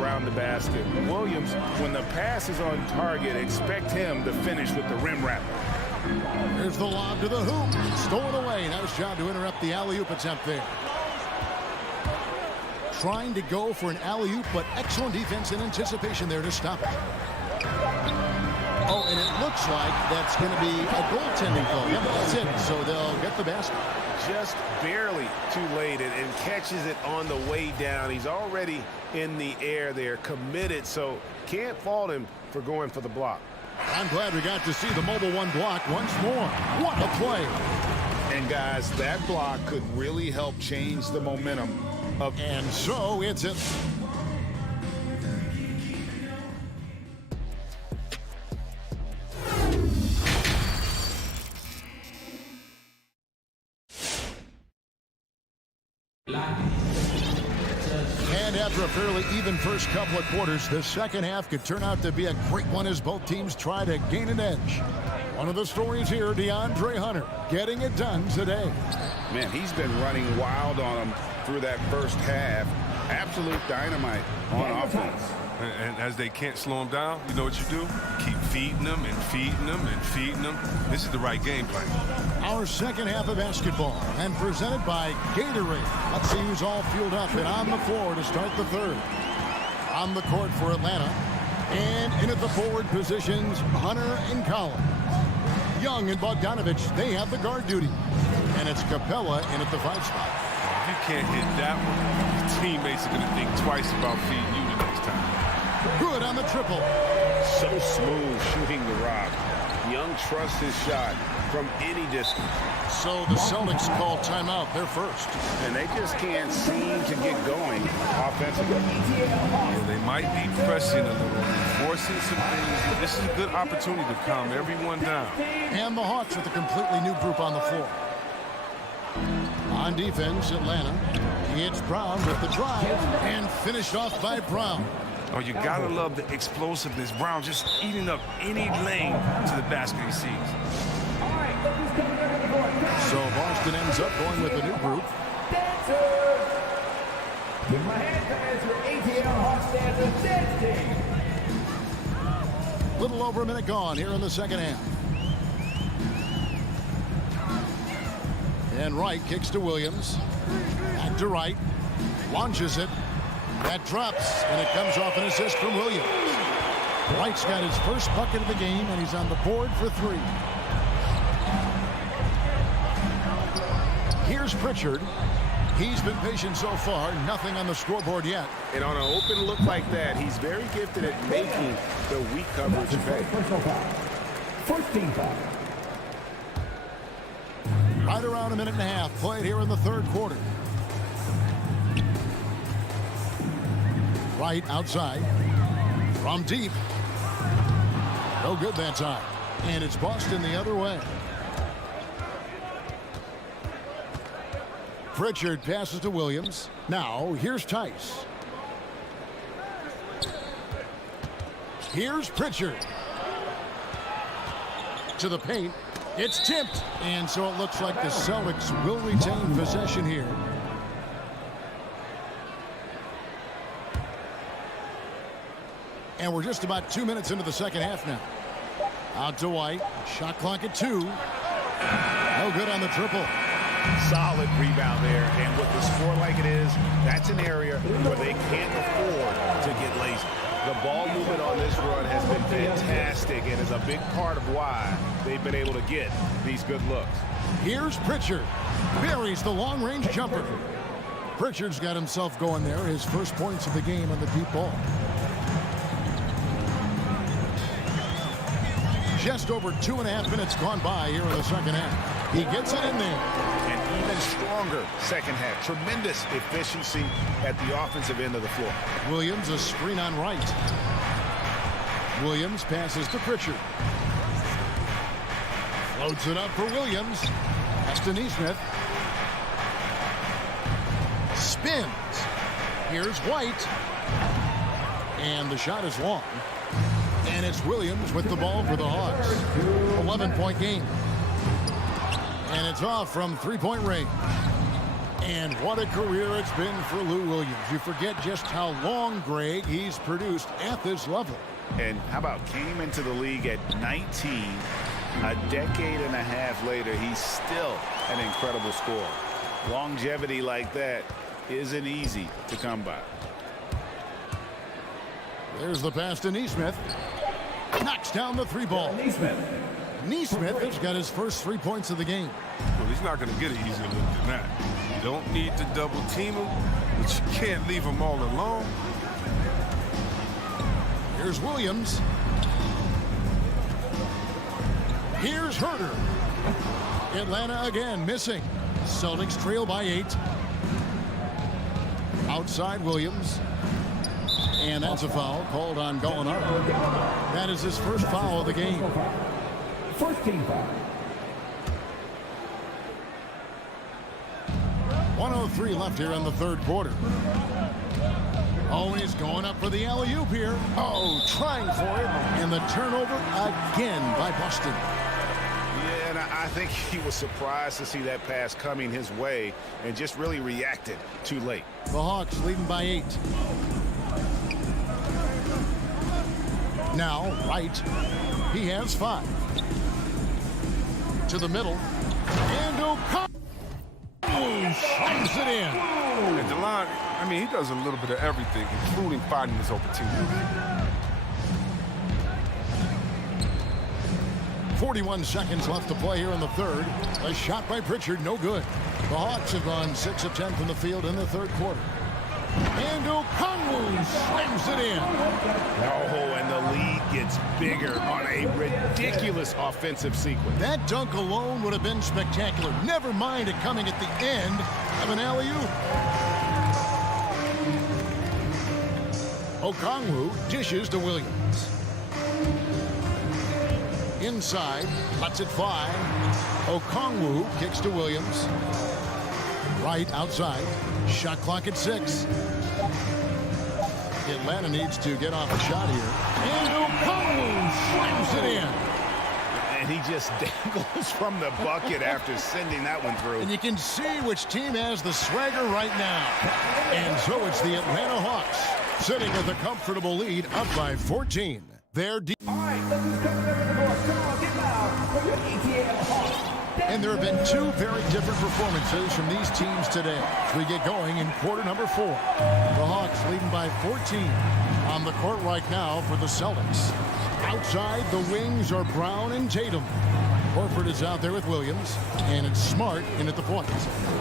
around the basket. Williams, when the pass is on target, expect him to finish with the rim wrapper. Here's the lob to the hoop. Stolen away. Nice job to interrupt the alley-oop attempt there. Trying to go for an alley-oop, but excellent defense and anticipation there to stop it. Oh, and it looks like that's going to be a goaltending call. Yep, that's it. So they'll get the basket. Just barely too late and catches it on the way down. He's already in the air there, committed, so can't fault him for going for the block. I'm glad we got to see the mobile 1 block once more. What a play. And, guys, that block could really help change the momentum of... And so it's it. And after a fairly even first couple of quarters, the second half could turn out to be a great one as both teams try to gain an edge. One of the stories here, DeAndre Hunter getting it done today. Man, he's been running wild on him through that first half. Absolute dynamite on offense. And as they can't slow him down, you know what you do? Keep feeding them and feeding them and feeding them. This is the right game plan. Our second half of basketball and presented by Gatorade. Let's see who's all fueled up and on the floor to start the third. On the court for Atlanta. And in at the forward positions, Hunter and Collins. Young and Bogdanovich, they have the guard duty. And it's Capella in at the 5 spot. If you can't hit that one, your teammates are going to think twice about feeding you the next time. Good on the triple. So smooth shooting the rock. Young trusts his shot from any distance. So the Celtics call timeout, their first. And they just can't seem to get going offensively. Yeah, they might be pressing a little, forcing some things. This is a good opportunity to calm everyone down. And the Hawks with a completely new group on the floor. On defense, Atlanta. It's Brown with the drive and finished off by Brown. Oh, you gotta love the explosiveness. Brown just eating up any lane to the basket he sees. So Boston ends up going with a new group. With my hand pass for ATL Hawks Dancers dance team. Little over a minute gone here in the second half. And Wright kicks to Williams. Back to Wright. Launches it. That drops, and it comes off an assist from Williams. Wright's got his first bucket of the game, and he's on the board for 3. Here's Pritchard. He's been patient so far. Nothing on the scoreboard yet. And on an open look like that, he's very gifted at making the weak coverage pay. First team foul. Right around a minute and a half played here in the third quarter. Right outside. From deep. No good that time. And it's Boston the other way. Pritchard passes to Williams. Now, here's Tice. Here's Pritchard. To the paint. It's tipped. And so it looks like the Celtics will retain possession here. And we're just about 2 minutes into the second half now. Out to White. Shot clock at 2. No good on the triple. Solid rebound there. And with the score like it is, that's an area where they can't afford to get lazy. The ball movement on this run has been fantastic and is a big part of why they've been able to get these good looks. Here's Pritchard. Buries the long-range jumper. Pritchard's got himself going there. His first points of the game on the deep ball. Just over 2.5 minutes gone by here in the second half. He gets it in there. An even stronger second half. Tremendous efficiency at the offensive end of the floor. Williams, a screen on right. Williams passes to Pritchard. Loads it up for Williams. That's to Neesmith. Spins. Here's White. And the shot is long. And it's Williams with the ball for the Hawks. 11-point game. And it's off from three-point range. And what a career it's been for Lou Williams. You forget just how long, Greg, he's produced at this level. And how about came into the league at 19. A decade and a half later, he's still an incredible scorer. Longevity like that isn't easy to come by. There's the pass to Neesmith. Knocks down the three ball. Neesmith has got his first 3 points of the game. Well, he's not going to get it easier than that. You don't need to double team him, but you can't leave him all alone. Here's Williams. Here's Herder. Atlanta again missing. Celtics trail by 8. Outside Williams. And that's a foul called on Gallinari. That is his first foul of the game. First team foul. 1:03 left here in the third quarter. Oh, he's going up for the alley-oop here. Oh, trying for it. And the turnover again by Boston. Yeah, and I think he was surprised to see that pass coming his way and just really reacted too late. The Hawks leading by 8. Now, Wright. He has 5. To the middle. And O'Connor slams it in. And DeLon, I mean, he does a little bit of everything, including finding his open teammates. 41 seconds left to play here in the third. A shot by Pritchard, no good. The Hawks have gone 6 of 10 from the field in the third quarter. And O'Connor slams it in. Oh, and the lead gets bigger on a ridiculous offensive sequence. That dunk alone would have been spectacular. Never mind it coming at the end of an alley-oop. Okongwu dishes to Williams. Inside, lets it fly. Okongwu kicks to Williams. Right outside. Shot clock at 6. Atlanta needs to get off a shot here. And Okongwu slams it in. And he just dangles from the bucket after sending that one through. And you can see which team has the swagger right now. And so it's the Atlanta Hawks sitting with a comfortable lead up by 14. They're deep. All right, let's just come to the board. Come on, get loud for your ETL Hawks. And there have been 2 very different performances from these teams today as we get going in quarter number 4. The Hawks leading by 14 on the court right now for the Celtics. Outside, the wings are Brown and Tatum. Horford is out there with Williams, and it's Smart in at the point.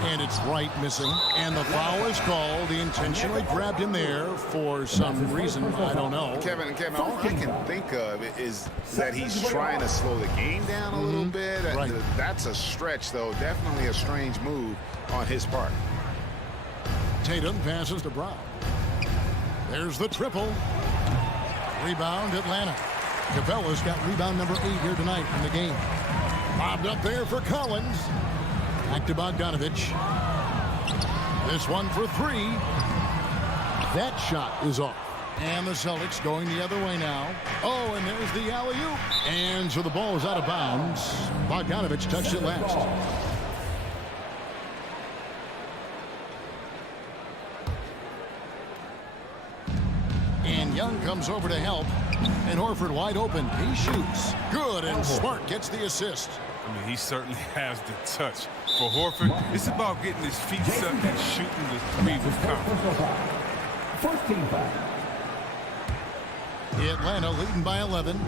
And it's Wright missing, and the foul is called. He intentionally grabbed him there for some reason. I don't know. Kevin, all I can think of is that he's trying to slow the game down a little bit. Right. That's a stretch, though. Definitely a strange move on his part. Tatum passes to Brown. There's the triple. Rebound, Atlanta. Capella's got rebound number 8 here tonight in the game. Lobbed up there for Collins. Back to Bogdanovich. This one for 3. That shot is off. And the Celtics going the other way now. Oh, and there's the alley-oop. And so the ball is out of bounds. Bogdanovich touched it last. And Young comes over to help. And Horford wide open. He shoots. Good, and Smart gets the assist. I mean, he certainly has the touch. For Horford, it's about getting his feet set and shooting the 3 with confidence. First team foul. Atlanta leading by 11.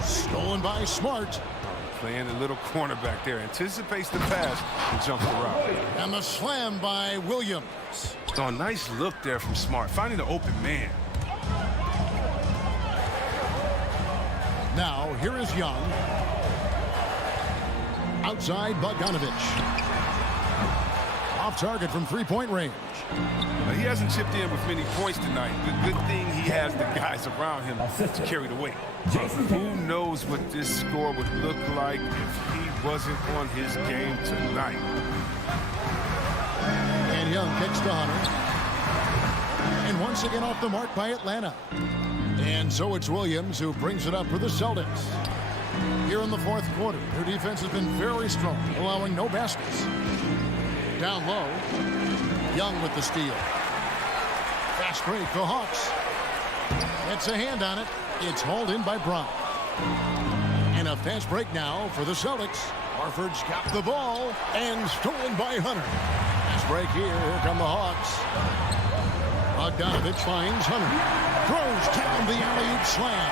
Stolen by Smart. Playing a little cornerback there. Anticipates the pass and jumps around. And the slam by Williams. Oh, nice look there from Smart. Finding the open man. Now, here is Young. Outside, Bogdanovich. Off target from three-point range. He hasn't chipped in with many points tonight. The good thing he has the guys around him to carry the weight. But who knows what this score would look like if he wasn't on his game tonight. And Young kicks to Hunter. And once again off the mark by Atlanta. And so it's Williams who brings it up for the Celtics. Here in the fourth quarter, their defense has been very strong, allowing no baskets. Down low, Young with the steal. Fast break, the Hawks. It's a hand on it. It's hauled in by Brown. And a fast break now for the Celtics. Horford's got the ball and stolen by Hunter. Fast break here. Here come the Hawks. Bogdanovich finds Hunter. Throws down the alley-oop slam.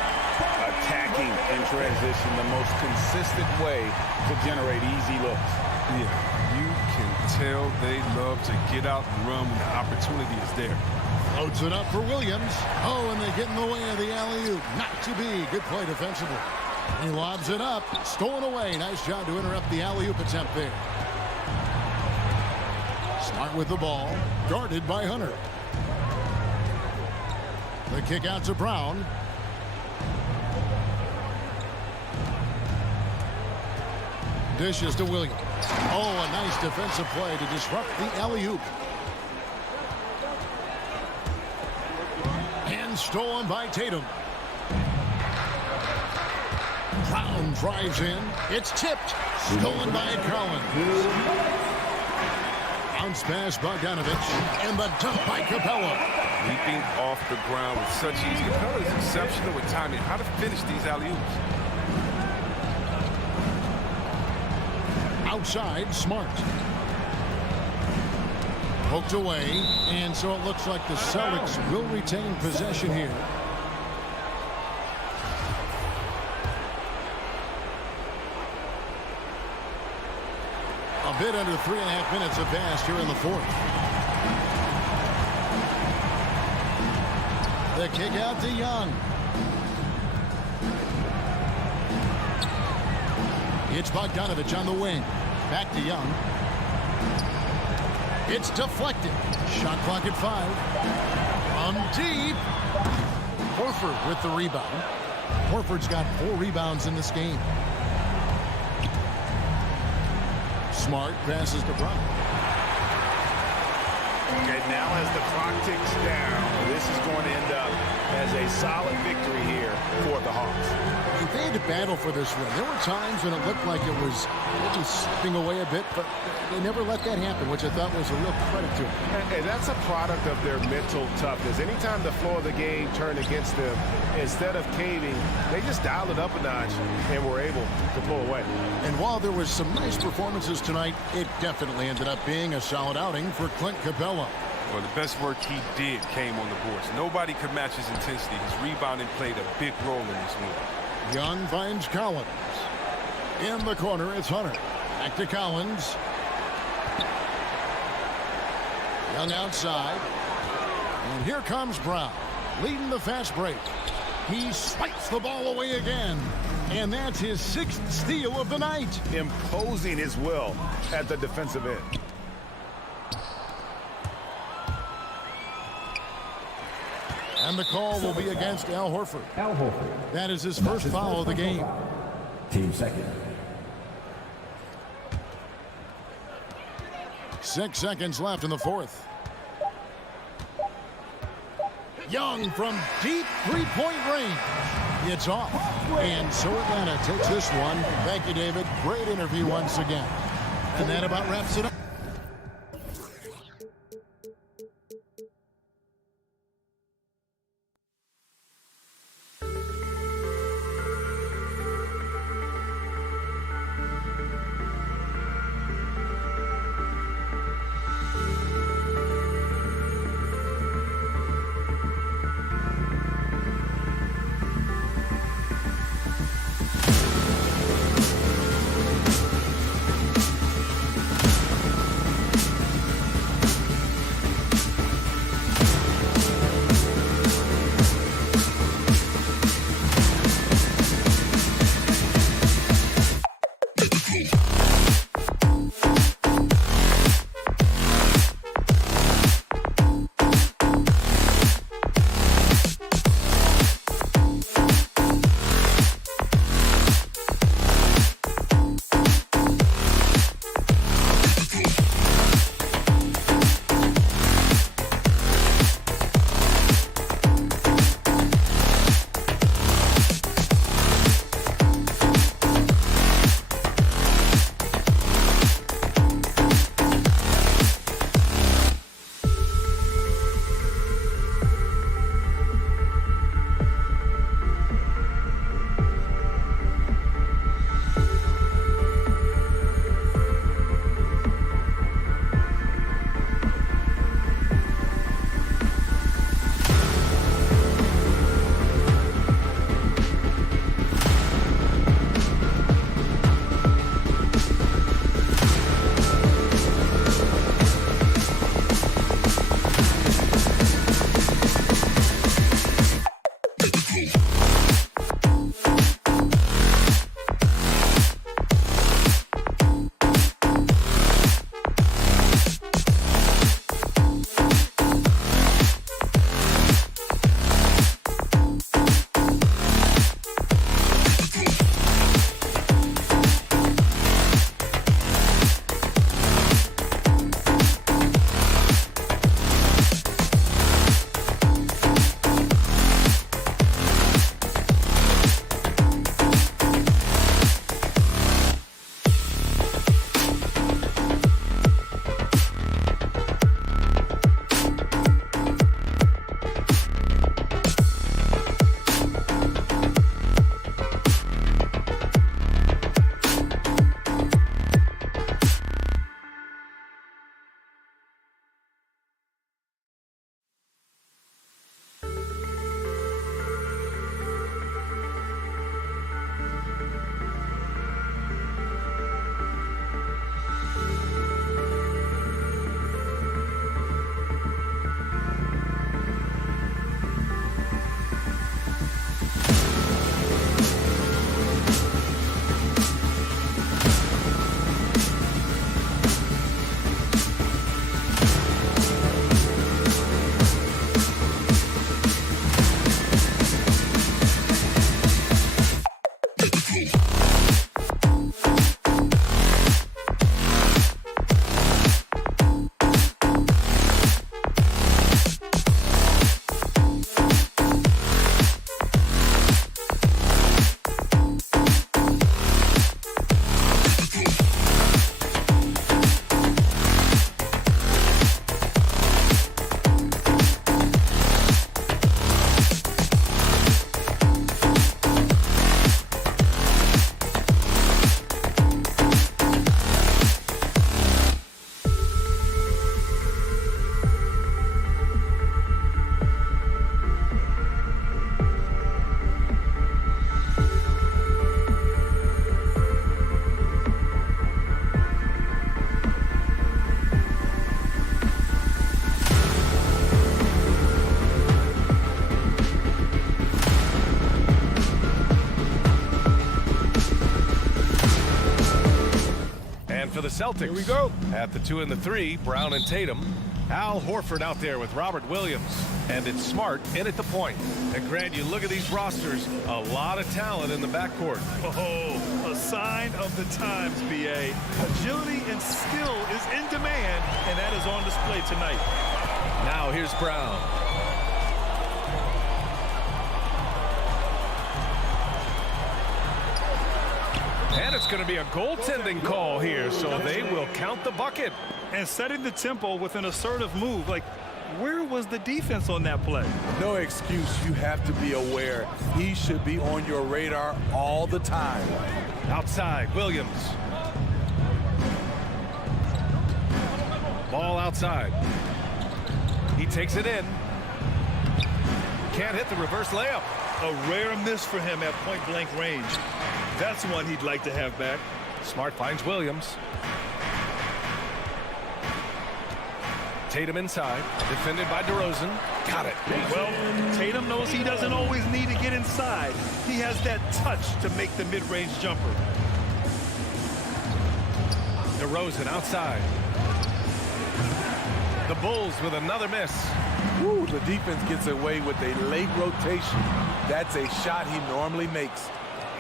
Attacking in transition, the most consistent way to generate easy looks. Yeah, you can tell they love to get out and run when the opportunity is there. Loads it up for Williams. Oh, and they get in the way of the alley-oop. Not to be. Good play defensively. He lobs it up. Stolen away. Nice job to interrupt the alley-oop attempt there. Smart with the ball. Guarded by Hunter. The kick out to Brown. Dishes to Williams. Oh, a nice defensive play to disrupt the alley-oop. And stolen by Tatum. Brown drives in. It's tipped. Stolen by Collins. Bounce pass Bogdanovich. And the dunk by Capella. Leaping off the ground with such ease. Capella is exceptional with timing. How to finish these alley-oops. Outside, Smart. Poked away, and so it looks like the Celtics will retain possession here. A bit under 3.5 minutes have passed here in the fourth. The kick out to Young. It's Bogdanovich on the wing. Back to Young. It's deflected. Shot clock at 5. From deep. Horford with the rebound. Horford's got 4 rebounds in this game. Smart passes to Brown. And now as the clock ticks down, this is going to end up as a solid victory here for the Hawks. They had to battle for this win. There were times when it looked like it was maybe slipping away a bit, but they never let that happen, which I thought was a real credit to them. And that's a product of their mental toughness. Anytime the flow of the game turned against them, instead of caving, they just dialed it up a notch and were able to pull away. And while there was some nice performances tonight, it definitely ended up being a solid outing for Clint Capella. Well, the best work he did came on the boards. Nobody could match his intensity. His rebounding played a big role in this win. Young finds Collins. In the corner, it's Hunter. Back to Collins. Young outside. And here comes Brown, leading the fast break. He swipes the ball away again. And that's his 6th steal of the night. Imposing his will at the defensive end. And the call will be against Al Horford. Al Horford. That is his first foul of the game. Team second. 6 seconds left in the fourth. Young from deep three-point range. It's off. And so Atlanta takes this one. Thank you, David. Great interview once again. And that about wraps it up. Celtics. Here we go. At the 2 and the 3, Brown and Tatum. Al Horford out there with Robert Williams. And it's Smart in at the point. And Grant, you look at these rosters, a lot of talent in the backcourt. Oh, a sign of the times, B.A. Agility and skill is in demand, and that is on display tonight. Now here's Brown. And it's going to be a goaltending call here, so they will count the bucket. And setting the tempo with an assertive move. Like, where was the defense on that play? No excuse. You have to be aware. He should be on your radar all the time. Outside, Williams. Ball outside. He takes it in. Can't hit the reverse layup. A rare miss for him at point-blank range. That's one he'd like to have back. Smart finds Williams. Tatum inside, defended by DeRozan. Got it. Well, Tatum knows he doesn't always need to get inside. He has that touch to make the mid-range jumper. DeRozan outside. The Bulls with another miss. Woo, the defense gets away with a late rotation. That's a shot he normally makes.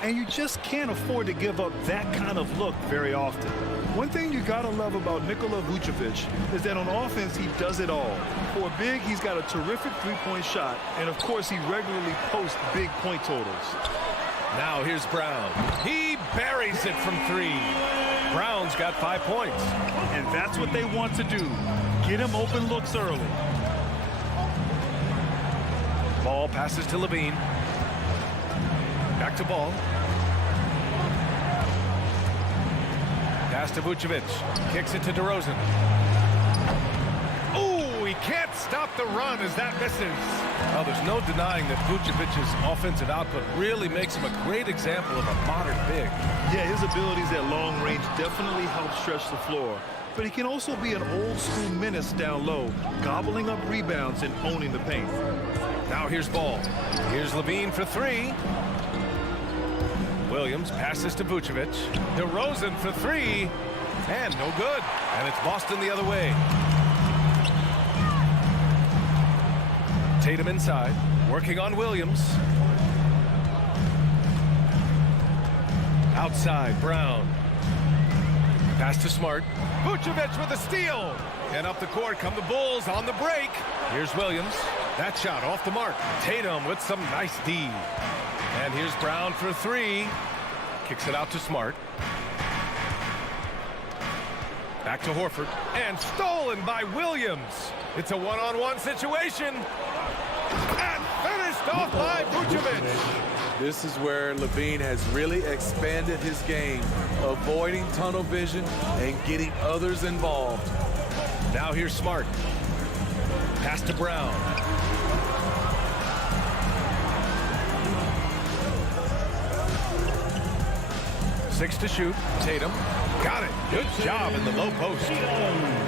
And you just can't afford to give up that kind of look very often. One thing you gotta love about Nikola Vucevic is that on offense he does it all. For a big, he's got a terrific three-point shot, and of course he regularly posts big point totals. Now here's Brown. He buries it from 3. Brown's got 5 points. And that's what they want to do. Get him open looks early. Ball passes to Levine. Back to Ball. Pass to Vucevic. Kicks it to DeRozan. Oh, he can't stop the run as that misses. Well, there's no denying that Vucevic's offensive output really makes him a great example of a modern big. Yeah, his abilities at long range definitely help stretch the floor. But he can also be an old-school menace down low, gobbling up rebounds and owning the paint. Now here's Ball. Here's Levine for 3. Williams passes to Vucevic. DeRozan for 3. And no good. And it's Boston the other way. Tatum inside. Working on Williams. Outside, Brown. Pass to Smart. Vucevic with a steal. And up the court come the Bulls on the break. Here's Williams. That shot off the mark. Tatum with some nice D. And here's Brown for 3. Kicks it out to Smart. Back to Horford. And stolen by Williams. It's a one-on-one situation. And finished off by Vucevic. This is where Levine has really expanded his game, avoiding tunnel vision and getting others involved. Now here's Smart. Pass to Brown. Six to shoot. Tatum. Got it. Good job in the low post.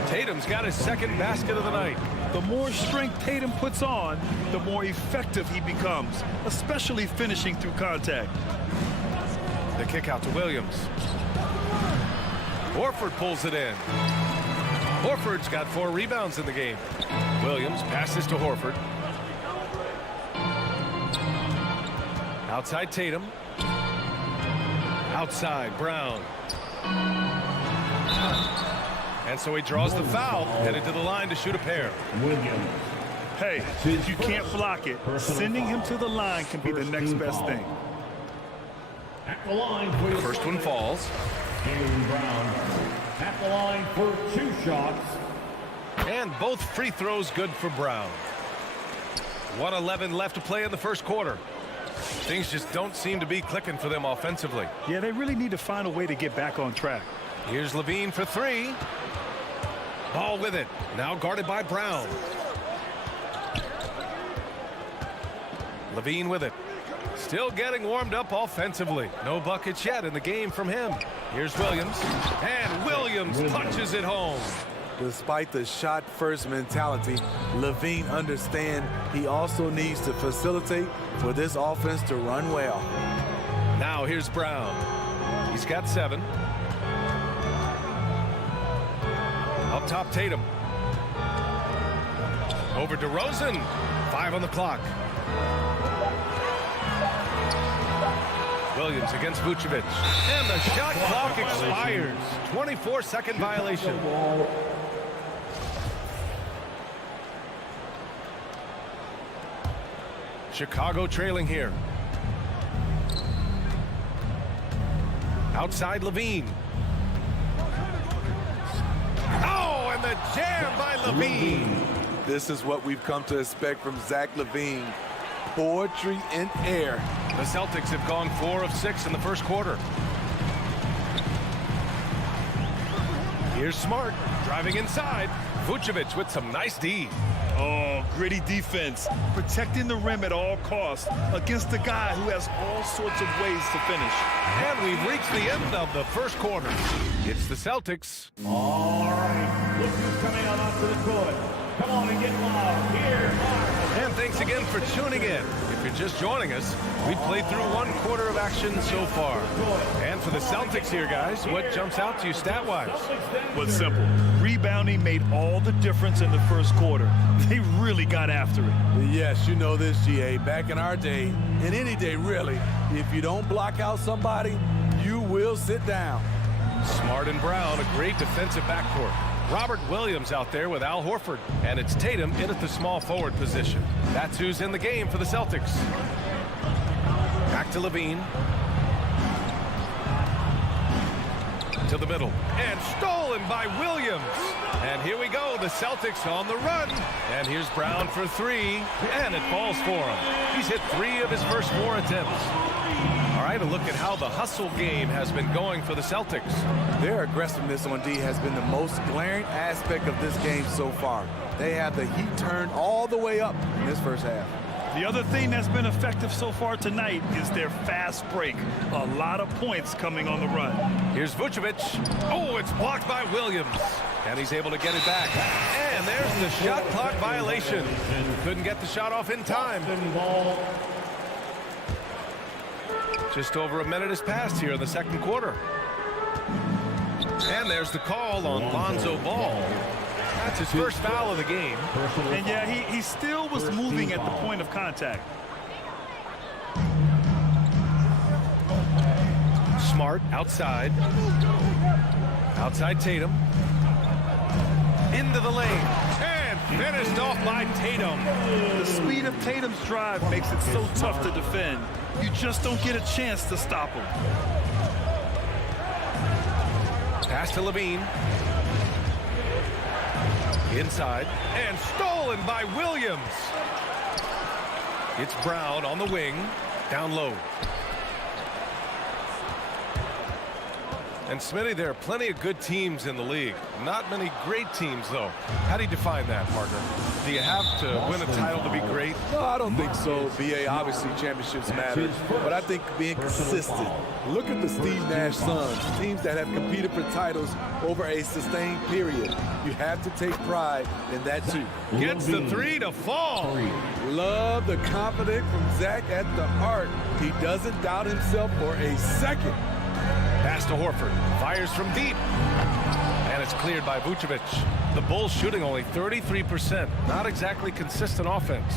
Tatum's got his second basket of the night. The more strength Tatum puts on, the more effective he becomes, especially finishing through contact. The kick out to Williams. Horford pulls it in. Horford's got 4 rebounds in the game. Williams passes to Horford. Outside Tatum. Outside Brown. And so he draws the foul, headed to the line to shoot a pair. Hey, if you can't block it, sending him to the line can be the next best thing. The first one falls. Brown at the line for 2 shots. And both free throws good for Brown. 1:11 left to play in the first quarter. Things just don't seem to be clicking for them offensively. Yeah, they really need to find a way to get back on track. Here's Levine for 3. Ball with it. Now guarded by Brown. Levine with it. Still getting warmed up offensively. No buckets yet in the game from him. Here's Williams. And Williams punches it home. Despite the shot-first mentality, Levine understands he also needs to facilitate for this offense to run well. Now here's Brown. He's got 7. up top, Tatum. Over DeRozan. 5 on the clock. Williams against Vucevic. And the shot clock expires. 24-second violation. Chicago trailing here. Outside Levine. Oh, and the jam by Levine. This is what we've come to expect from Zach LaVine. Poetry in air. The Celtics have gone 4 of 6 in the first quarter. Here's Smart driving inside. Vucevic with some nice D. Oh, gritty defense. Protecting the rim at all costs against a guy who has all sorts of ways to finish. And we've reached the end of the first quarter. It's the Celtics. All right, look who's coming on onto the court. Come on and get loud. Here are... And thanks again for tuning in. If you're just joining us, we've played through 1 quarter of action so far. And for the Celtics here, guys, what jumps out to you stat-wise? Well, simple. Rebounding made all the difference in the first quarter. They really got after it. Yes, you know this, GA. Back in our day, and any day really, if you don't block out somebody, you will sit down. Smart and Brown, a great defensive backcourt. Robert Williams out there with Al Horford. And it's Tatum in at the small forward position. That's who's in the game for the Celtics. Back to Levine. To the middle. And stolen by Williams. And here we go. The Celtics on the run. And here's Brown for 3. And it falls for him. He's hit 3 of his first 4 attempts. All right, a look at how the hustle game has been going for the Celtics. Their aggressiveness on D has been the most glaring aspect of this game so far. They have the heat turned all the way up in this first half. The other thing that's been effective so far tonight is their fast break. A lot of points coming on the run. Here's Vucevic. Oh, it's blocked by Williams. And he's able to get it back. And there's the shot clock violation. Couldn't get the shot off in time. Just over a minute has passed here in the second quarter. And there's the call on Lonzo Ball. That's his first foul of the game. And yeah, he still was moving at the point of contact. Smart outside. Outside Tatum. Into the lane. And finished off by Tatum. The speed of Tatum's drive makes it so tough to defend. You just don't get a chance to stop him. Pass to Levine. Inside. And stolen by Williams. It's Brown on the wing. Down low. And Smitty, there are plenty of good teams in the league. Not many great teams, though. How do you define that, partner? Do you have to win a title to be great? No, I don't think so, BA. Obviously, championships matter. But I think being consistent. Look at the Steve Nash Suns, teams that have competed for titles over a sustained period. You have to take pride in that, too. Gets the 3 to fall. Love the confidence from Zach at the arc. He doesn't doubt himself for a second. Pass to Horford. Fires from deep. And it's cleared by Vucevic. The Bulls shooting only 33%. Not exactly consistent offense.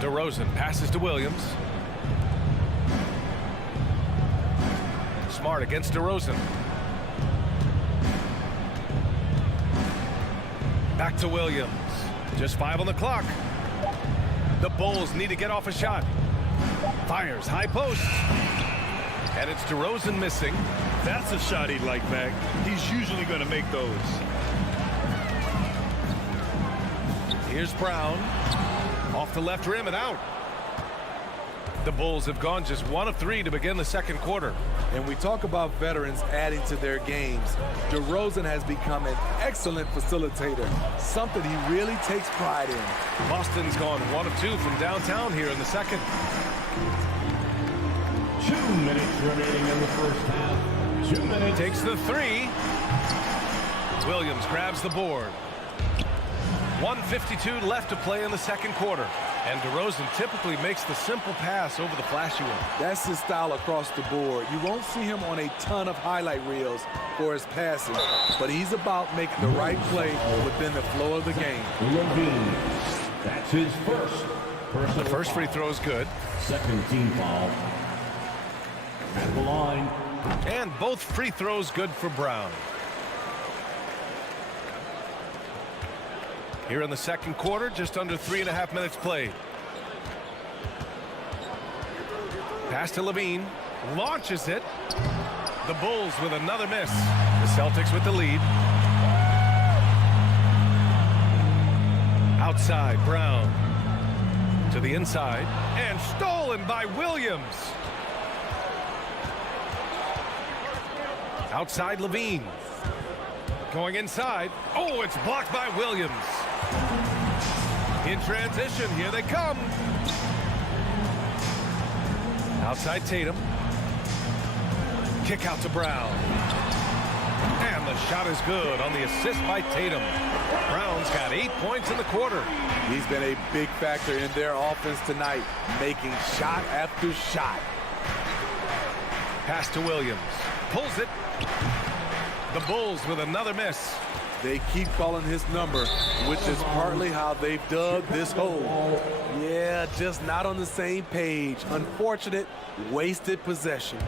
DeRozan passes to Williams. Smart against DeRozan. Back to Williams. Just 5 on the clock. The Bulls need to get off a shot. Fires. High post. And it's DeRozan missing. That's a shot he'd like back. He's usually going to make those. Here's Brown. Off the left rim and out. The Bulls have gone just 1 of 3 to begin the second quarter. And we talk about veterans adding to their games. DeRozan has become an excellent facilitator, something he really takes pride in. Boston's gone 1 of 2 from downtown here in the second. 2 minutes remaining in the first half. 2 minutes. Takes the 3. Williams grabs the board. 1:52 left to play in the second quarter. And DeRozan typically makes the simple pass over the flashy one. That's his style across the board. You won't see him on a ton of highlight reels for his passing, but he's about making the right play within the flow of the game. Levine. That's his first. The first free throw is good. Second team foul. At the line. And both free throws good for Brown. Here in the second quarter, just under 3.5 minutes played. Pass to Levine. Launches it. The Bulls with another miss. The Celtics with the lead. Outside, Brown. To the inside. And stolen by Williams. Outside, Levine. Going inside. Oh, it's blocked by Williams. In transition, here they come. Outside Tatum. Kick out to Brown. And the shot is good on the assist by Tatum. Brown's got 8 points in the quarter. He's been a big factor in their offense tonight, making shot after shot. Pass to Williams. Pulls it. The Bulls with another miss. They keep calling his number, which is partly how they've dug this hole. Yeah, just not on the same page. Unfortunate, wasted possession.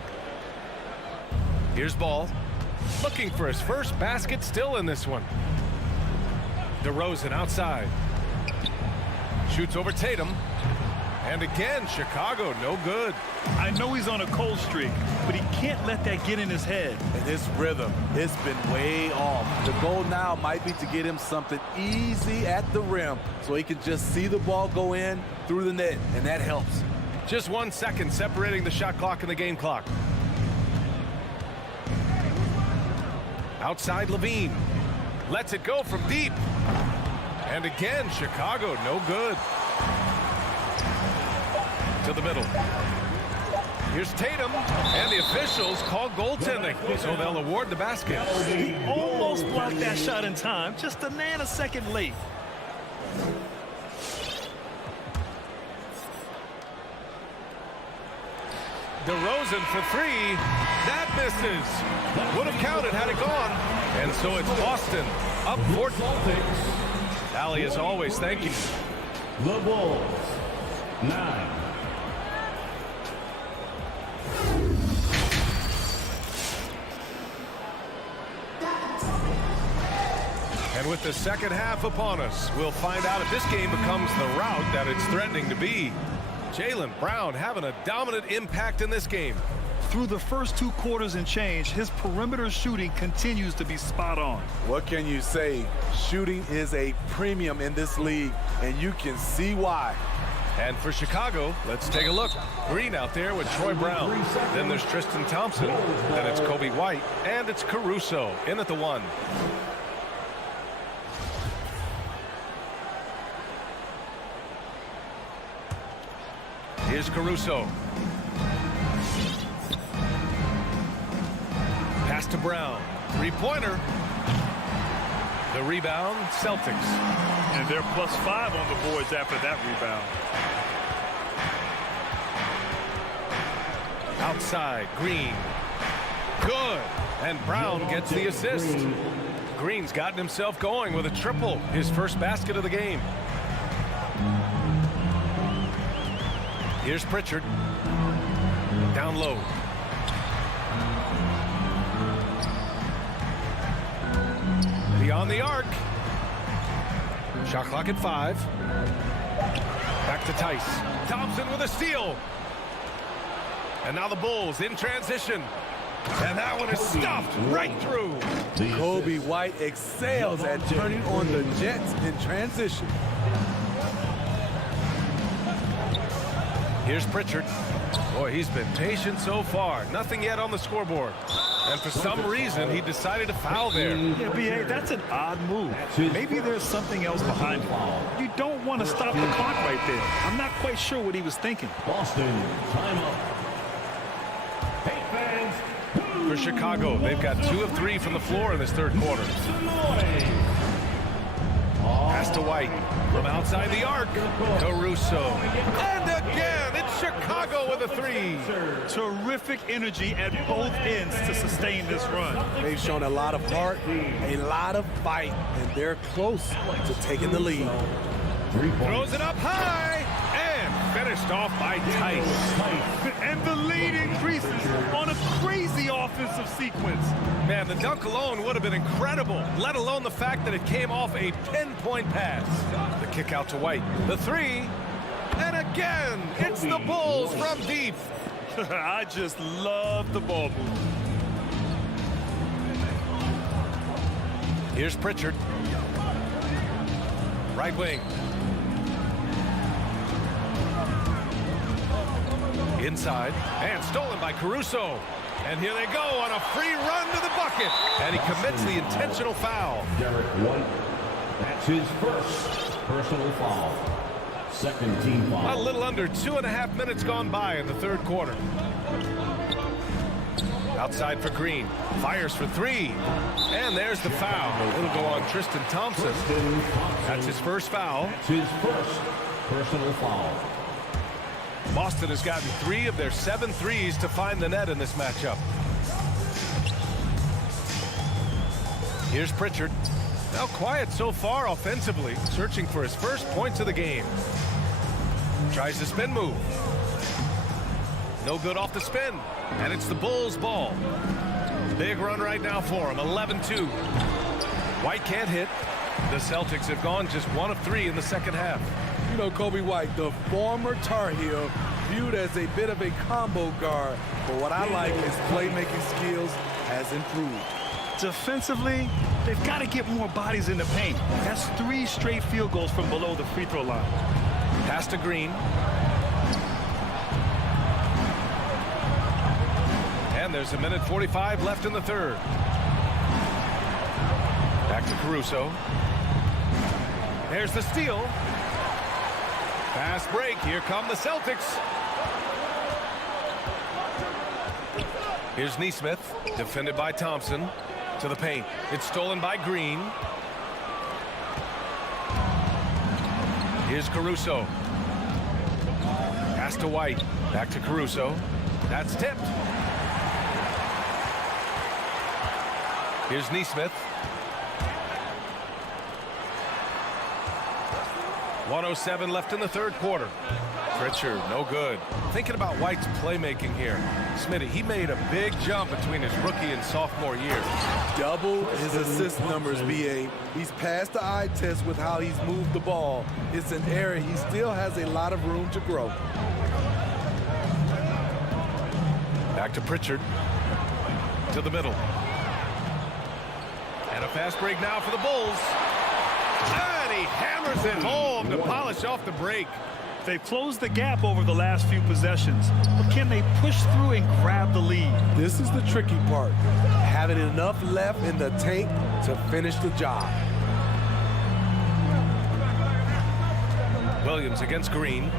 Here's Ball. Looking for his first basket still in this one. DeRozan outside. Shoots over Tatum. And again, Chicago no good. I know he's on a cold streak, but he can't let that get in his head. And his rhythm, it's been way off. The goal now might be to get him something easy at the rim so he can just see the ball go in through the net, and that helps. Just 1 second separating the shot clock and the game clock. Outside Levine. Lets it go from deep. And again, Chicago no good. To the middle. Here's Tatum, and the officials call goaltending, so they'll award the basket. He almost blocked that shot in time, just a nanosecond late. DeRozan for three. That misses. Would have counted had it gone. And so it's Boston up 14. Allie, as always, thank you. The Bulls, 9. And with the second half upon us, we'll find out if this game becomes the rout that it's threatening to be. Jaylen Brown having a dominant impact in this game. Through the first 2 quarters and change, his perimeter shooting continues to be spot on. What can you say? Shooting is a premium in this league, and you can see why. And for Chicago, let's take a look. Green out there with Troy Brown. Then there's Tristan Thompson. Then it's Kobe White. And it's Caruso in at the 1. Here's Caruso. Pass to Brown. Three-pointer. The rebound, Celtics. And they're +5 on the boards after that rebound. Outside, Green. Good. And Brown gets the assist. Green's gotten himself going with a triple, his first basket of the game. Here's Pritchard. Down low. Beyond the arc. Shot clock at 5. Back to Tice. Thompson with a steal. And now the Bulls in transition. And that one is stuffed right through. Kobe White excels at turning on the Jets in transition. Here's Pritchard. Boy, he's been patient so far. Nothing yet on the scoreboard. And for some reason, he decided to foul there. Yeah, B.A., that's an odd move. Maybe there's something else behind it. You don't want to stop the clock right there. I'm not quite sure what he was thinking. Boston, timeout. For Chicago, they've got 2 of 3 from the floor in this third quarter. Pass to White. From outside the arc. Caruso. And again, it's Chicago with a three. Terrific energy at both ends to sustain this run. They've shown a lot of heart, a lot of fight, and they're close to taking the lead. Throws it up high and finished off by Tice. And the lead increases on a crazy offensive sequence. Man, the dunk alone would have been incredible, let alone the fact that it came off a pinpoint pass. The kick out to White. The three. And again, it's the Bulls from deep. I just love the ball movement. Here's Pritchard. Right wing. Inside, and stolen by Caruso. And here they go on a free run to the bucket. And he commits the intentional foul. Derek White, that's his first personal foul. Second team foul. A little under 2.5 minutes gone by in the third quarter. Outside for Green. Fires for three. And there's the foul. It'll go on Tristan Thompson. That's his first foul. That's his first personal foul. Boston has gotten 3 of their 7 threes to find the net in this matchup. Here's Pritchard. Now quiet so far offensively, searching for his first points of the game. Tries the spin move. No good off the spin. And it's the Bulls' ball. Big run right now for him, 11-2. White can't hit. The Celtics have gone just 1 of 3 in the second half. You know, Kobe White, the former Tar Heel, viewed as a bit of a combo guard. But what I like is playmaking skills has improved. Defensively, they've got to get more bodies in the paint. That's 3 straight field goals from below the free throw line. Pass to Green. And there's 1:45 left in the third. Back to Caruso. There's the steal. Fast break. Here come the Celtics. Here's Nesmith. Defended by Thompson. To the paint. It's stolen by Green. Here's Caruso. Pass to White. Back to Caruso. That's tipped. Here's Nesmith. 1:07 left in the third quarter. Pritchard, no good. Thinking about White's playmaking here. Smitty, he made a big jump between his rookie and sophomore year. Double his assist numbers, BA. He's passed the eye test with how he's moved the ball. It's an area he still has a lot of room to grow. Back to Pritchard. To the middle. And a fast break now for the Bulls. And he hammers it home to polish off the break. They've closed the gap over the last few possessions, but can they push through and grab the lead? This is the tricky part. Having enough left in the tank to finish the job. Williams against Green.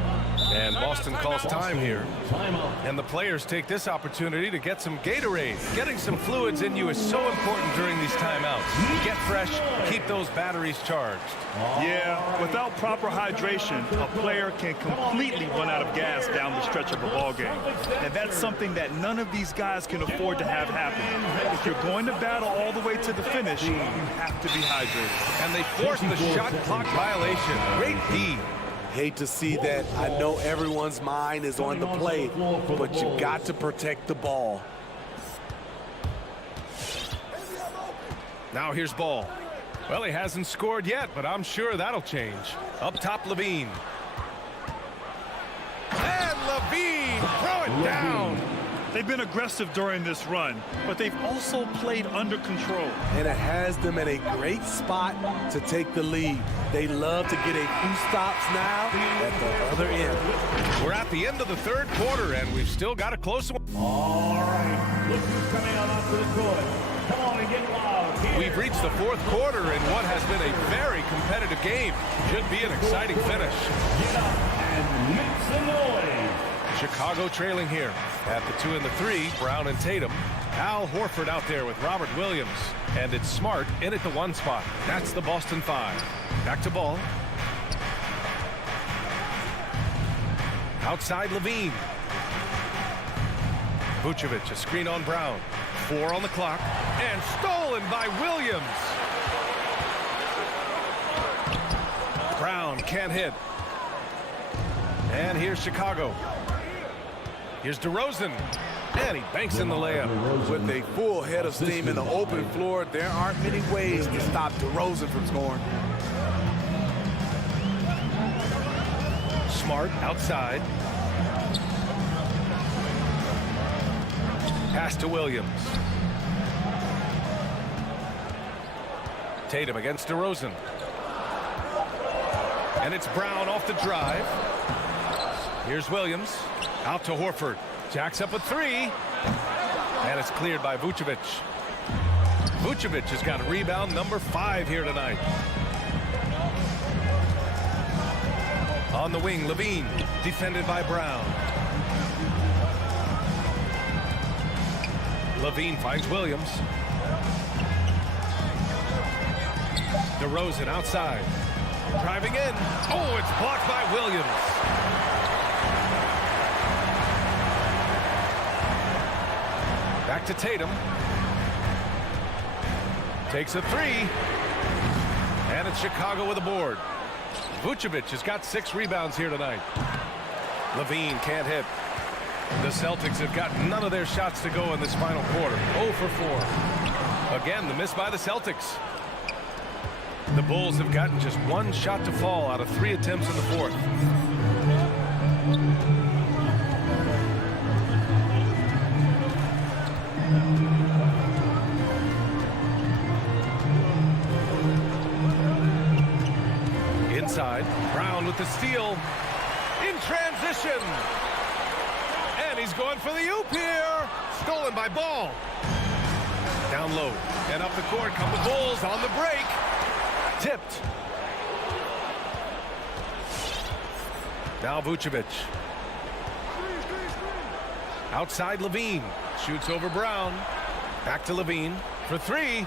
And Boston calls time here. And the players take this opportunity to get some Gatorade. Getting some fluids in you is so important during these timeouts. Get fresh, keep those batteries charged. Yeah, without proper hydration, a player can completely run out of gas down the stretch of a ball game. And that's something that none of these guys can afford to have happen. If you're going to battle all the way to the finish, you have to be hydrated. And they force the shot clock violation. Great D. Hate to see that. I know everyone's mind is on the play, but you got to protect the ball. Now here's Ball. Well, he hasn't scored yet, but I'm sure that'll change. Up top, Levine. And Levine, throw it down. They've been aggressive during this run, but they've also played under control. And it has them in a great spot to take the lead. They love to get a few stops now at the other end. We're at the end of the third quarter, and we've still got a close one. All right, look who's coming on onto the court. Come on and get loud. Here. We've reached the fourth quarter in what has been a very competitive game. Should be an exciting finish. Get up and make some noise. Chicago trailing here at the 2 and the 3. Brown and Tatum. Al Horford out there with Robert Williams. And it's Smart in at the 1 spot. That's the Boston 5. Back to ball. Outside Levine. Vucevic, a screen on Brown. 4 on the clock. And stolen by Williams. Brown can't hit. And here's Chicago. Here's DeRozan. And he banks in the layup. With a full head of steam in the open floor, there aren't many ways to stop DeRozan from scoring. Smart outside. Pass to Williams. Tatum against DeRozan. And it's Brown off the drive. Here's Williams. Out to Horford. Jacks up a 3. And it's cleared by Vucevic. Vucevic has got rebound number 5 here tonight. On the wing, Levine, defended by Brown. Levine finds Williams. DeRozan outside. Driving in. Oh, it's blocked by Williams. Back to Tatum. Takes a 3. And it's Chicago with a board. Vucevic has got 6 rebounds here tonight. Levine can't hit. The Celtics have got none of their shots to go in this final quarter. 0 for 4. Again, the miss by the Celtics. The Bulls have gotten just 1 shot to fall out of 3 attempts in the 4th. Inside, Brown with the steal. In transition. And he's going for the oop here. Stolen by Ball. Down low and up the court come the Bulls on the break. Tipped. Now Vucevic. Outside Levine. Shoots over Brown. Back to Levine for 3.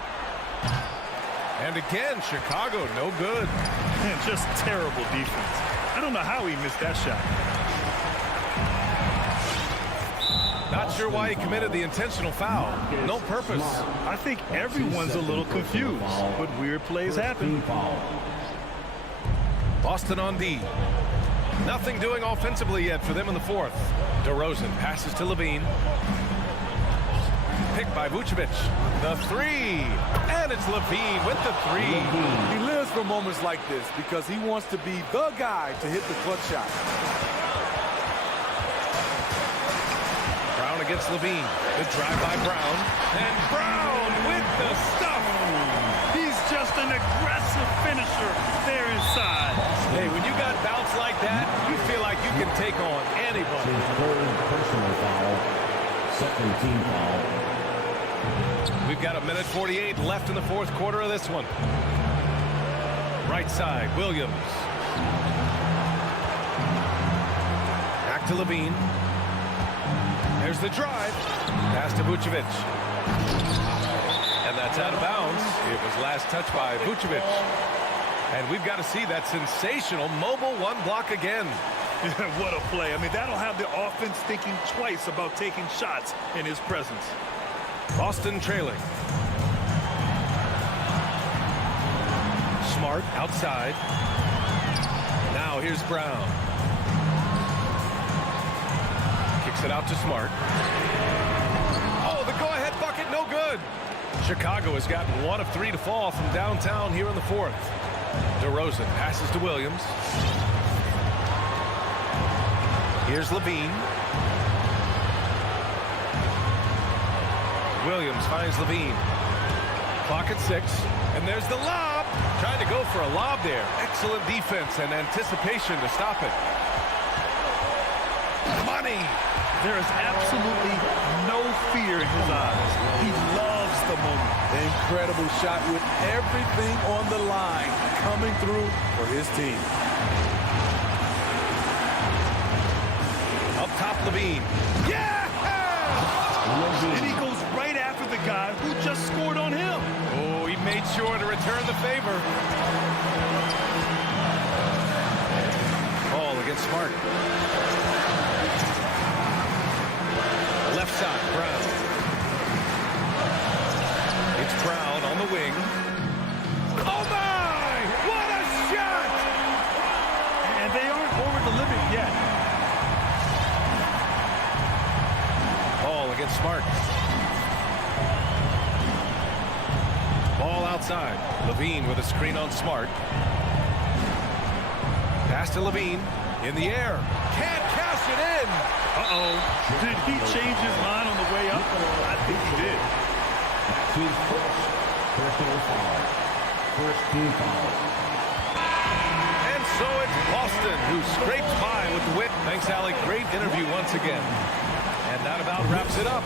And again, Chicago no good. Man, just terrible defense. I don't know how he missed that shot. Not sure why he committed the intentional foul. No purpose. I think everyone's a little confused, but weird plays happen. Boston on D. Nothing doing offensively yet for them in the 4th. DeRozan passes to Levine. Picked by Vucevic. The 3. And it's Levine with the 3. He lives for moments like this because he wants to be the guy to hit the clutch shot. Brown against Levine. The drive by Brown. And Brown with the stuff. He's just an aggressive finisher there inside. Hey, when you got bounce like that, you feel like you can take on anybody. Personal foul. Second team foul. We've got 1:48 left in the 4th quarter of this one. Right side, Williams. Back to Levine. There's the drive. Pass to Vucevic. And that's out of bounds. It was last touched by Vucevic. And we've got to see that sensational mobile 1 block again. What a play. I mean, that'll have the offense thinking twice about taking shots in his presence. Boston trailing. Smart outside. Now here's Brown. Kicks it out to Smart. Oh, the go-ahead bucket, no good. Chicago has gotten 1 of 3 to fall from downtown here in the 4th. DeRozan passes to Williams. Here's Levine. Williams finds Levine. Clock at 6. And there's the lob. Trying to go for a lob there. Excellent defense and anticipation to stop it. Money. There is absolutely no fear in his eyes. He loves the moment. Incredible shot with everything on the line coming through for his team. Up top, Levine. Yeah! And he goes right after the guy who just scored on him. Oh, he made made sure to return the favor. Ball against Smart. Left side, Brown. It's Brown on the wing. Oh my! What a shot! And they aren't over the limit yet. Ball against Smart. Ball outside. Levine with a screen on Smart. Pass to Levine. In the air. Can't cash it in. Uh-oh. Did he change his mind on the way up? I think he did. And so it's Boston who scrapes by with the win. Thanks, Alec. Great interview once again. And that about wraps it up.